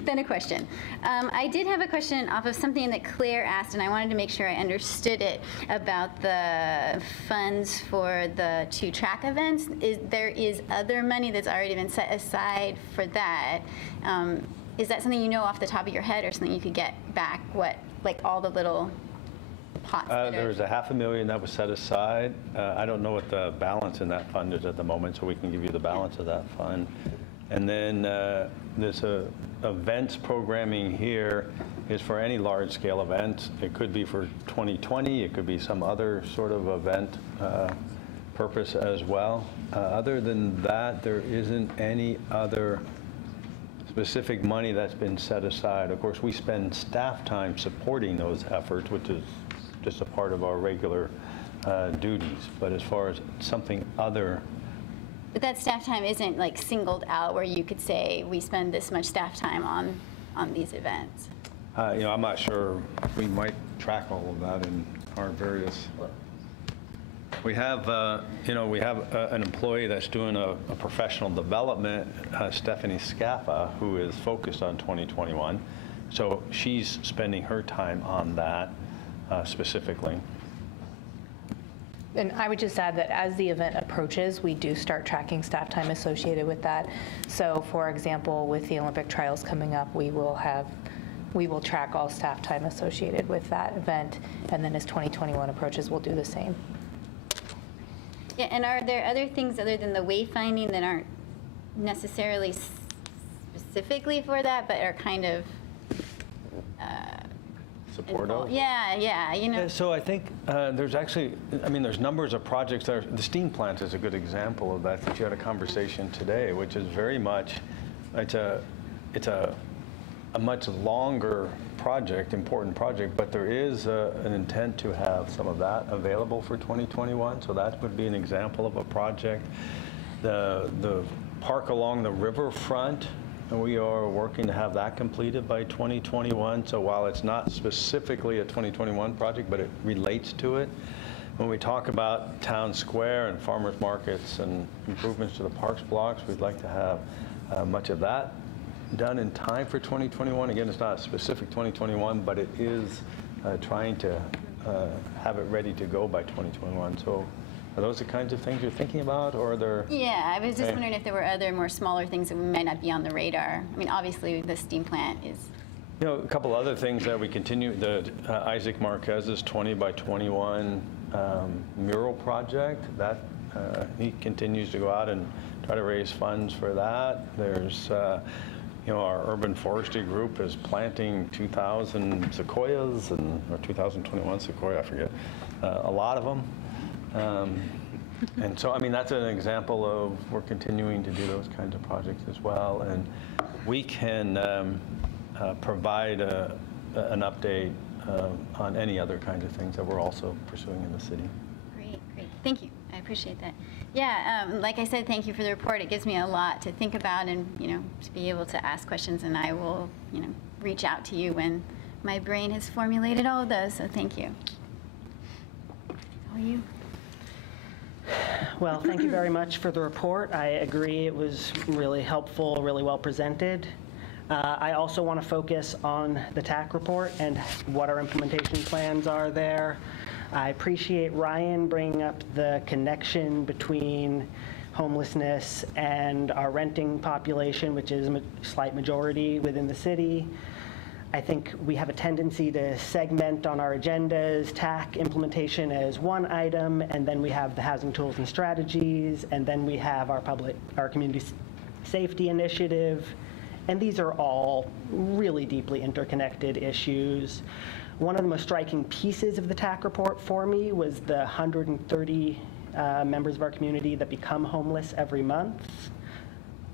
than a question. I did have a question off of something that Claire asked, and I wanted to make sure I understood it about the funds for the 2 track events. There is other money that's already been set aside for that. Is that something you know off the top of your head, or something you could get back? Like all the little pots? There was $500,000 that was set aside. I don't know what the balance in that fund is at the moment, so we can give you the balance of that fund. And then this events programming here is for any large-scale event. It could be for 2020. It could be some other sort of event purpose as well. Other than that, there isn't any other specific money that's been set aside. Of course, we spend staff time supporting those efforts, which is just a part of our regular duties. But as far as something other, But that staff time isn't like singled out where you could say we spend this much staff time on these events. I'm not sure. We might track all of that in our various. We have, an employee that's doing a professional development, Stephanie Scaffa, who is focused on 2021. So she's spending her time on that specifically. And I would just add that as the event approaches, we do start tracking staff time associated with that. So for example, with the Olympic trials coming up, we will track all staff time associated with that event. And then as 2021 approaches, we'll do the same. Yeah, and are there other things other than the wayfinding that aren't necessarily specifically for that, but are kind of Supportive? Yeah. Yeah, so I think there's actually, there's numbers of projects there. The steam plant is a good example of that you had a conversation today, which is very much, it's a much longer project, important project, but there is an intent to have some of that available for 2021. So that would be an example of a project. The park along the riverfront, we are working to have that completed by 2021. So while it's not specifically a 2021 project, but it relates to it. When we talk about town square and farmers markets and improvements to the parks blocks, we'd like to have much of that done in time for 2021. Again, it's not a specific 2021, but it is trying to have it ready to go by 2021. So are those the kinds of things you're thinking about, or are there? Yeah, I was just wondering if there were other more smaller things that might not be on the radar. Obviously the steam plant is. A couple other things that we continue, the Isaac Marquez's 20 by 21 mural project, that he continues to go out and try to raise funds for that. There's, our urban forestry group is planting 2,000 sequoias, or 2021 sequoia, I forget, a lot of them. And so, I mean, that's an example of we're continuing to do those kinds of projects as well. And we can provide an update on any other kinds of things that we're also pursuing in the city. Great, great. Thank you. I appreciate that. Yeah, like I said, thank you for the report. It gives me a lot to think about and, to be able to ask questions. And I will, reach out to you when my brain has formulated all of those. So thank you. How are you? Well, thank you very much for the report. I agree it was really helpful, really well presented. I also want to focus on the TAC report and what our implementation plans are there. I appreciate Ryan bringing up the connection between homelessness and our renting population, which is a slight majority within the city. I think we have a tendency to segment on our agendas TAC implementation as one item, and then we have the housing tools and strategies, and then we have our community safety initiative, and these are all really deeply interconnected issues. One of the most striking pieces of the TAC report for me was the 130 members of our community that become homeless every month.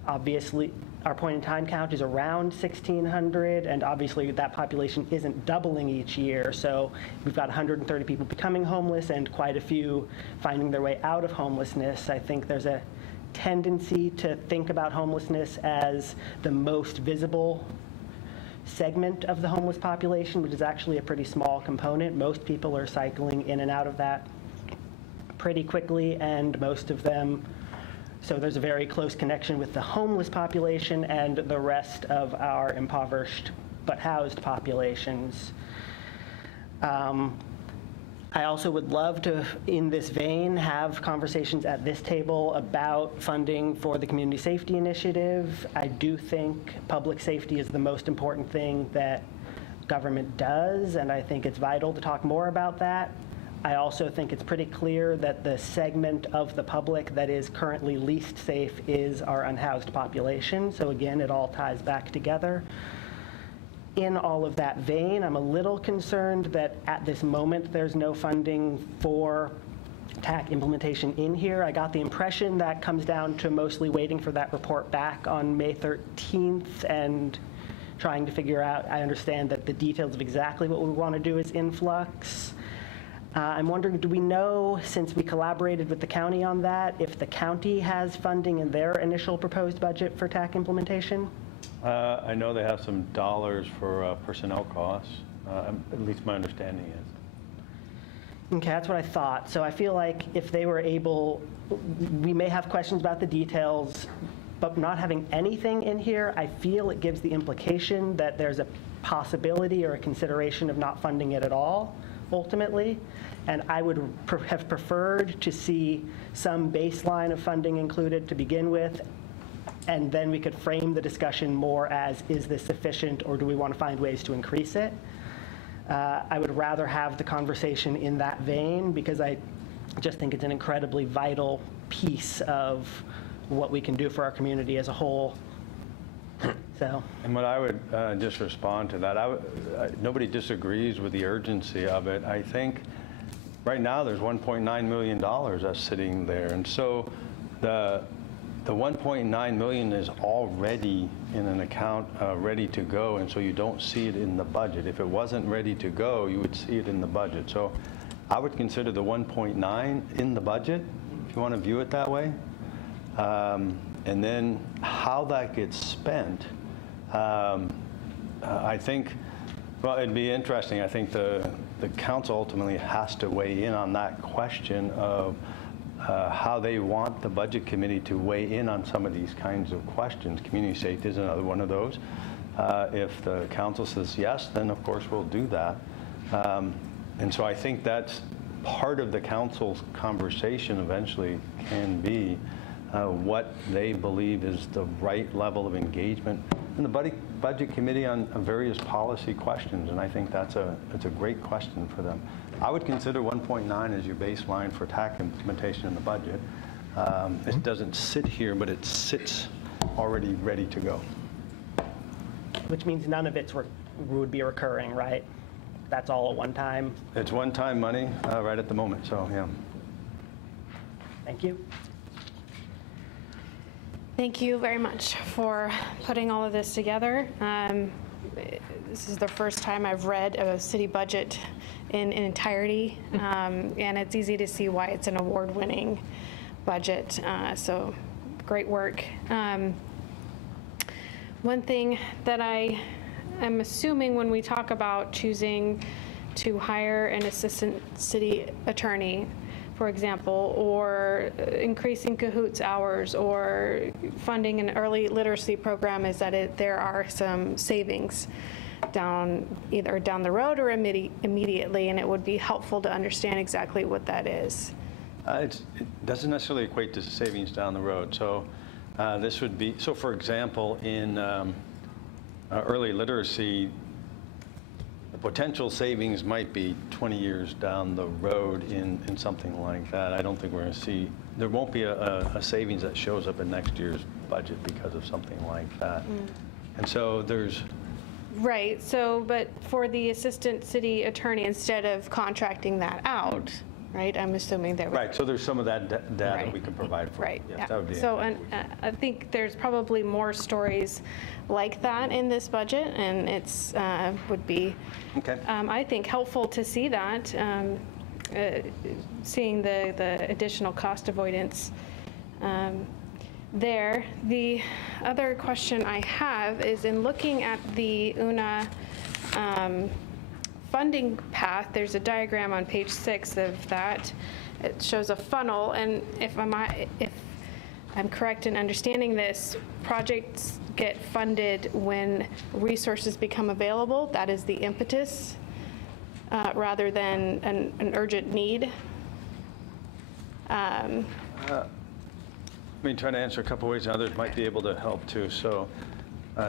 Obviously, our point-in-time count is around 1,600, and obviously that population isn't doubling each year, so we've got 130 people becoming homeless and quite a few finding their way out of homelessness. I think there's a tendency to think about homelessness as the most visible segment of the homeless population, which is actually a pretty small component. Most people are cycling in and out of that pretty quickly, and most of them, so there's a very close connection with the homeless population and the rest of our impoverished but housed populations. I also would love to, in this vein, have conversations at this table about funding for the Community Safety Initiative. I do think public safety is the most important thing that government does, and I think it's vital to talk more about that. I also think it's pretty clear that the segment of the public that is currently least safe is our unhoused population. So again, it all ties back together. In all of that vein, I'm a little concerned that at this moment there's no funding for TAC implementation in here. I got the impression that comes down to mostly waiting for that report back on May 13th and trying to figure out, I understand that the details of exactly what we want to do is in flux. I'm wondering, do we know, since we collaborated with the county on that, if the county has funding in their initial proposed budget for TAC implementation? I know they have some dollars for personnel costs, at least my understanding is. Okay, that's what I thought. So I feel like if they were able, we may have questions about the details, but not having anything in here, I feel it gives the implication that there's a possibility or a consideration of not funding it at all, ultimately. And I would have preferred to see some baseline of funding included to begin with, and then we could frame the discussion more as, is this sufficient, or do we want to find ways to increase it? I would rather have the conversation in that vein, because I just think it's an incredibly vital piece of what we can do for our community as a whole. So. And what I would just respond to that, nobody disagrees with the urgency of it. I think right now there's $1.9 million that's sitting there, and so the 1.9 million is already in an account ready to go, and so you don't see it in the budget. If it wasn't ready to go, you would see it in the budget. So I would consider the 1.9 in the budget, if you want to view it that way. And then how that gets spent, I think, well, it'd be interesting. I think the council ultimately has to weigh in on that question of how they want the budget committee to weigh in on some of these kinds of questions. Community safety is another one of those. If the council says yes, then of course we'll do that. And so I think that's part of the council's conversation eventually can be what they believe is the right level of engagement in the budget committee on various policy questions. And I think that's a great question for them. I would consider 1.9 as your baseline for TAC implementation in the budget. It doesn't sit here, but it sits already ready to go. Which means none of it would be recurring, right? That's all a one-time? It's one-time money right at the moment, so yeah. Thank you. Thank you very much for putting all of this together. This is the first time I've read a city budget in entirety, and it's easy to see why it's an award-winning budget. So great work. One thing that I am assuming when we talk about choosing to hire an assistant city attorney, for example, or increasing Cahoots hours or funding an early literacy program, is that there are some savings either down the road or immediately, and it would be helpful to understand exactly what that is. It doesn't necessarily equate to savings down the road. So this would be, so for example, in early literacy, the potential savings might be 20 years down the road in something like that. I don't think we're going to see, there won't be a savings that shows up in next year's budget because of something like that. And so there's... Right, so, but for the assistant city attorney, instead of contracting that out, right, I'm assuming there would... Right, so there's some of that data we can provide for. Right, Yes, that would be so and I think there's probably more stories like that in this budget, and it's would be, I think, helpful to see that, seeing the additional cost avoidance there. The other question I have is in looking at the UNA funding path, there's a diagram on page 6 of that. It shows a funnel, and if I'm correct in understanding this, projects get funded when resources become available. That is the impetus, rather than an urgent need. Let me try to answer a couple ways, and others might be able to help too. So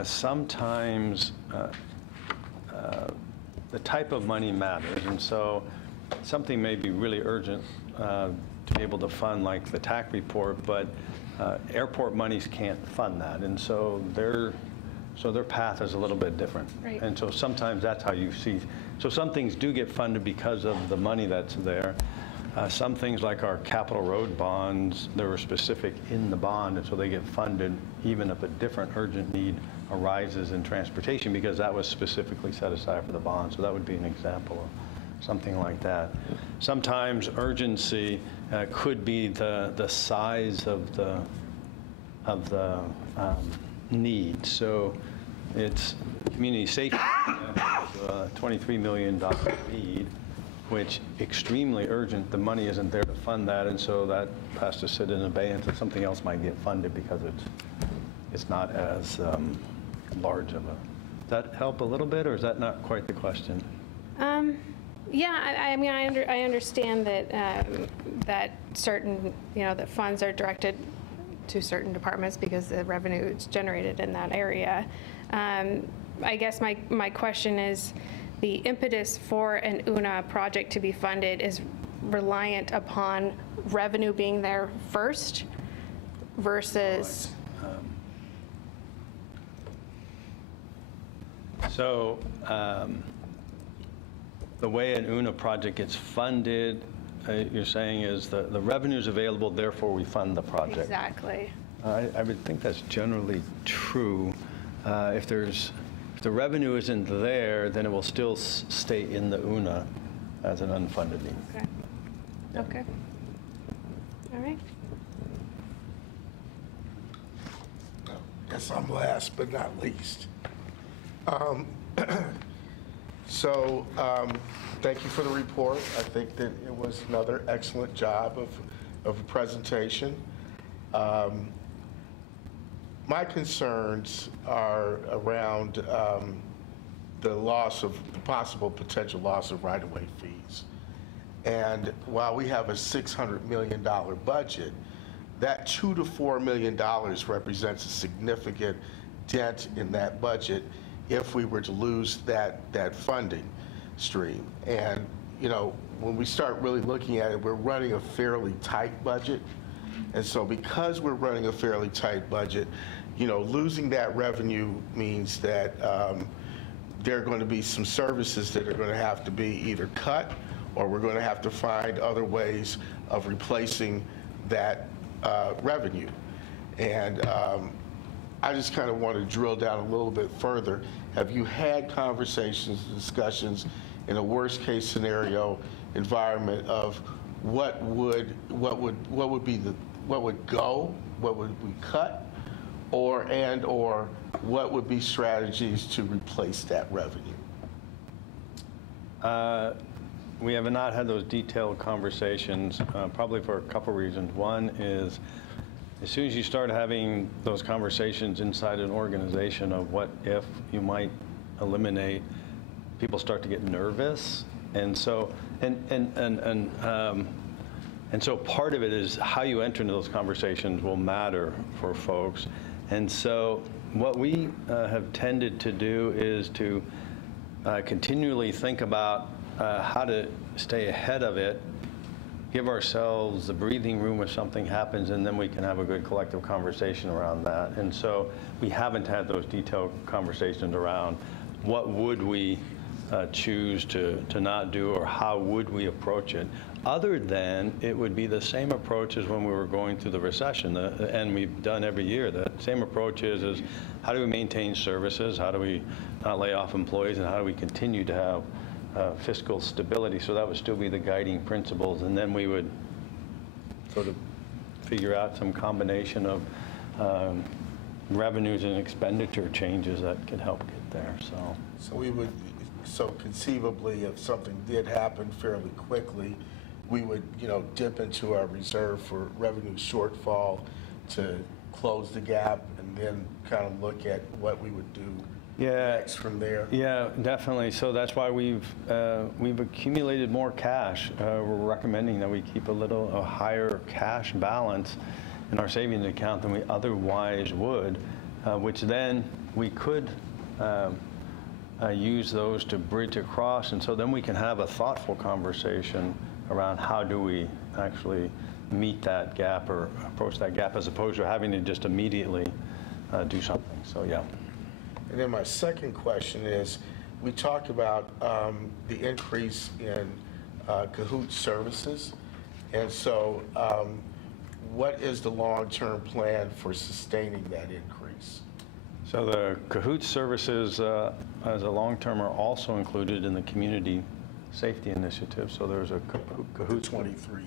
sometimes the type of money matters, and so something may be really urgent to be able to fund, like the TAC report, but airport monies can't fund that, and so their path is a little bit different. Right. And so sometimes that's how you see. So some things do get funded because of the money that's there. Some things like our capital road bonds, they were specific in the bond, and so they get funded even if a different urgent need arises in transportation, because that was specifically set aside for the bond. So that would be an example of something like that. Sometimes urgency could be the size of the need. So it's community safety, $23 million need, which extremely urgent. The money isn't there to fund that, and so that has to sit in abeyance, and something else might get funded because it's not as large of a. Does that help a little bit, or is that not quite the question? Yeah, I mean, I understand that that certain, that funds are directed to certain departments because the revenue is generated in that area. I guess my question is, the impetus for an UNA project to be funded is reliant upon revenue being there first versus... So the way an UNA project gets funded, you're saying, is the revenue's available, therefore we fund the project. Exactly. I would think that's generally true. If the revenue isn't there, then it will still stay in the UNA as an unfunded need. Okay. Okay. All right. Guess I'm last but not least. Thank you for the report. I think that it was another excellent job of a presentation. My concerns are around the possible potential loss of right-of-way fees. And while we have a $600 million budget, that $2 to $4 million represents a significant dent in that budget if we were to lose that funding stream. And, when we start really looking at it, we're running a fairly tight budget. And so because we're running a fairly tight budget, losing that revenue means that there are going to be some services that are going to have to be either cut, or we're going to have to find other ways of replacing that revenue. And I just kind of want to drill down a little bit further. Have you had conversations, discussions in a worst-case scenario environment of what would go, what would we cut, or what would be strategies to replace that revenue? We have not had those detailed conversations, probably for a couple reasons. One is, as soon as you start having those conversations inside an organization of what if you might eliminate, people start to get nervous. And so, and so part of it is how you enter into those conversations will matter for folks. And so what we have tended to do is to continually think about how to stay ahead of it, give ourselves the breathing room if something happens, and then we can have a good collective conversation around that. And so we haven't had those detailed conversations around what would we choose to not do, or how would we approach it, other than it would be the same approach as when we were going through the recession, and we've done every year. The same approach is how do we maintain services, how do we not lay off employees, and how do we continue to have fiscal stability. So that would still be the guiding principles, and then we would sort of figure out some combination of revenues and expenditure changes that could help get there. So conceivably, if something did happen fairly quickly, we would, dip into our reserve for revenue shortfall to close the gap, and then kind of look at what we would do next from there. Yeah, definitely. So that's why we've accumulated more cash. We're recommending that we keep a higher cash balance in our savings account than we otherwise would, which then we could use those to bridge across, and so then we can have a thoughtful conversation around how do we actually meet that gap or approach that gap, as opposed to having to just immediately do something. So yeah. And then my second question is, we talked about the increase in Cahoots services, and so what is the long-term plan for sustaining that increase? So the Cahoots services as a long-term are also included in the community safety initiative. So there's a Cahoots 23.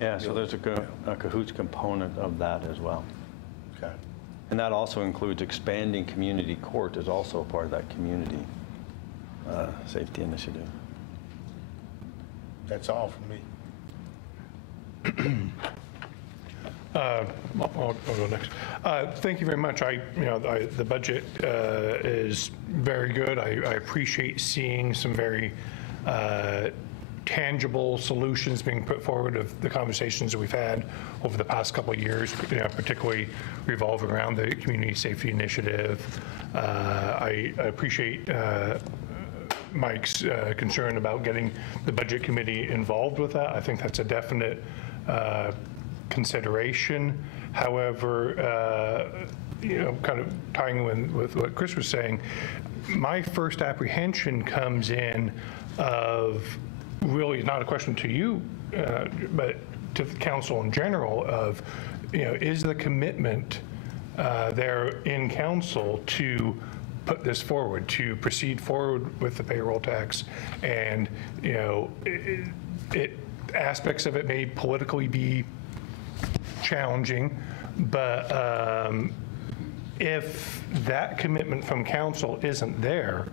Yeah, so there's a Cahoots component of that as well. Okay. And that also includes expanding community court is also a part of that community safety initiative. That's all for me. I'll go next. Thank you very much. The budget is very good. I appreciate seeing some very tangible solutions being put forward of the conversations that we've had over the past couple of years, particularly revolving around the community safety initiative. I appreciate Mike's concern about getting the budget committee involved with that. I think that's a definite consideration. However, kind of tying in with what Chris was saying, my first apprehension comes in of really not a question to you, but to the council in general of, is the commitment there in council to put this forward, to proceed forward with the payroll tax, and aspects of it may politically be challenging, but if that commitment from council isn't there,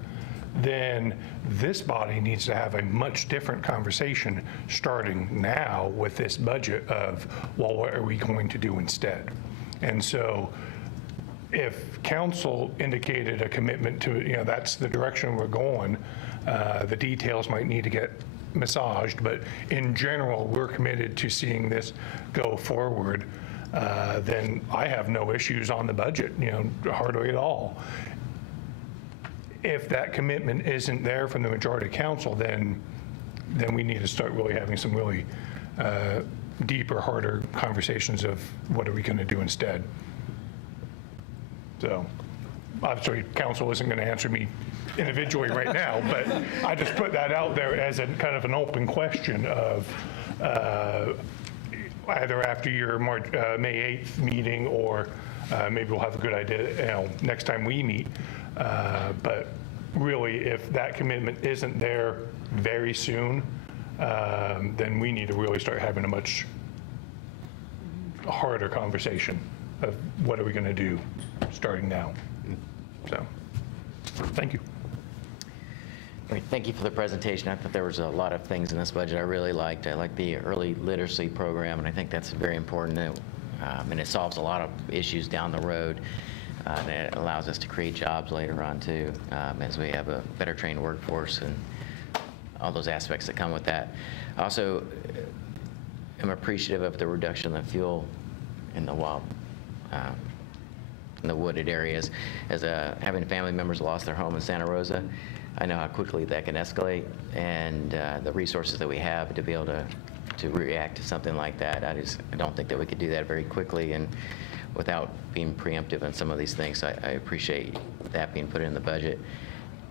then this body needs to have a much different conversation starting now with this budget of, well, what are we going to do instead? And so if council indicated a commitment to, that's the direction we're going, the details might need to get massaged, but in general, we're committed to seeing this go forward, then I have no issues on the budget, hardly at all. If that commitment isn't there from the majority of council, then we need to start really having some really deeper, harder conversations of what are we going to do instead. So obviously council isn't going to answer me individually right now, but I just put that out there as a kind of an open question of either after your May 8th meeting, or maybe we'll have a good idea, next time we meet. But really, if that commitment isn't there very soon, then we need to really start having a much harder conversation of what are we going to do starting now. So, thank you. Great. Thank you for the presentation. I thought there was a lot of things in this budget I really liked. I like the early literacy program, and I think that's very important. And it solves a lot of issues down the road. And it allows us to create jobs later on, too, as we have a better trained workforce and all those aspects that come with that. Also, I'm appreciative of the reduction of fuel in the wild, in the wooded areas. As having family members lost their home in Santa Rosa, I know how quickly that can escalate, and the resources that we have to be able to react to something like that. I don't think that we could do that very quickly and without being preemptive on some of these things. I appreciate that being put in the budget.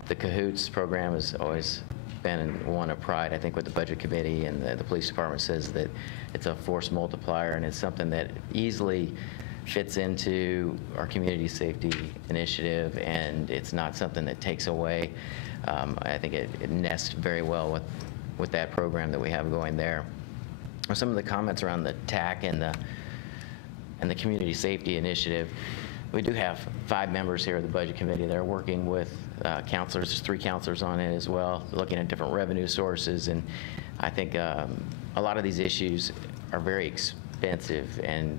The CAHOOTS program has always been one of pride, I think, with the Budget Committee, and the police department says that it's a force multiplier, and it's something that easily fits into our community safety initiative, and it's not something that takes away. I think it nests very well with that program that we have going there. Some of the comments around the TAC and the community safety initiative. We do have 5 members here of the Budget Committee that are working with counselors. There's 3 counselors on it as well, looking at different revenue sources. And I think a lot of these issues are very expensive and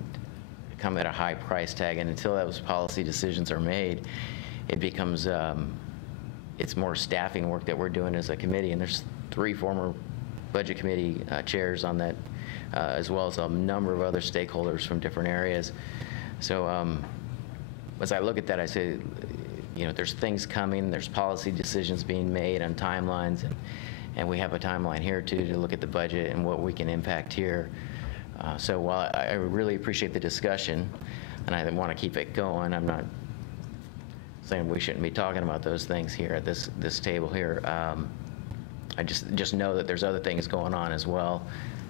come at a high price tag. And until those policy decisions are made, it becomes, it's more staffing work that we're doing as a committee. And there's 3 former Budget Committee chairs on that, as well as a number of other stakeholders from different areas. So as I look at that, I say, there's things coming, there's policy decisions being made on timelines, and we have a timeline here too to look at the budget and what we can impact here. So while I really appreciate the discussion, and I want to keep it going, I'm not saying we shouldn't be talking about those things here at this table here. I just know that there's other things going on as well,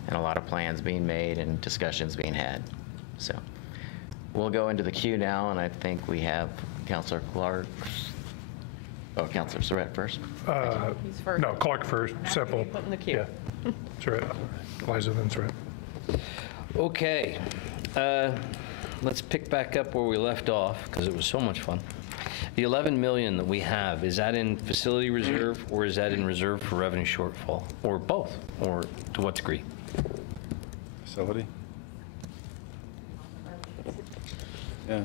and a lot of plans being made and discussions being had. So we'll go into the queue now, and I think we have Councilor Clark. Oh, Councilor Surratt first. He's first. No, Clark first, simple. Put in the queue. Yeah, Surratt, Liza then Surratt. Okay, let's pick back up where we left off, because it was so much fun. The 11 million that we have, is that in facility reserve, or is that in reserve for revenue shortfall, or both, or to what degree? Facility? Yeah.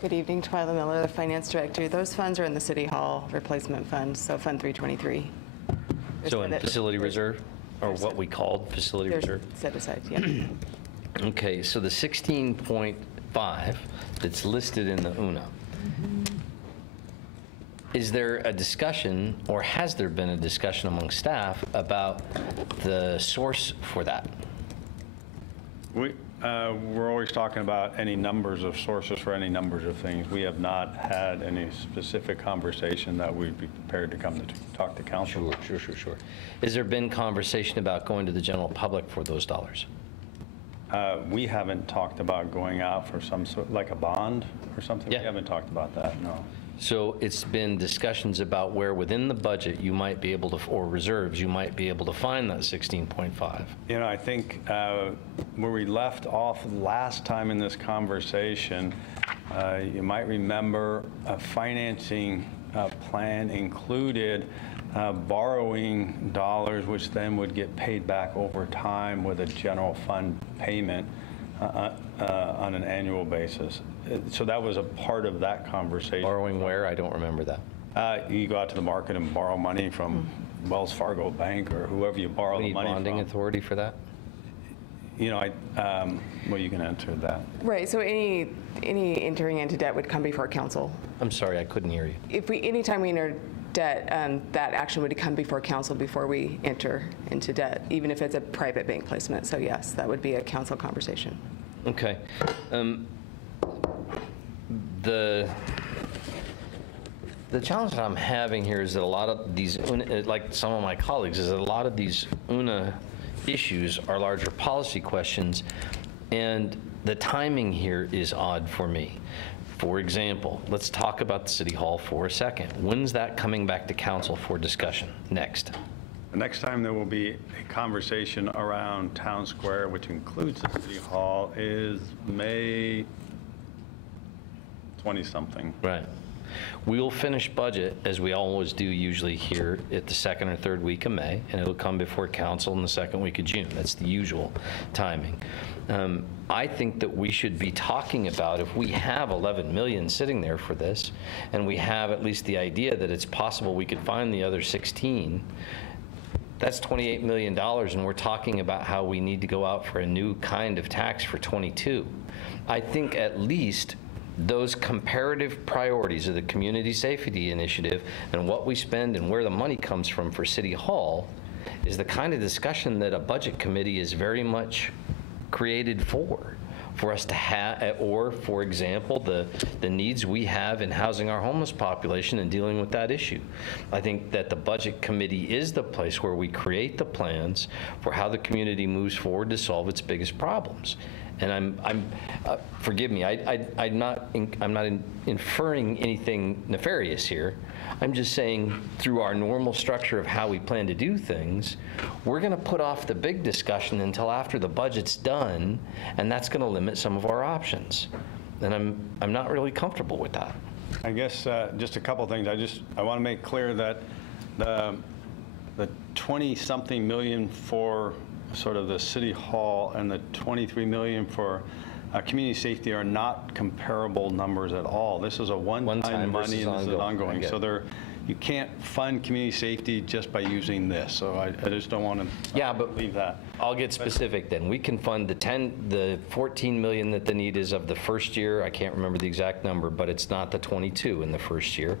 Good evening, Twyla Miller, the Finance Director. Those funds are in the City Hall Replacement Fund, so Fund 323. So in facility reserve, or what we called facility reserve? Set aside, yeah. Okay, so the 16.5 that's listed in the UNA, is there a discussion, or has there been a discussion among staff about the source for that? We're always talking about any numbers of sources for any numbers of things. We have not had any specific conversation that we'd be prepared to come to talk to council. Sure. Has there been conversation about going to the general public for those dollars? We haven't talked about going out for some sort, like a bond or something. Yeah. We haven't talked about that, no. So it's been discussions about where within the budget you might be able to, or reserves, you might be able to find that 16.5. I think where we left off last time in this conversation, you might remember a financing plan included borrowing dollars, which then would get paid back over time with a general fund payment on an annual basis. So that was a part of that conversation. Borrowing where? I don't remember that. You go out to the market and borrow money from Wells Fargo Bank or whoever you borrow the money from. Need bonding authority for that? Well, you can answer that. Right, so any entering into debt would come before council. I'm sorry, I couldn't hear you. Anytime we enter debt, that action would come before council before we enter into debt, even if it's a private bank placement. So yes, that would be a council conversation. Okay. The challenge that I'm having here is that a lot of these, like some of my colleagues, is that a lot of these UNA issues are larger policy questions, and the timing here is odd for me. For example, let's talk about the City Hall for a second. When's that coming back to council for discussion? Next. The next time there will be a conversation around Town Square, which includes the City Hall, is May 20-something. Right. We'll finish budget, as we always do usually here, at the second or third week of May, and it'll come before council in the second week of June. That's the usual timing. I think that we should be talking about, if we have 11 million sitting there for this, and we have at least the idea that it's possible we could find the other 16, that's $28 million, and we're talking about how we need to go out for a new kind of tax for 22. I think at least those comparative priorities of the Community Safety Initiative and what we spend and where the money comes from for City Hall is the kind of discussion that a budget committee is very much created for us to have, or for example, the needs we have in housing our homeless population and dealing with that issue. I think that the budget committee is the place where we create the plans for how the community moves forward to solve its biggest problems. And forgive me, I'm not inferring anything nefarious here. I'm just saying, through our normal structure of how we plan to do things, we're going to put off the big discussion until after the budget's done, and that's going to limit some of our options. And I'm not really comfortable with that. I guess just a couple things. I want to make clear that the 20-something million for sort of the City Hall and the 23 million for community safety are not comparable numbers at all. This is a one-time money, and this is ongoing. So you can't fund community safety just by using this. So I just don't want to leave that. I'll get specific then. We can fund the 14 million that the need is of the first year. I can't remember the exact number, but it's not the 22 in the first year.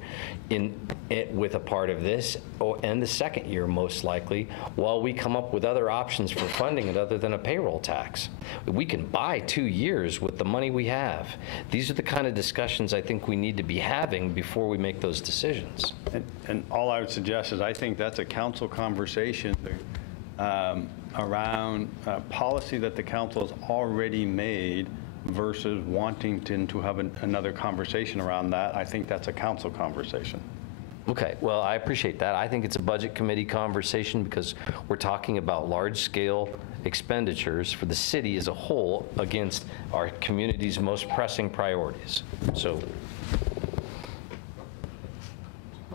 With a part of this, and the second year most likely, while we come up with other options for funding it other than a payroll tax. We can buy 2 years with the money we have. These are the kind of discussions I think we need to be having before we make those decisions. And all I would suggest is I think that's a council conversation around policy that the council has already made versus wanting to have another conversation around that. I think that's a council conversation. Okay, well, I appreciate that. I think it's a budget committee conversation because we're talking about large-scale expenditures for the city as a whole against our community's most pressing priorities. So,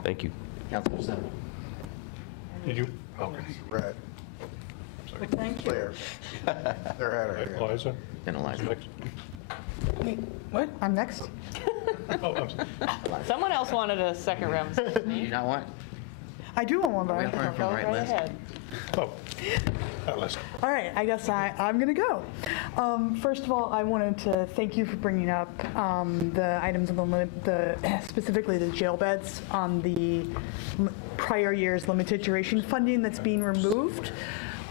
thank you. Councilor Simmons. Did you? Okay. Red. Thank you. Claire. They're at her. Eliza? And Eliza. Wait, what? I'm next? Oh, I'm sorry. Someone else wanted a second round. Do you not want? I do want one, but I Go think from I'll the go right list. Ahead. Oh, that list. All right, I guess I'm going to go. First of all, I wanted to thank you for bringing up the items on specifically the jail beds on the prior year's limited duration funding that's being removed.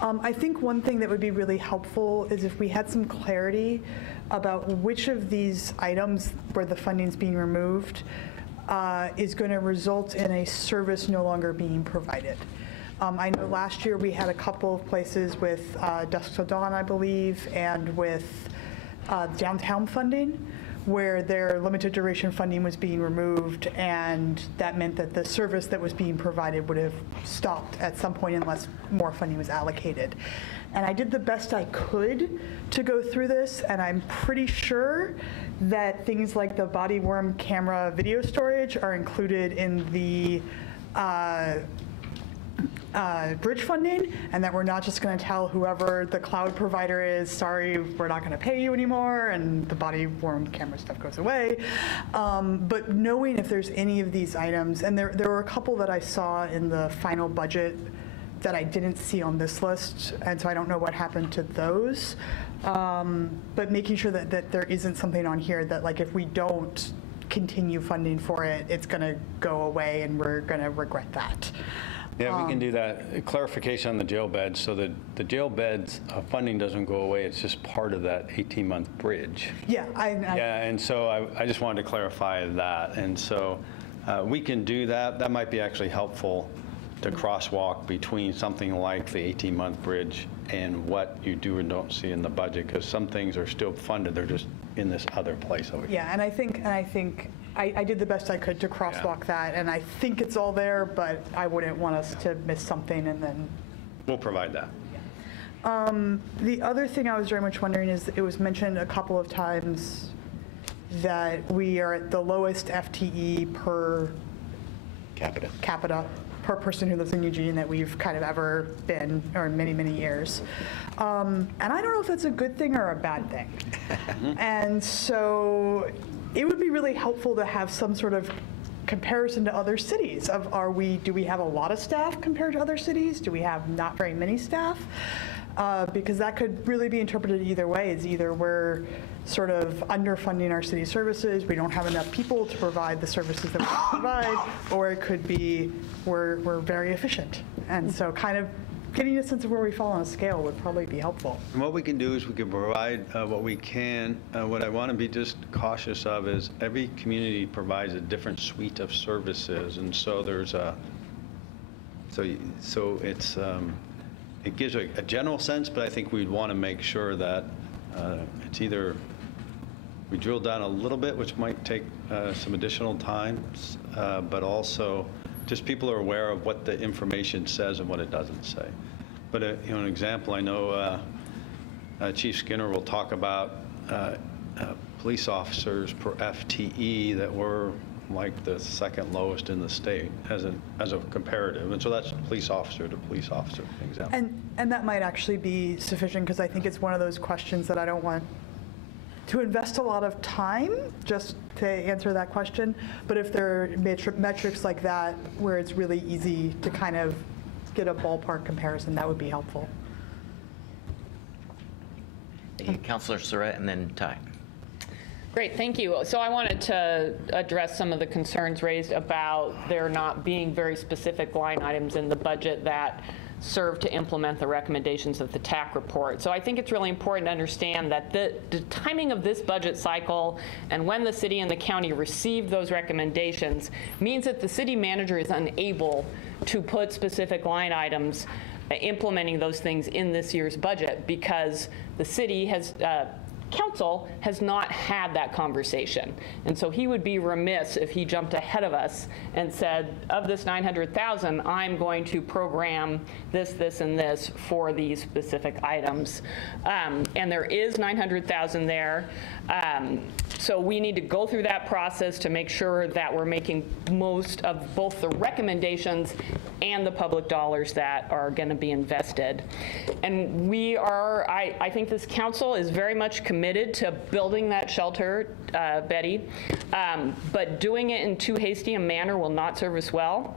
I think one thing that would be really helpful is if we had some clarity about which of these items where the funding's being removed is going to result in a service no longer being provided. I know last year we had a couple of places with Dusk Till Dawn, I believe, and with downtown funding, where their limited duration funding was being removed, and that meant that the service that was being provided would have stopped at some point unless more funding was allocated. And I did the best I could to go through this, and I'm pretty sure that things like the body worm camera video storage are included in the bridge funding, and that we're not just going to tell whoever the cloud provider is, sorry, we're not going to pay you anymore, and the body worm camera stuff goes away. But knowing if there's any of these items, and there were a couple that I saw in the final budget that I didn't see on this list, and so I don't know what happened to those. But making sure that there isn't something on here that, like, if we don't continue funding for it, it's going to go away and we're going to regret that. Yeah, we can do that. Clarification on the jail beds. So the jail beds funding doesn't go away. It's just part of that 18-month bridge. Yeah, Yeah, and so I just wanted to clarify that. And so We can do that. That might be actually helpful to crosswalk between something like the 18-month bridge and what you do and don't see in the budget, because some things are still funded, they're just in this other place over here. Yeah, and I think I did the best I could to crosswalk that, and I think it's all there, but I wouldn't want us to miss something and then. We'll provide that. The other thing I was very much wondering is, it was mentioned a couple of times that we are at the lowest FTE per capita per person who lives in Eugene that we've kind of ever been, or in many, many years. And I don't know if that's a good thing or a bad thing. And so it would be really helpful to have some sort of comparison to other cities of, do we have a lot of staff compared to other cities? Do we have not very many staff? Because that could really be interpreted either way. It's either we're sort of underfunding our city services, we don't have enough people to provide the services that we provide, or it could be we're very efficient. And so kind of getting a sense of where we fall on a scale would probably be helpful. And what we can do is we can provide what we can. What I want to be just cautious of is every community provides a different suite of services, and so there's so it's it gives a general sense, but I think we'd want to make sure that it's either we drill down a little bit, which might take some additional time, but also just people are aware of what the information says and what it doesn't say. But an example, I know Chief Skinner will talk about police officers per FTE that were like the second lowest in the state as a comparative. And so that's police officer to police officer, for example. And that might actually be sufficient, because I think it's one of those questions that I don't want to invest a lot of time just to answer that question. But if there are metrics like that where it's really easy to kind of get a ballpark comparison, that would be helpful. Councilor Surratt and then Ty. Great, thank you. So I wanted to address some of the concerns raised about there not being very specific line items in the budget that serve to implement the recommendations of the TAC report. So I think it's really important to understand that the timing of this budget cycle and when the city and the county receive those recommendations means that the city manager is unable to put specific line items implementing those things in this year's budget, because the city has council has not had that conversation. And so he would be remiss if he jumped ahead of us and said, of this 900,000, I'm going to program this, this, and this for these specific items. And there is 900,000 there. So we need to go through that process to make sure that we're making most of both the recommendations and the public dollars that are going to be invested. And we are, I think this council is very much committed to building that shelter, Betty, but doing it in too hasty a manner will not serve us well.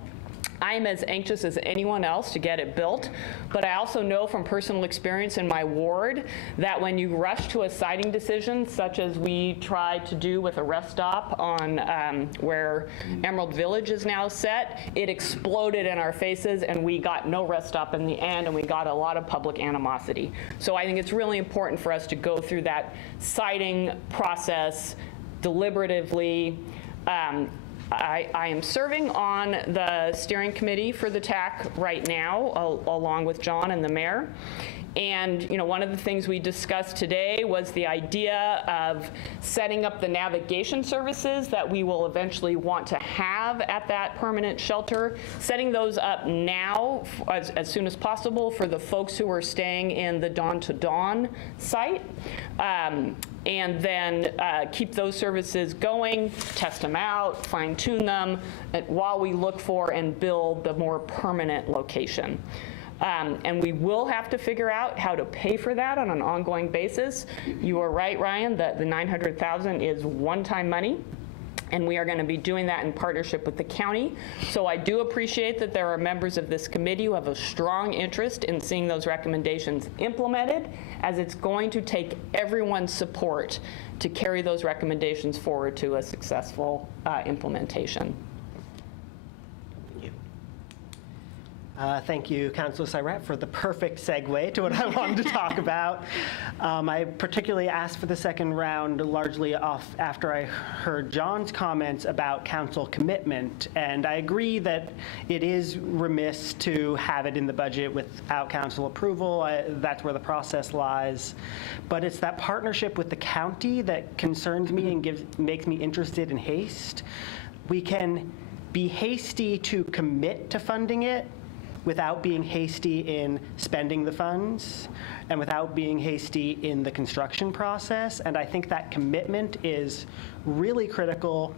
I'm as anxious as anyone else to get it built, but I also know from personal experience in my ward that when you rush to a siting decision, such as we tried to do with a rest stop on where Emerald Village is now set, it exploded in our faces and we got no rest stop in the end, and we got a lot of public animosity. So I think it's really important for us to go through that siting process deliberatively. I am serving on the steering committee for the TAC right now, along with John and the mayor. And one of the things we discussed today was the idea of setting up the navigation services that we will eventually want to have at that permanent shelter, setting those up now as soon as possible for the folks who are staying in the Dawn to Dawn site. And then keep those services going, test them out, fine-tune them, while we look for and build the more permanent location. And we will have to figure out how to pay for that on an ongoing basis. You are right, Ryan, that the $900,000 is one-time money, and we are going to be doing that in partnership with the county. So I do appreciate that there are members of this committee who have a strong interest in seeing those recommendations implemented, as it's going to take everyone's support to carry those recommendations forward to a successful implementation. Thank you, Councilor Syrat, for the perfect segue to what I wanted to talk about. I particularly asked for the second round largely after I heard John's comments about council commitment, and I agree that it is remiss to have it in the budget without council approval. That's where the process lies. But it's that partnership with the county that concerns me and makes me interested in haste. We can be hasty to commit to funding it, without being hasty in spending the funds and without being hasty in the construction process. And I think that commitment is really critical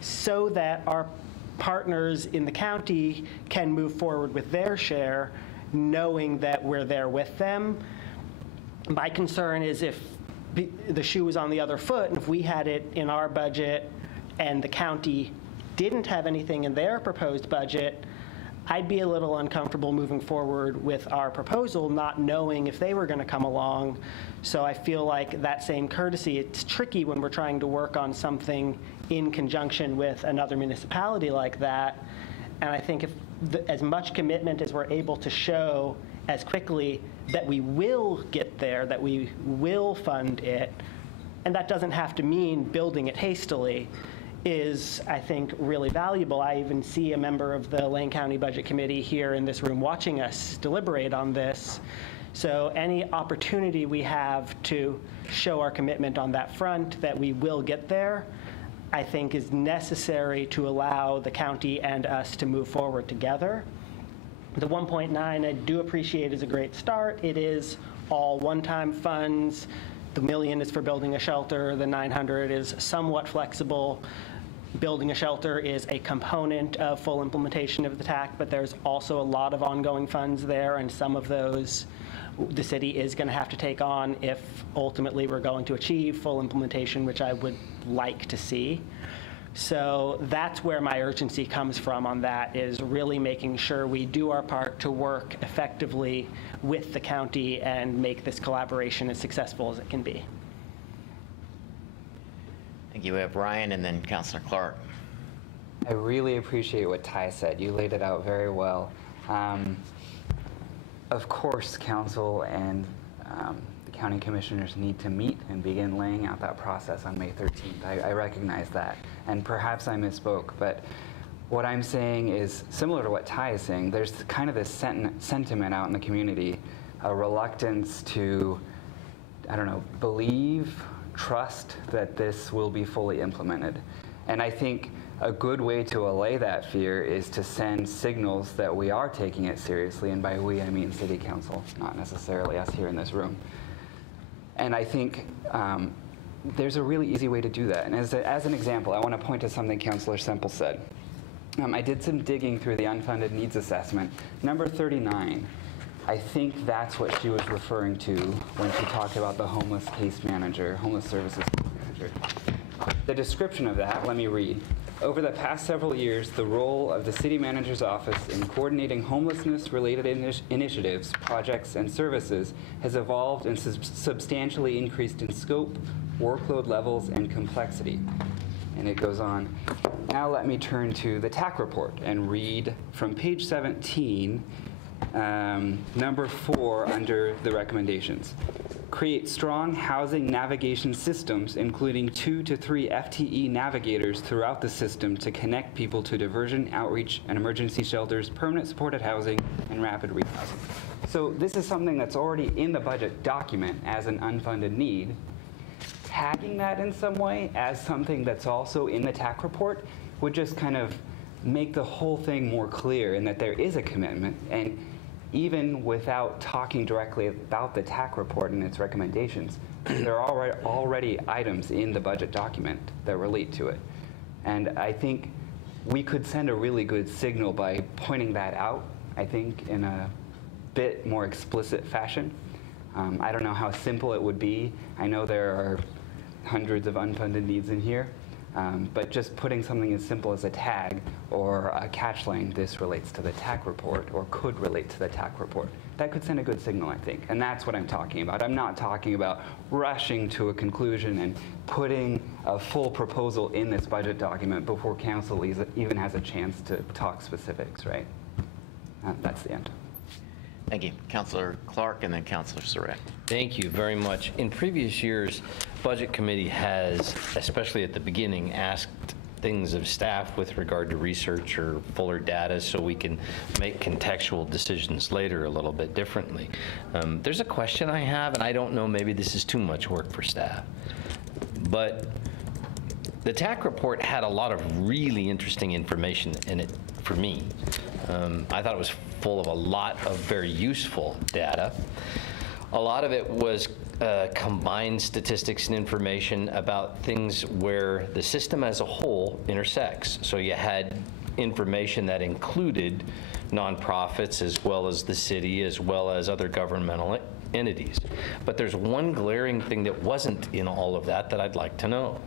so that our partners in the county can move forward with their share, knowing that we're there with them. My concern is if the shoe was on the other foot, and if we had it in our budget and the county didn't have anything in their proposed budget, I'd be a little uncomfortable moving forward with our proposal, not knowing if they were going to come along. So I feel like that same courtesy, it's tricky when we're trying to work on something in conjunction with another municipality like that. And I think if as much commitment as we're able to show as quickly that we will get there, that we will fund it, and that doesn't have to mean building it hastily, is, I think, really valuable. I even see a member of the Lane County Budget Committee here in this room watching us deliberate on this. So any opportunity we have to show our commitment on that front, that we will get there, I think is necessary to allow the county and us to move forward together. The 1.9 I do appreciate is a great start. It is all one-time funds. The $1 million is for building a shelter. The 900 is somewhat flexible. Building a shelter is a component of full implementation of the TAC, but there's also a lot of ongoing funds there, and some of those the city is going to have to take on if ultimately we're going to achieve full implementation, which I would like to see. So that's where my urgency comes from on that, is really making sure we do our part to work effectively with the county and make this collaboration as successful as it can be. Thank you. We have Ryan and then Councilor Clark. I really appreciate what Ty said. You laid it out very well. Of course, council and the county commissioners need to meet and begin laying out that process on May 13th. I recognize that, and perhaps I misspoke, but what I'm saying is similar to what Ty is saying. There's kind of this sentiment out in the community, a reluctance to, I don't know, believe, trust that this will be fully implemented. And I think a good way to allay that fear is to send signals that we are taking it seriously, and by we I mean City Council, not necessarily us here in this room. And I think there's a really easy way to do that. And as an example, I want to point to something Councilor Semple said. I did some digging through the unfunded needs assessment. Number 39, I think that's what she was referring to when she talked about the homeless case manager, homeless services case manager. The description of that, let me read. Over the past several years, the role of the city manager's office in coordinating homelessness-related initiatives, projects, and services has evolved and substantially increased in scope, workload levels, and complexity. And it goes on. Now let me turn to the TAC report and read from page 17, number 4 under the recommendations. Create strong housing navigation systems, including 2 to 3 FTE navigators throughout the system to connect people to diversion, outreach, and emergency shelters, permanent supported housing, and rapid rehousing. So this is something that's already in the budget document as an unfunded need. Tagging that in some way as something that's also in the TAC report would just kind of make the whole thing more clear, and that there is a commitment. And even without talking directly about the TAC report and its recommendations, there are already items in the budget document that relate to it. And I think we could send a really good signal by pointing that out, I think, in a bit more explicit fashion. I don't know how simple it would be. I know there are hundreds of unfunded needs in here, but just putting something as simple as a tag or a catch line, this relates to the TAC report or could relate to the TAC report, that could send a good signal, I think. And that's what I'm talking about. I'm not talking about rushing to a conclusion and putting a full proposal in this budget document before council even has a chance to talk specifics, right? That's the end. Thank you. Councilor Clark and then Councilor Surratt. Thank you very much. In previous years, Budget Committee has, especially at the beginning, asked things of staff with regard to research or fuller data so we can make contextual decisions later a little bit differently. There's a question I have, and I don't know, maybe this is too much work for staff, but the TAC report had a lot of really interesting information in it for me. I thought it was full of a lot of very useful data. A lot of it was combined statistics and information about things where the system as a whole intersects. So you had information that included nonprofits as well as the city, as well as other governmental entities. But there's one glaring thing that wasn't in all of that that I'd like to know.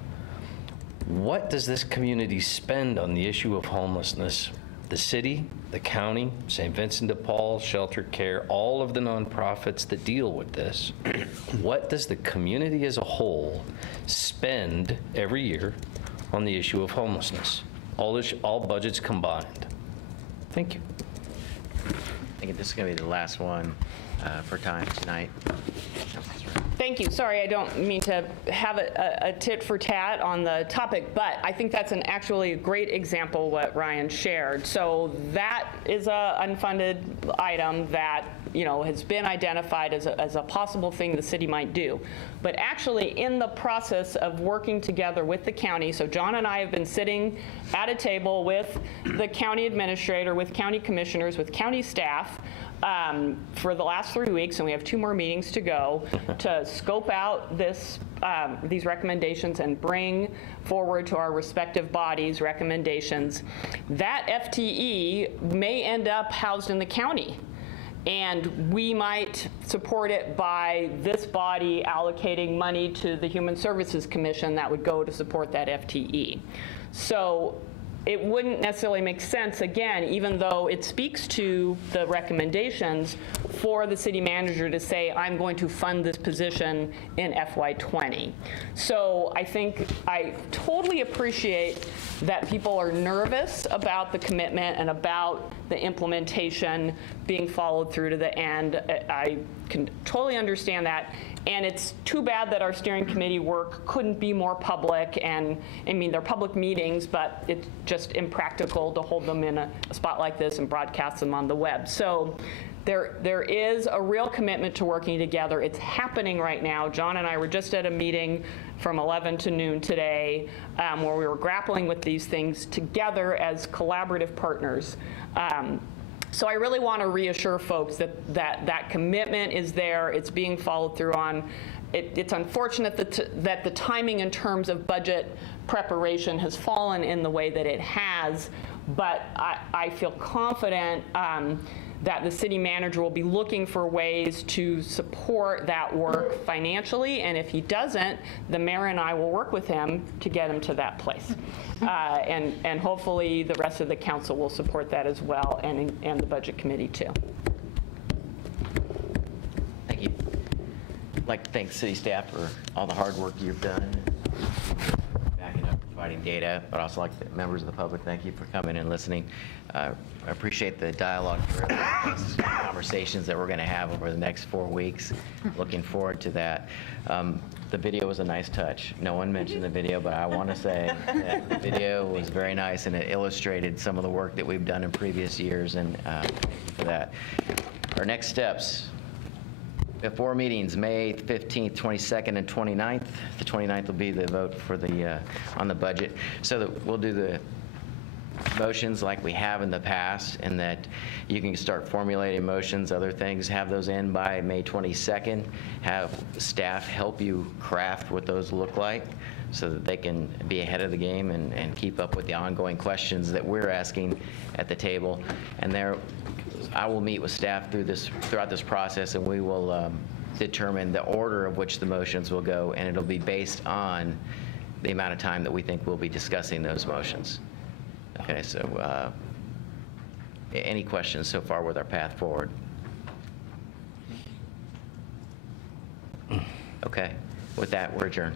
What does this community spend on the issue of homelessness? The city, the county, St. Vincent de Paul, Shelter Care, all of the nonprofits that deal with this. What does the community as a whole spend every year on the issue of homelessness? All budgets combined. Thank you. I think this is going to be the last one for time tonight. Thank you. Sorry, I don't mean to have a tit for tat on the topic, but I think that's actually a great example what Ryan shared. So that is a unfunded item that has been identified as a possible thing the city might do. But actually, in the process of working together with the county, so John and I have been sitting at a table with the county administrator, with county commissioners, with county staff, for the last 3 weeks, and we have 2 more meetings to go to scope out these recommendations and bring forward to our respective bodies recommendations. That FTE may end up housed in the county, and we might support it by this body allocating money to the Human Services Commission that would go to support that FTE. So it wouldn't necessarily make sense, again, even though it speaks to the recommendations, for the city manager to say, I'm going to fund this position in FY20. So I think I totally appreciate that people are nervous about the commitment and about the implementation being followed through to the end. I can totally understand that. And it's too bad that our steering committee work couldn't be more public. And I mean, they're public meetings, but it's just impractical to hold them in a spot like this and broadcast them on the web. So there is a real commitment to working together. It's happening right now. John and I were just at a meeting from 11 to noon today where we were grappling with these things together as collaborative partners. So I really want to reassure folks that commitment is there. It's being followed through on. It's unfortunate that the timing in terms of budget preparation has fallen in the way that it has, but I feel confident that the city manager will be looking for ways to support that work financially, and if he doesn't, the mayor and I will work with him to get him to that place. And hopefully the rest of the council will support that as well, and the budget committee too. Thank you. I'd like to thank city staff for all the hard work you've done, backing up, providing data, but also like the members of the public, thank you for coming and listening. I appreciate the dialogue, conversations that we're going to have over the next 4 weeks. Looking forward to that. The video was a nice touch. No one mentioned the video, but I want to say that the video was very nice, and it illustrated some of the work that we've done in previous years, and for that. Our next steps. We have 4 meetings, May 15th, 22nd, and 29th. The 29th will be the vote for on the budget. So that we'll do the motions like we have in the past, and that you can start formulating motions, other things, have those in by May 22nd, have staff help you craft what those look like so that they can be ahead of the game and keep up with the ongoing questions that we're asking at the table. And I will meet with staff throughout this process, and we will determine the order of which the motions will go, and it'll be based on the amount of time that we think we'll be discussing those motions. Okay, so any questions so far with our path forward? Okay, with that, we're adjourned.